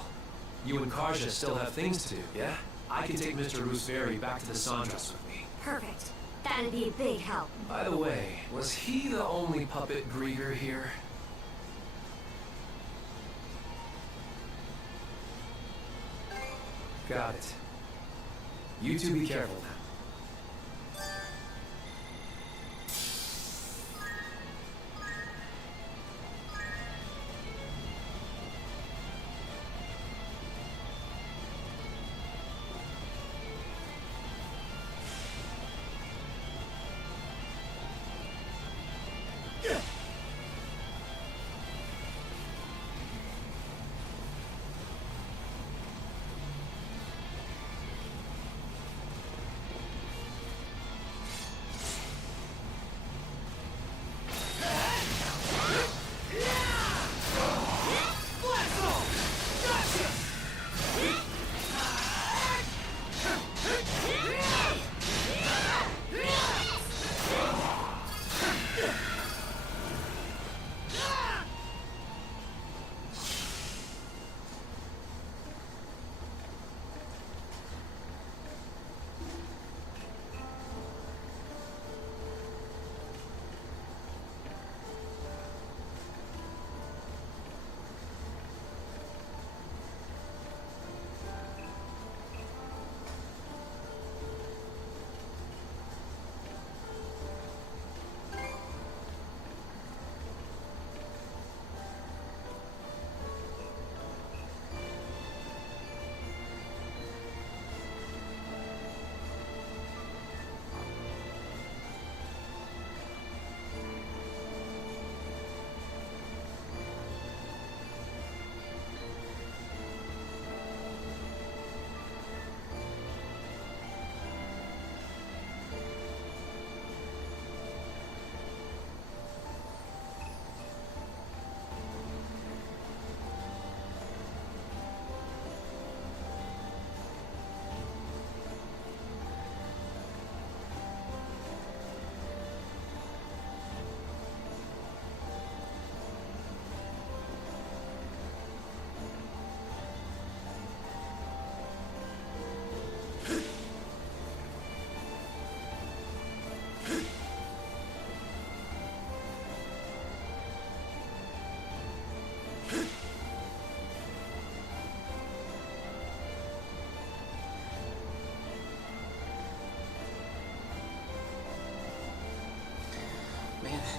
you and Karja still have things to do, yeah? I can take Mr. Roosevary back to the Sandras with me. Perfect. That'd be a big help. By the way, was he the only puppet Grieger here? Got it. You two be careful now.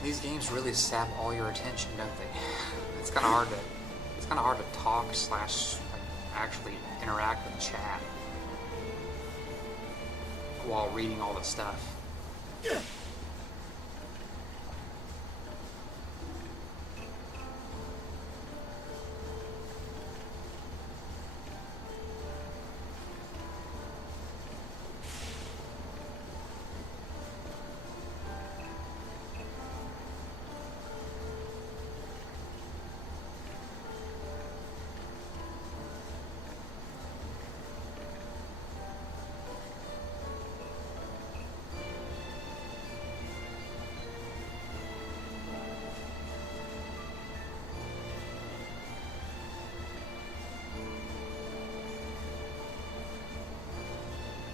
These games really sap all your attention, don't they? It's kind of hard to talk slash like, actually interact with chat while reading all the stuff.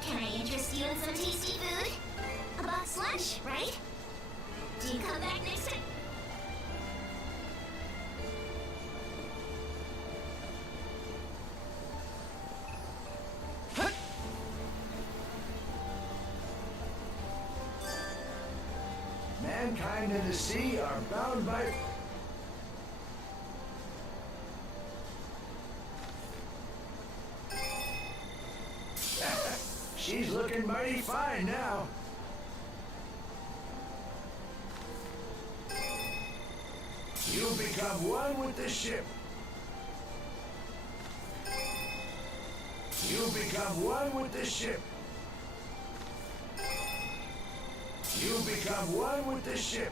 Can I interest you in some tasty food? A box lunch, right? Do you come back next time? Mankind and the sea are bound by... She's looking mighty fine now. You become one with the ship. You become one with the ship. You become one with the ship.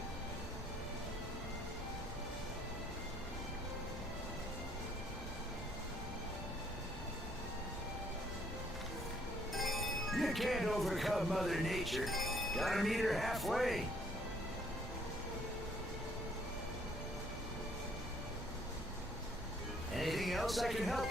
You can't overcome Mother Nature. Gotta meet her halfway. Anything else I can help?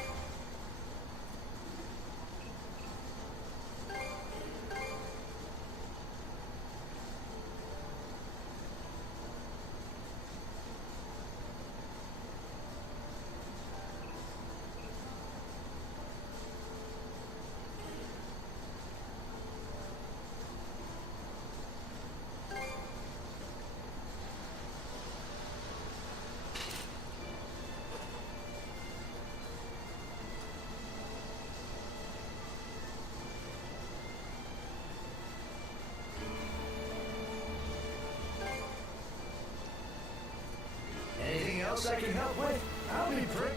Anything else I can help with? I'll be prick.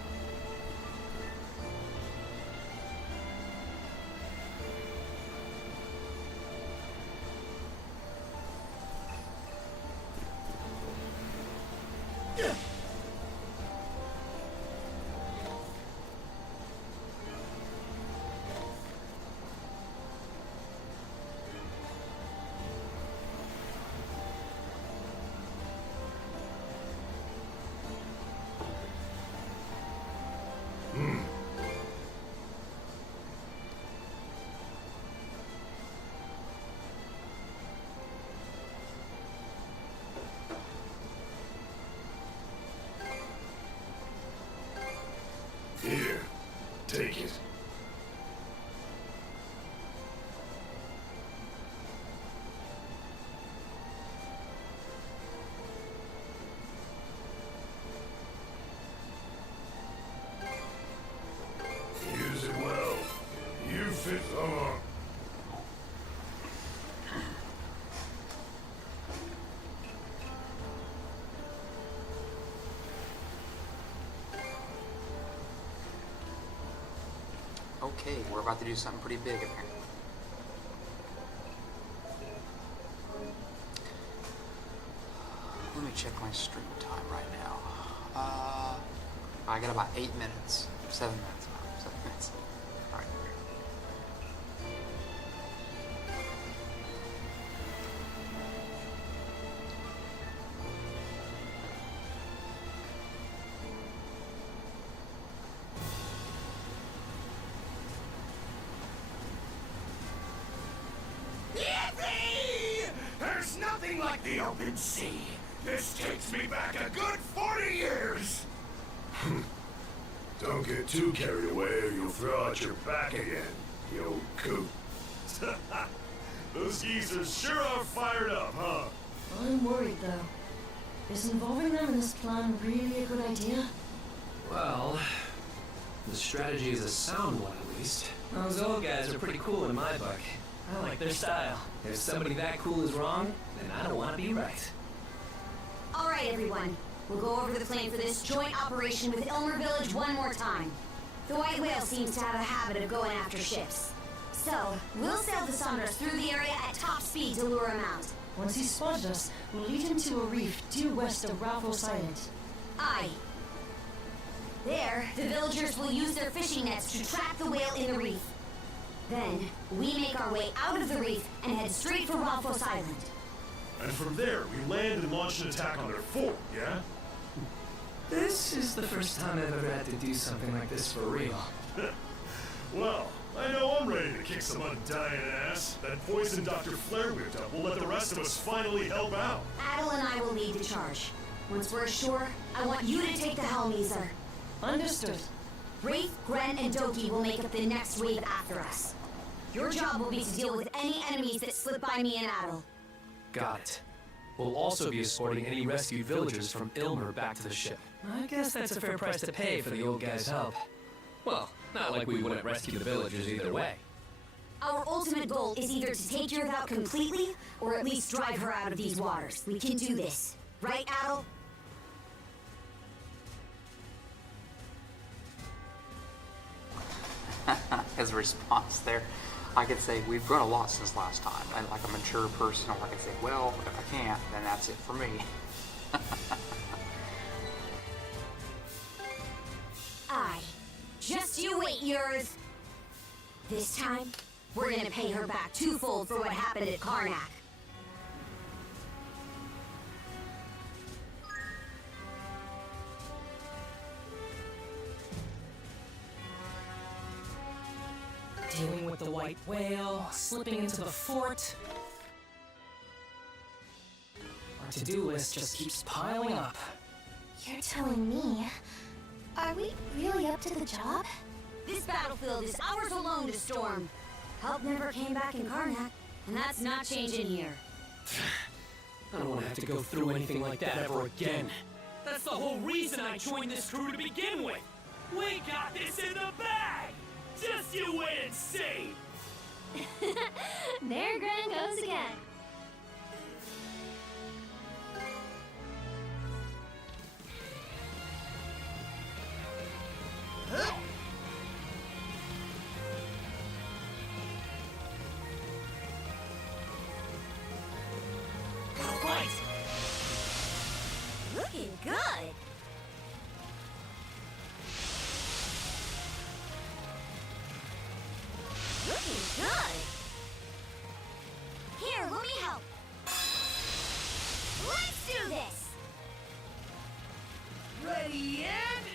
Here, take it. Use it well. You fit on. Okay, we're about to do something pretty big apparently. Let me check my stream time right now. I got about 8 minutes. 7 minutes. 7 minutes. Alright. Yippee! There's nothing like the open sea. This takes me back a good 40 years. Don't get too carried away or you'll throw out your back again, you old coot. Those geezers sure are fired up, huh? I'm worried, though. Is involving them in this plan really a good idea? Well, the strategy is a sound one at least. Those old guys are pretty cool in my book. I like their style. If somebody that cool is wrong, then I don't want to be right. All right, everyone. We'll go over the plan for this joint operation with Ilmer Village one more time. The White Whale seems to have a habit of going after ships. So, we'll sail the Sondras through the area at top speed to lure him out. Once he's spotted us, we'll lead him to a reef due west of Raffles Island. Aye. There, the villagers will use their fishing nets to trap the whale in the reef. Then, we make our way out of the reef and head straight for Raffles Island. And from there, we land and launch an attack on their fort, yeah? This is the first time I've ever had to do something like this for real. Well, I know I'm ready to kick some undying ass. That poison Dr. Flare whipped up will let the rest of us finally help out. Adel and I will lead the charge. Once we're ashore, I want you to take the helm, Ether. Understood. Wraith, Gren, and Doki will make up the next wave after us. Your job will be to deal with any enemies that slip by me and Adel. Got it. We'll also be escorting any rescued villagers from Ilmer back to the ship. I guess that's a fair price to pay for the old guy's help. Well, not like we wouldn't rescue the villagers either way. Our ultimate goal is either to take Earth out completely, or at least drive her out of these waters. We can do this. Right, Adel? As a response there, I could say we've grown a lot since last time. And like a mature person, or I could say, well, if I can't, then that's it for me. Aye. Just you wait, yours. This time, we're gonna pay her back twofold for what happened at Karnak. Dealing with the White Whale, slipping into the fort. Our to-do list just keeps piling up. You're telling me? Are we really up to the job? This battlefield is ours alone to storm. Help never came back in Karnak, and that's not changing here. I don't want to have to go through anything like that ever again. That's the whole reason I joined this crew to begin with. We got this in the bag. Just you wait and see. There Gren goes again. Right. Looking good. Looking good. Here, let me help. Let's do this. Ready and...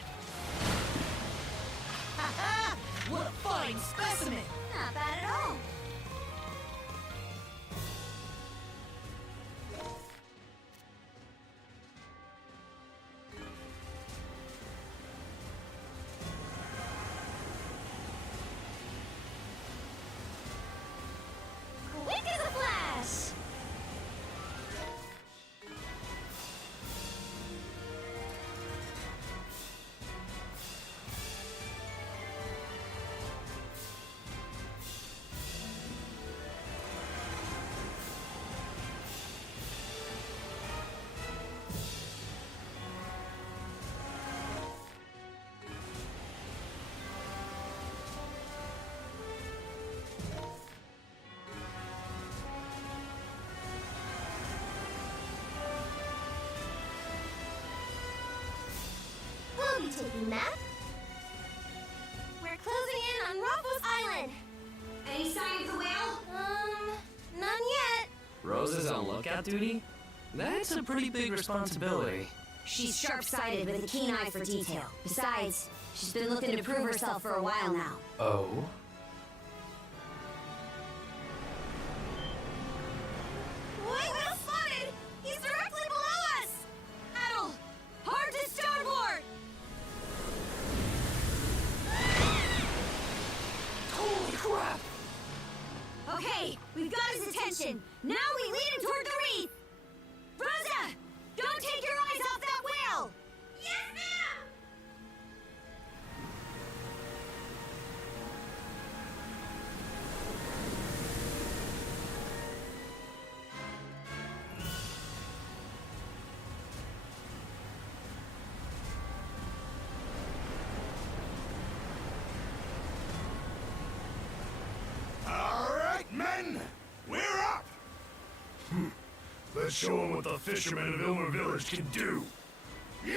Ha-ha! What a fine specimen! Not bad at all. Quick as a flash! We'll be taking that. We're closing in on Raffles Island. Any sign of the whale? None yet. Rose is on lookout duty? That's a pretty big responsibility. She's sharp-sighted with a keen eye for detail. Besides, she's been looking to prove herself for a while now. Oh? White whale spotted! He's directly below us! Adel, hard to starboard! Holy crap! Okay, we've got his attention. Now we lead him toward the reef! Rosa, don't take your men! We're up! Let's show them what the fishermen of Ilmer Village can do. Yeah!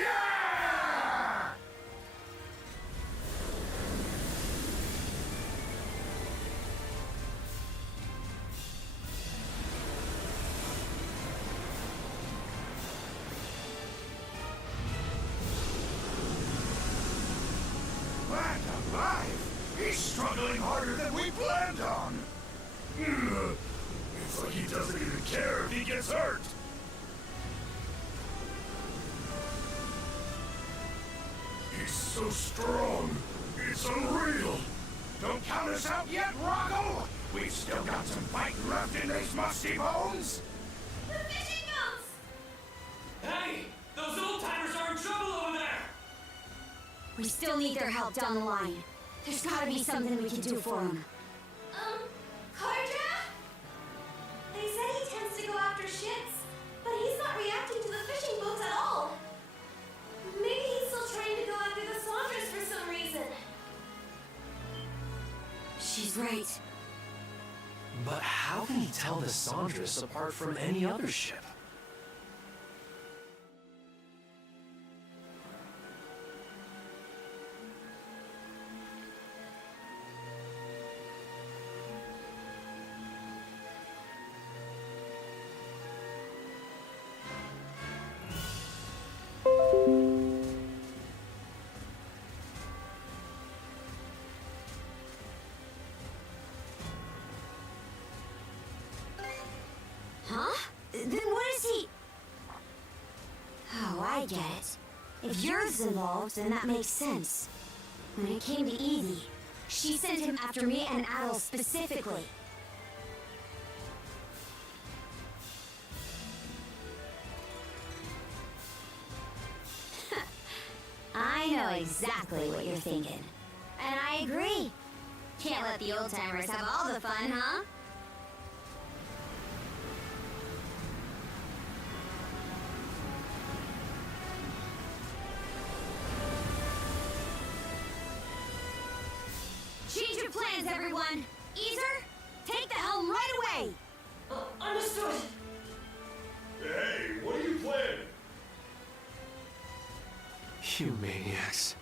Man alive! He's struggling harder than we planned on! It's like he doesn't even care if he gets hurt. He's so strong. It's unreal. Don't count us out yet, Rocco! We've still got some fight left in these musty bones! The fishing boats! Hey! Those old-timers are in trouble over there! We still need their help down the line. There's gotta be something we can do for them. Cardra? They said he tends to go after ships, but he's not reacting to the fishing boats at all. Maybe he's still trying to go after the Swandra's for some reason. She's right. But how can he tell the Sandras apart from any other ship? Huh? Then what is he? Oh, I get it. If Yurth's involved, then that makes sense. When it came to Evie, she sent him after me and Adel specifically. I know exactly what you're thinking. And I agree. Can't let the old-timers have all the fun, huh? Change your plans, everyone! Easer, take the helm right away! Understood. Hey, what are you planning? You maniacs.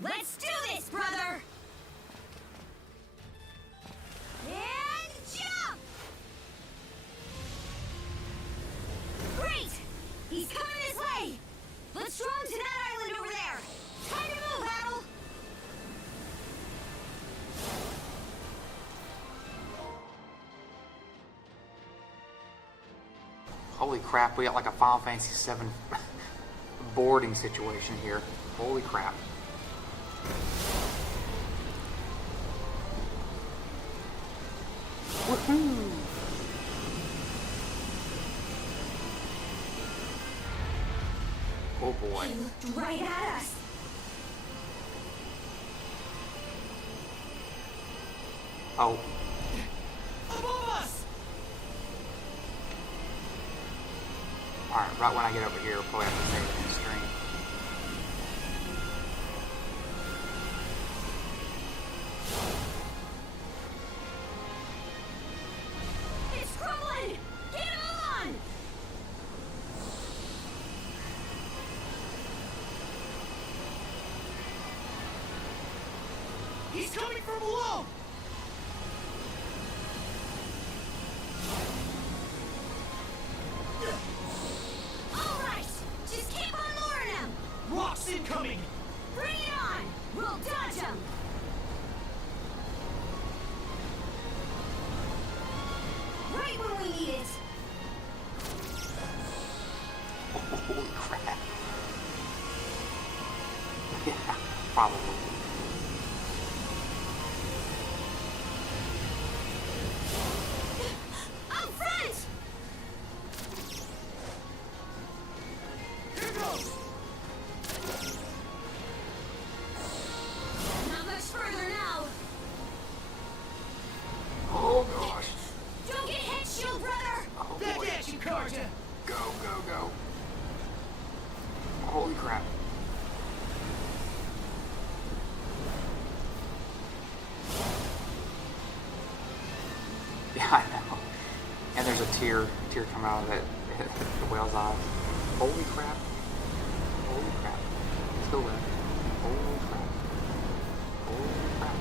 Let's do this, brother! And jump! Great! He's coming this way! Let's draw him to that island over there! Time to move, Adel! Holy crap, we got like a Final Fantasy VII boarding situation here. Holy crap. Woohoo! Oh boy. He looked right at us! Oh. Above us! Alright, right when I get over here, we'll probably have to save it in stream. It's crumbling! Get him on! He's coming from below! All right! Just keep on luring him! Rocks incoming! Bring it on! We'll dodge him! Right when we need it! Holy crap. Yeah, probably. Up front! Here goes! Not much further now. tear come out of it, the whale's eye. Holy crap. Holy crap. Still there. Holy crap. Holy crap.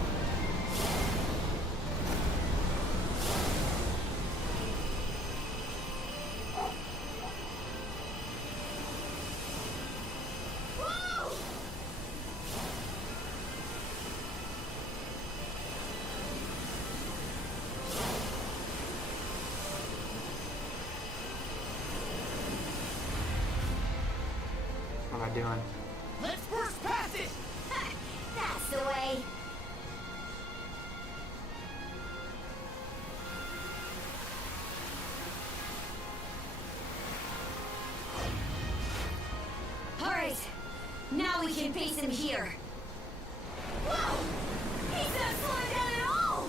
What am I doing? Let's burst past it! That's the way. Alright, now we can face him here. Whoa! He's not slowing down at all!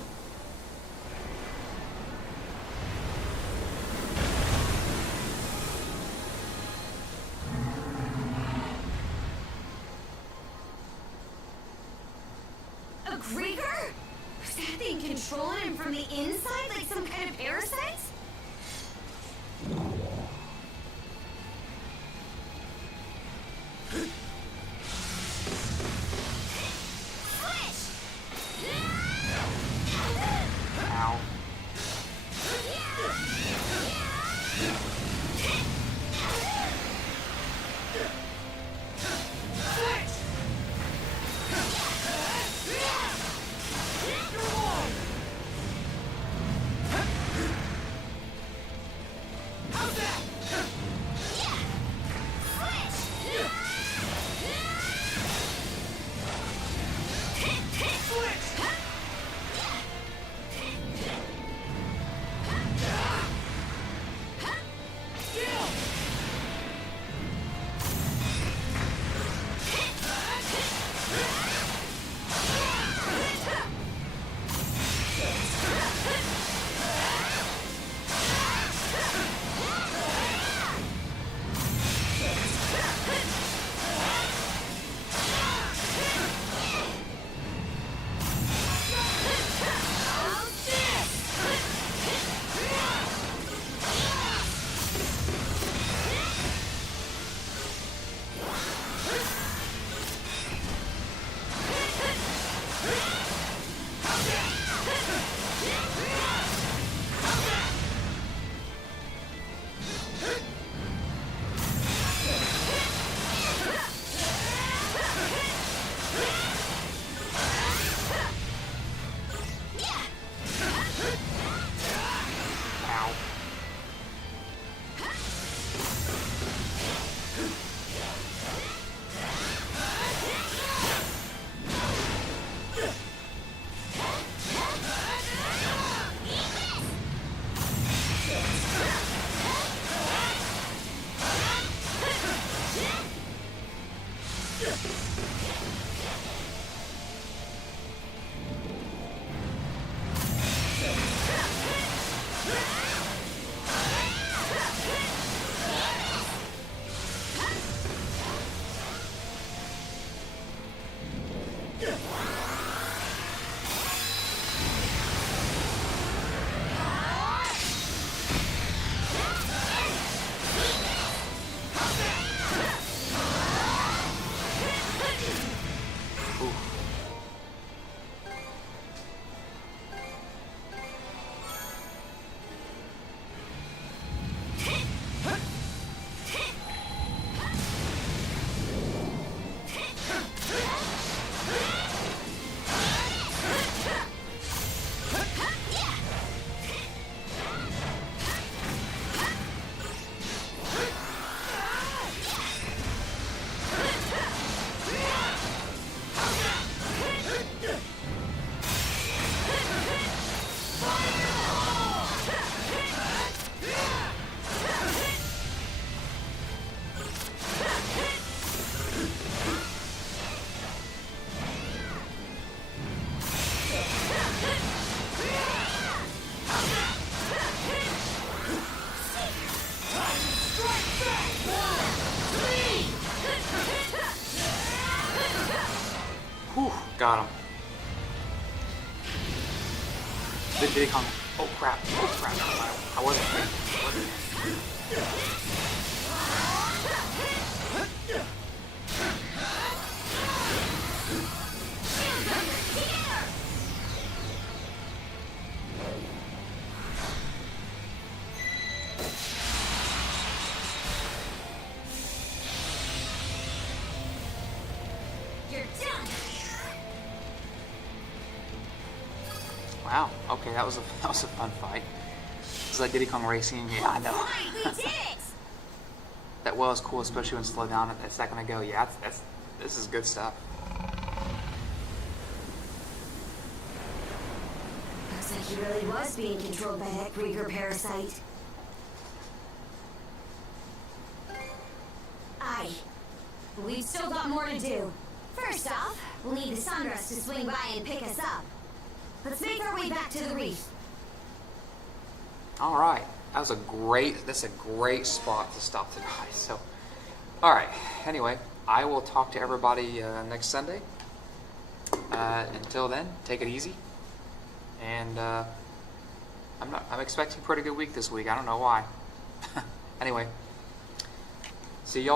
A Grieger? Was that thing controlling him from the inside like some kind of parasite? Ow. Ow. Whew, got him. Did he come? Oh crap! Oh crap! I wasn't thinking. You're done. Wow. Okay, that was a fun fight. It's like Diddy Kong Racing. Yeah, I know. Right, we did it. That was cool, especially when slowed down a second ago. Yeah, this is good stuff. Looks like he really was being controlled by that Krieger parasite. Aye. We've still got more to do. First off, we'll need the Sunrise to swing by and pick us up. Let's make our way back to the reef. All right, that's a great spot to stop tonight. So, all right. Anyway, I will talk to everybody next Sunday. Until then, take it easy. And I'm expecting a pretty good week this week. I don't know why. Anyway, see y'all.